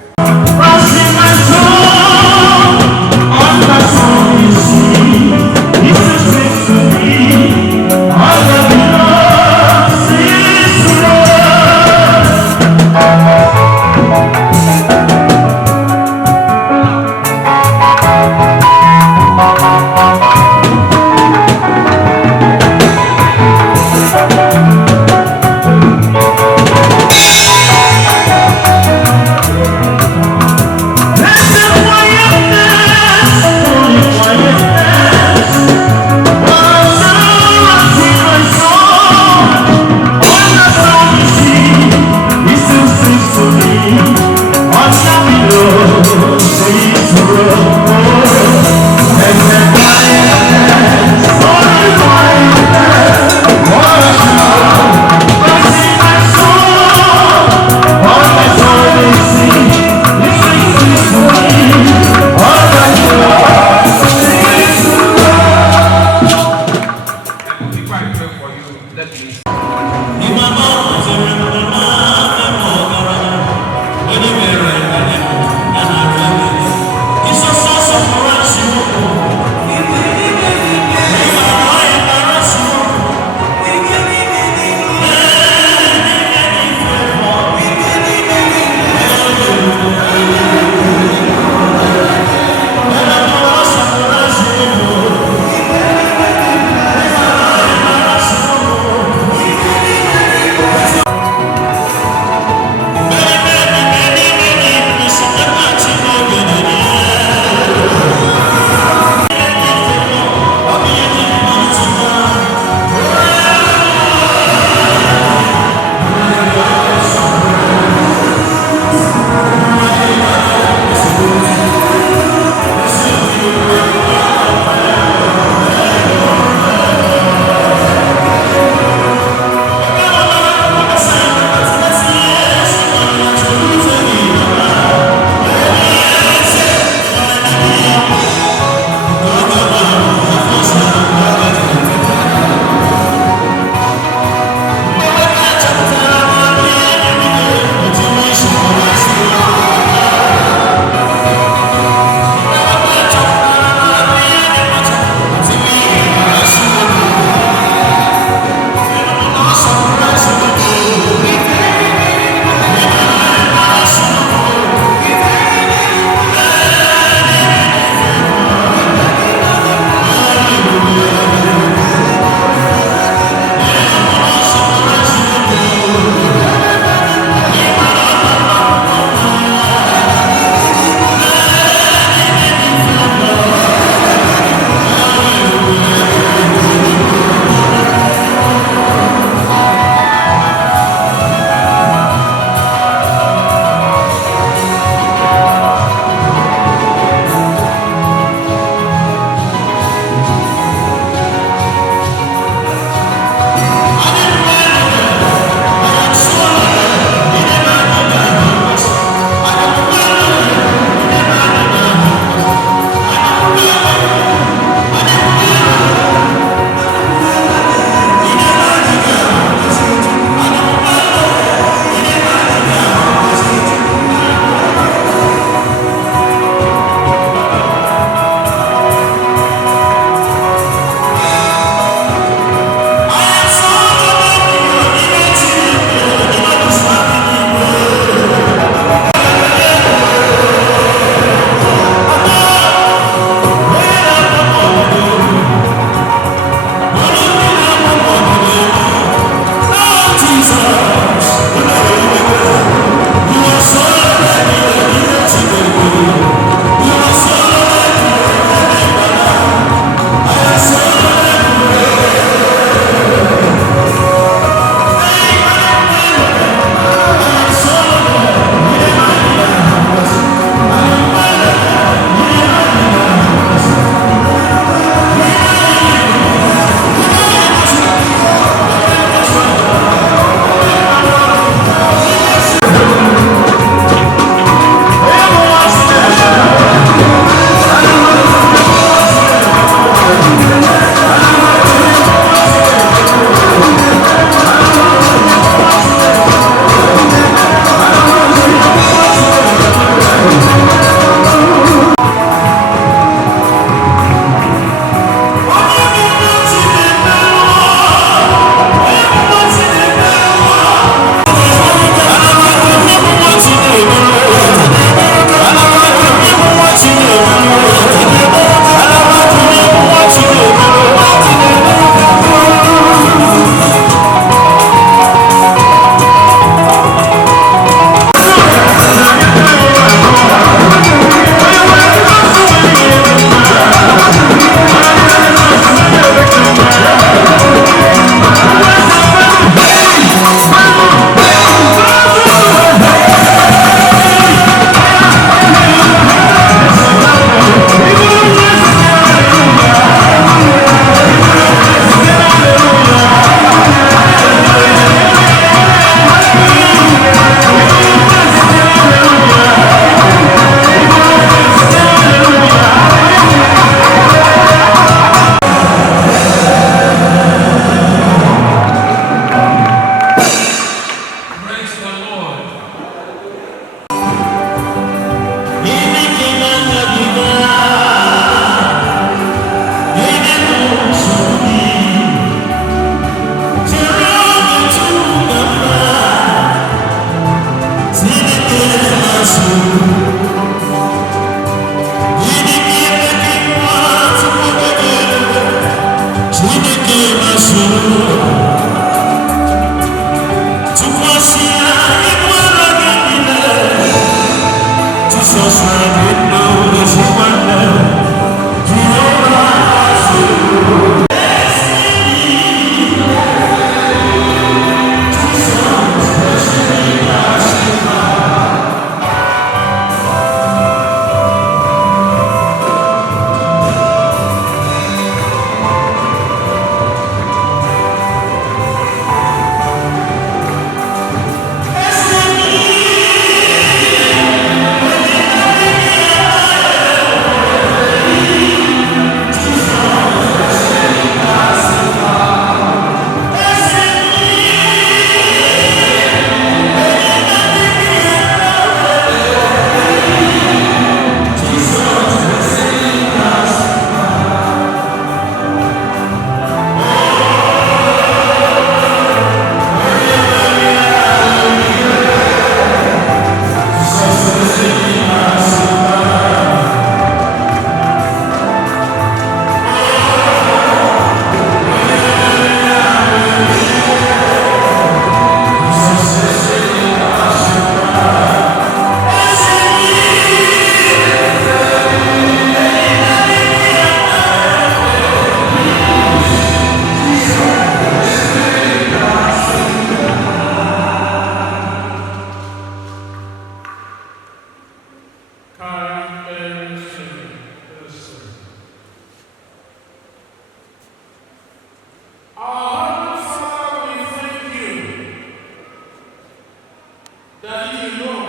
that you know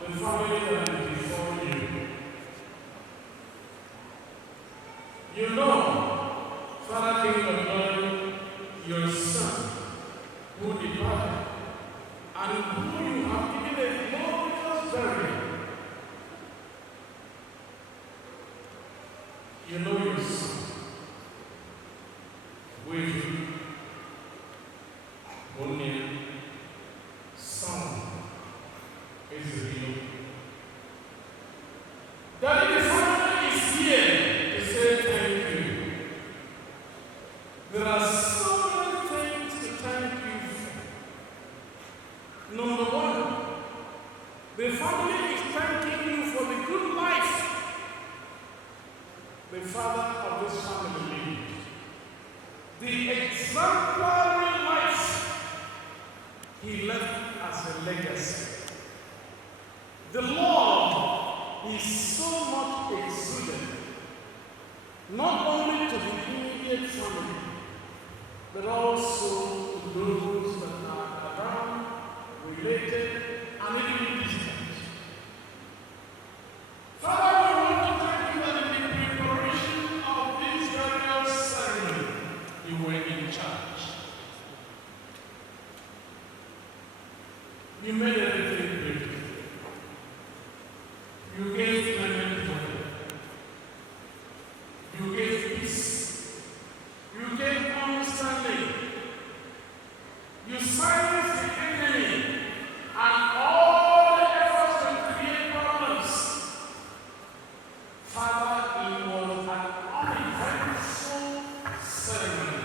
the family that is before you. You know, Father King of Glory, your Son, who departed, and who you have given a glorious burial. You know your Son, with only Son is real. That the Father is here to say thank you. There are so many things to thank you for. Number one, the family is thanking you for the good life the father of this family lived. The exemplary life he left as a legacy. The Lord is so much exuded, not only to the immediate family, but also to those that are around, related, and even distant. Father, we want to thank you that in the preparation of this burial ceremony, you were in charge. You made everything beautiful. You gave clement weather. You gave peace. You gave understanding. You silenced the enemy and all the efforts to create problems. Father, it was an uneventful ceremony.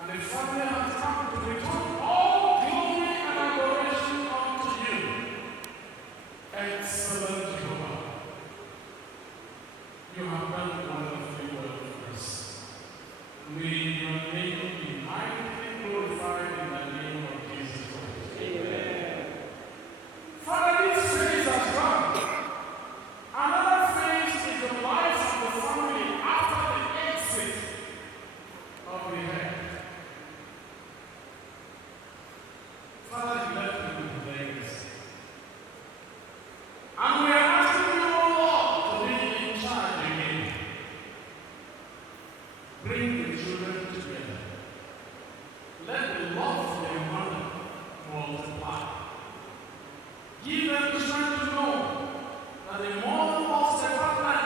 And the family has come to return all glory and adoration unto you. Excellent Jehovah. You have done wonderfully well for us. May your name be mightily glorified in the name of Jesus Christ. Amen. Father, this phase has gone. Another phase is the life of the family after the exit of the head. Father, you left me with legacy. And we are asking you, O Lord, to be in charge again. Bring the children together. Let the love for their mother multiply. Give them the strength to know that the mother loves her partner,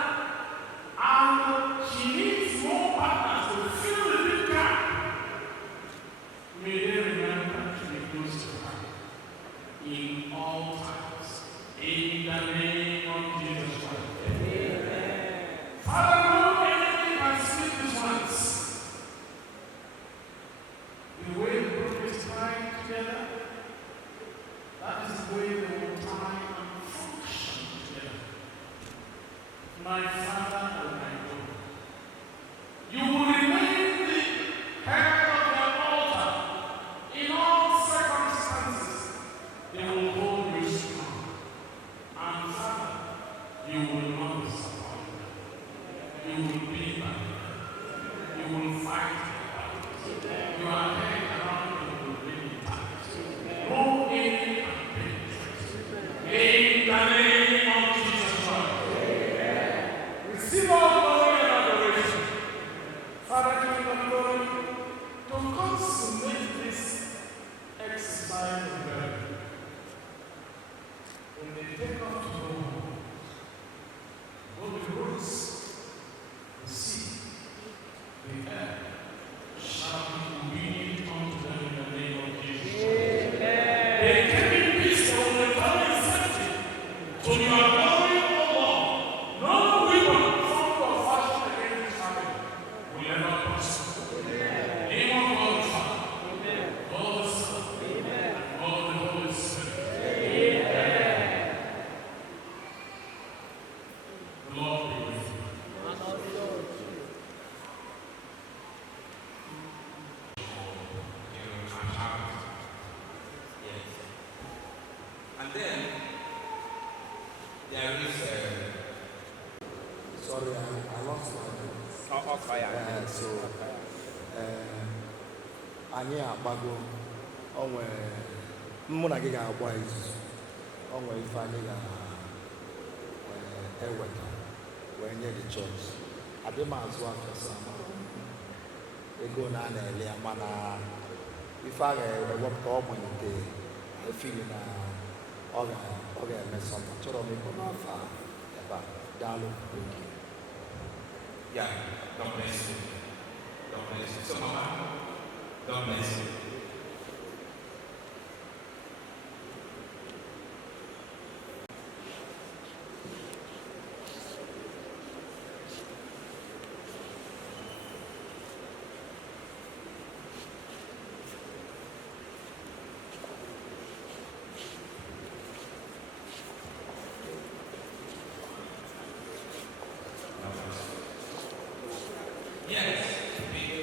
and she needs more partners to fill the big gap. May they remember to be close to her in all times. In the name of Jesus Christ. Amen. Father, no enemy can sleep these ones. The way the group is tied together, that is the way they will tie and function together. My Father and my God, you will remain the head of their altar in all circumstances. They will hold you strong. And Father, you will not disappoint them. You will be by them. You will fight them. You are head around and will be intact. Go in and penetrate. In the name of Jesus Christ. Amen. Receive all glory and adoration. Father, King of glory, to consummate this exercise of burial. When they take off to go home, both the roots, the sea, the air, shall be obedient unto them in the name of Jesus. Amen. They came in peace, they will return in safety to your glory, O Lord. No weapon formed or fashioned against this family will ever prosper. Amen. Name of God the Father, God the Son, and God the Holy Spirit. Amen. The Lord be with you. And then there is sorry, I lost my voice. So anyị agbago onwe mụ na gị ga-agba izuzu o nwere ife anyị ga-eweta wee nye the church adị m azụ afesa ego na a na-ele ya mana ife a ga-ewepụta ọgbanyete efili na ọ ga-eme sọmpa chọrọ m ịkọ n'afọ ebe a daalụ oge Yeah, God bless you. God bless you. So, Mama, God bless you. Yes,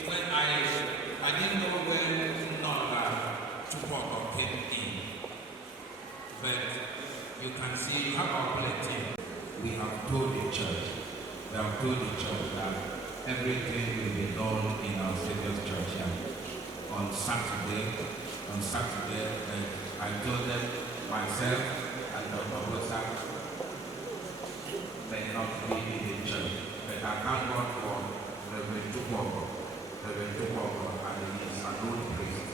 when I didn't know when Nonga Chupoko came in, but you can see how our plenty. We have told the church, that everything will be done in our Savior's church here. On Saturday, I told them myself and Dr. Bosa may not be in the church, but I thank God for Reverend Chupoko, and he is an old priest,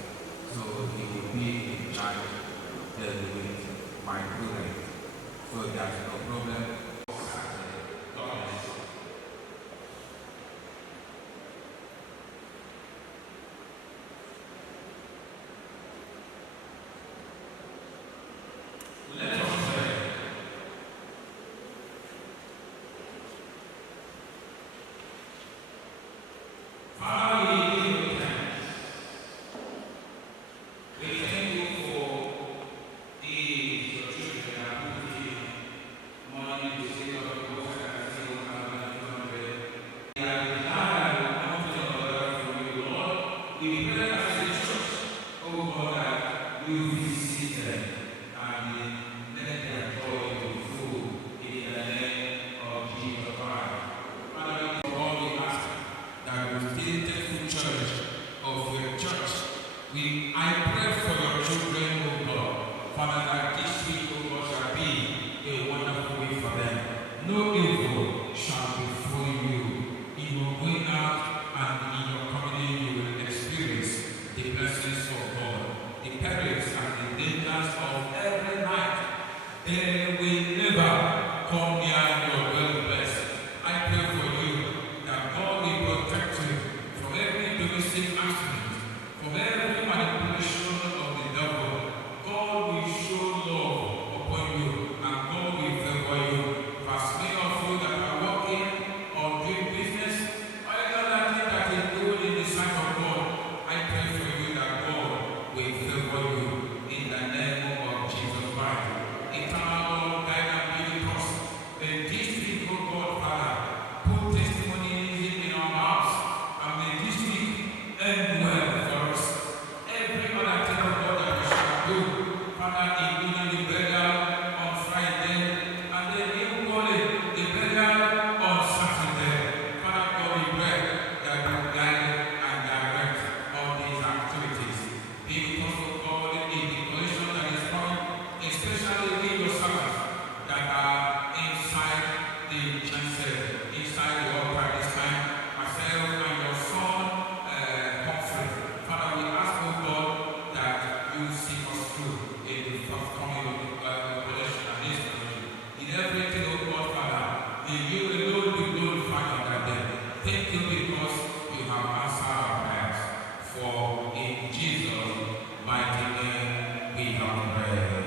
so he will be in charge with my students. So there's no problem. Let us pray. Father, we give you thanks. We thank you for these your children that are put here. Morning to see your people and see what happened in the We are glad and confident from you, Lord. We pray as a church, oh God, that you visit them and let their joy be full in the name of Jesus Christ. Father, we all we ask that we still take full charge of your church. I pray for your children, O God. Father, that this week, O God, shall be a wonderful week for them. No evil shall befall you. In your going out and in your coming in, you will experience the blessings of God, the perils and the dangers of every night. They will never come near your well blessed. I pray for you that God will protect you from every domestic accident, from every manipulation of the devil. God will show love upon you, and God will favor you. For as many of you that are working or doing business, or any other thing that is good in the sight of God, I pray for you that God will favor you in the name of Jesus Christ. Eternal Lord, guide and be with us. May this week, O God, Father, put testimonies in our mouths, and may this week end well for us. Every other thing, O God, that we shall do, Father, including the burial on Friday, and then even calling the burial on Saturday. Father, God, we pray that you guide and direct all these activities. Be with us, O God, in the collection that is coming, especially with your servants that are inside the chancel, inside the altar this time, myself and your son, Humphrey. Father, we ask, O God, that you see us through in the forthcoming collection and this collection. In everything, O God, Father, may you alone be glorified on that day. Thank you because you have answered our prayers. For in Jesus' mighty name we have prayed.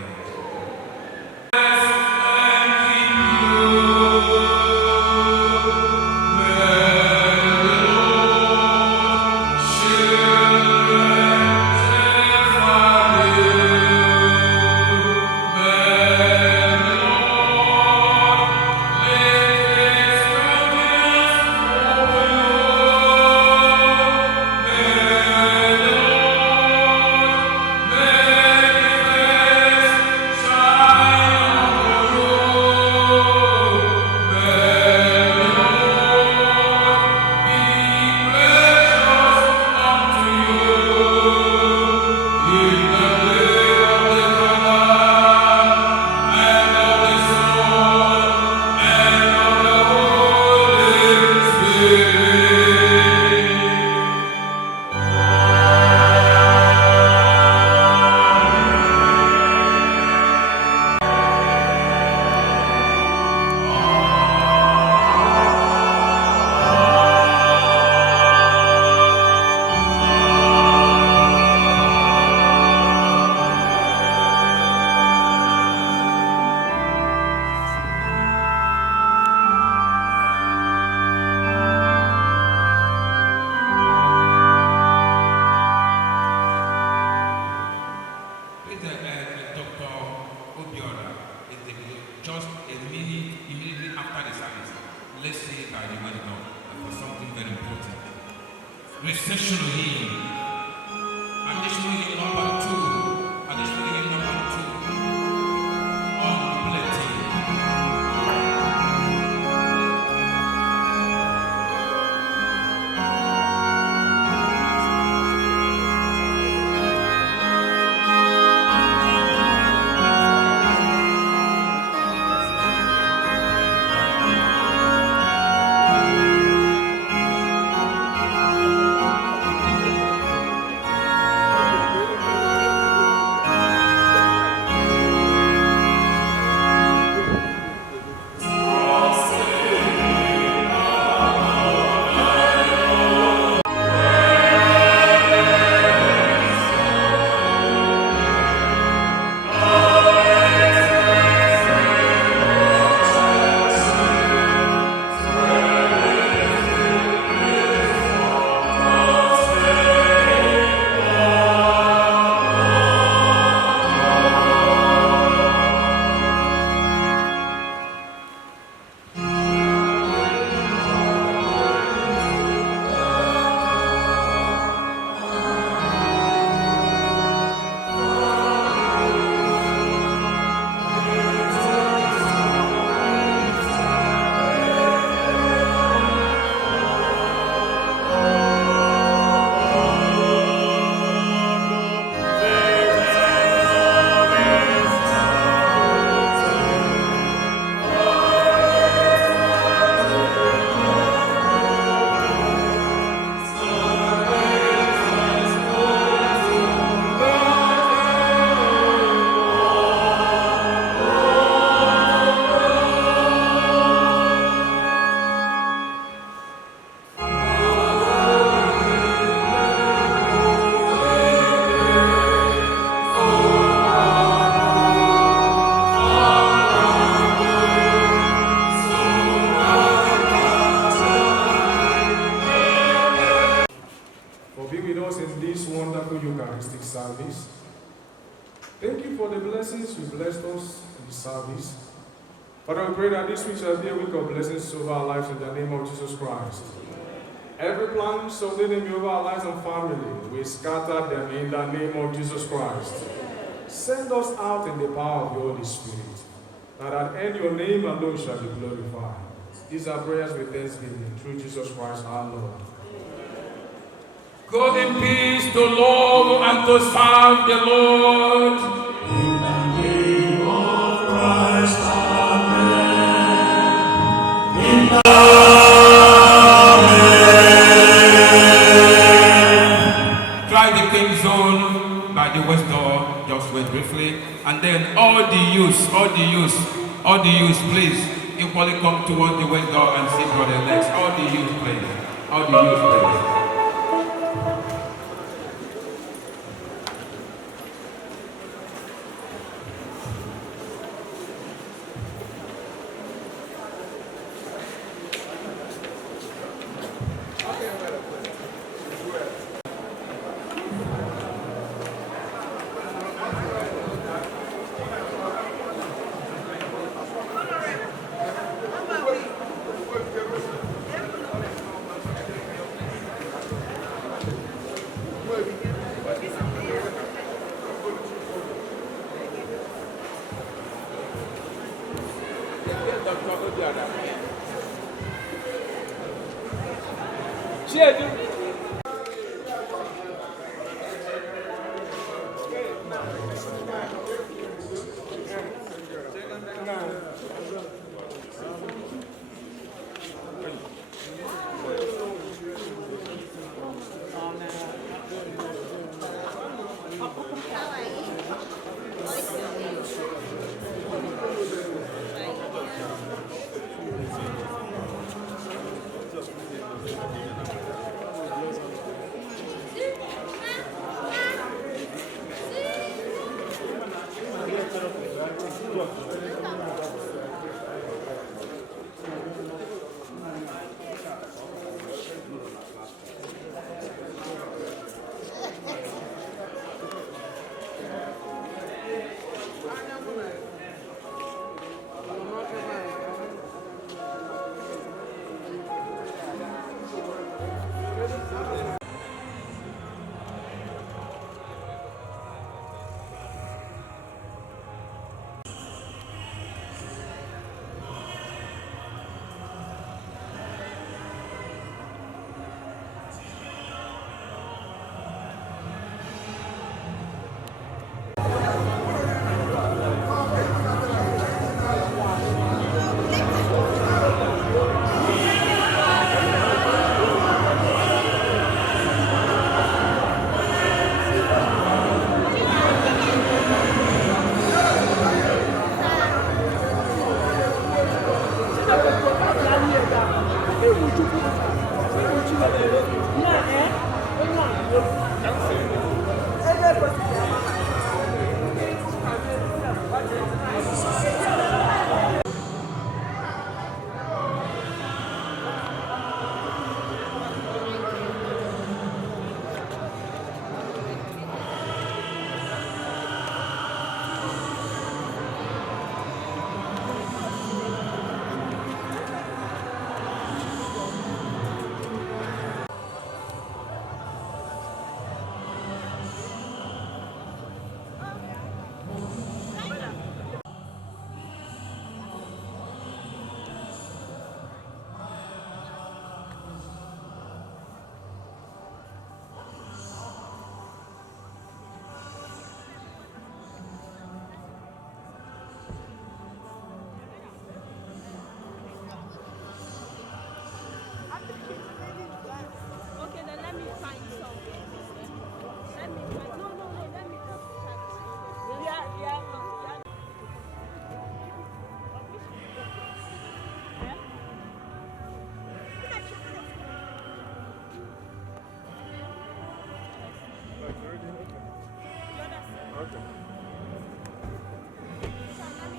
Dr. Obiora is just a minute immediately after the service. Let's say it by the word of God for something very important. Recession hymn. Additional hymn number 2. Additional hymn number 2. Unplenty. Service. Thank you for the blessings you blessed us in the service. Father, we pray that this week shall be a week of blessings over our lives in the name of Jesus Christ. Every plan surrounding over our lives and family, we scatter them in the name of Jesus Christ. Send us out in the power of the Holy Spirit, that at the end your name alone shall be glorified. These are prayers with thanksgiving through Jesus Christ our Lord. Go in peace to love and to serve the Lord. In the name of Christ, amen. Try the King's Zone by the west door, just wait briefly. And then all the youths, please, equally come towards the west door and see Brother Lex. All the youths, please.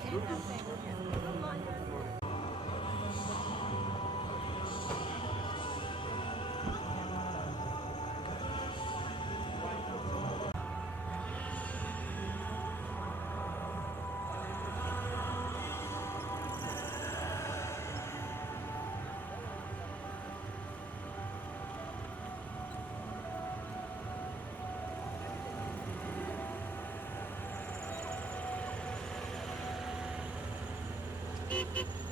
Thank you.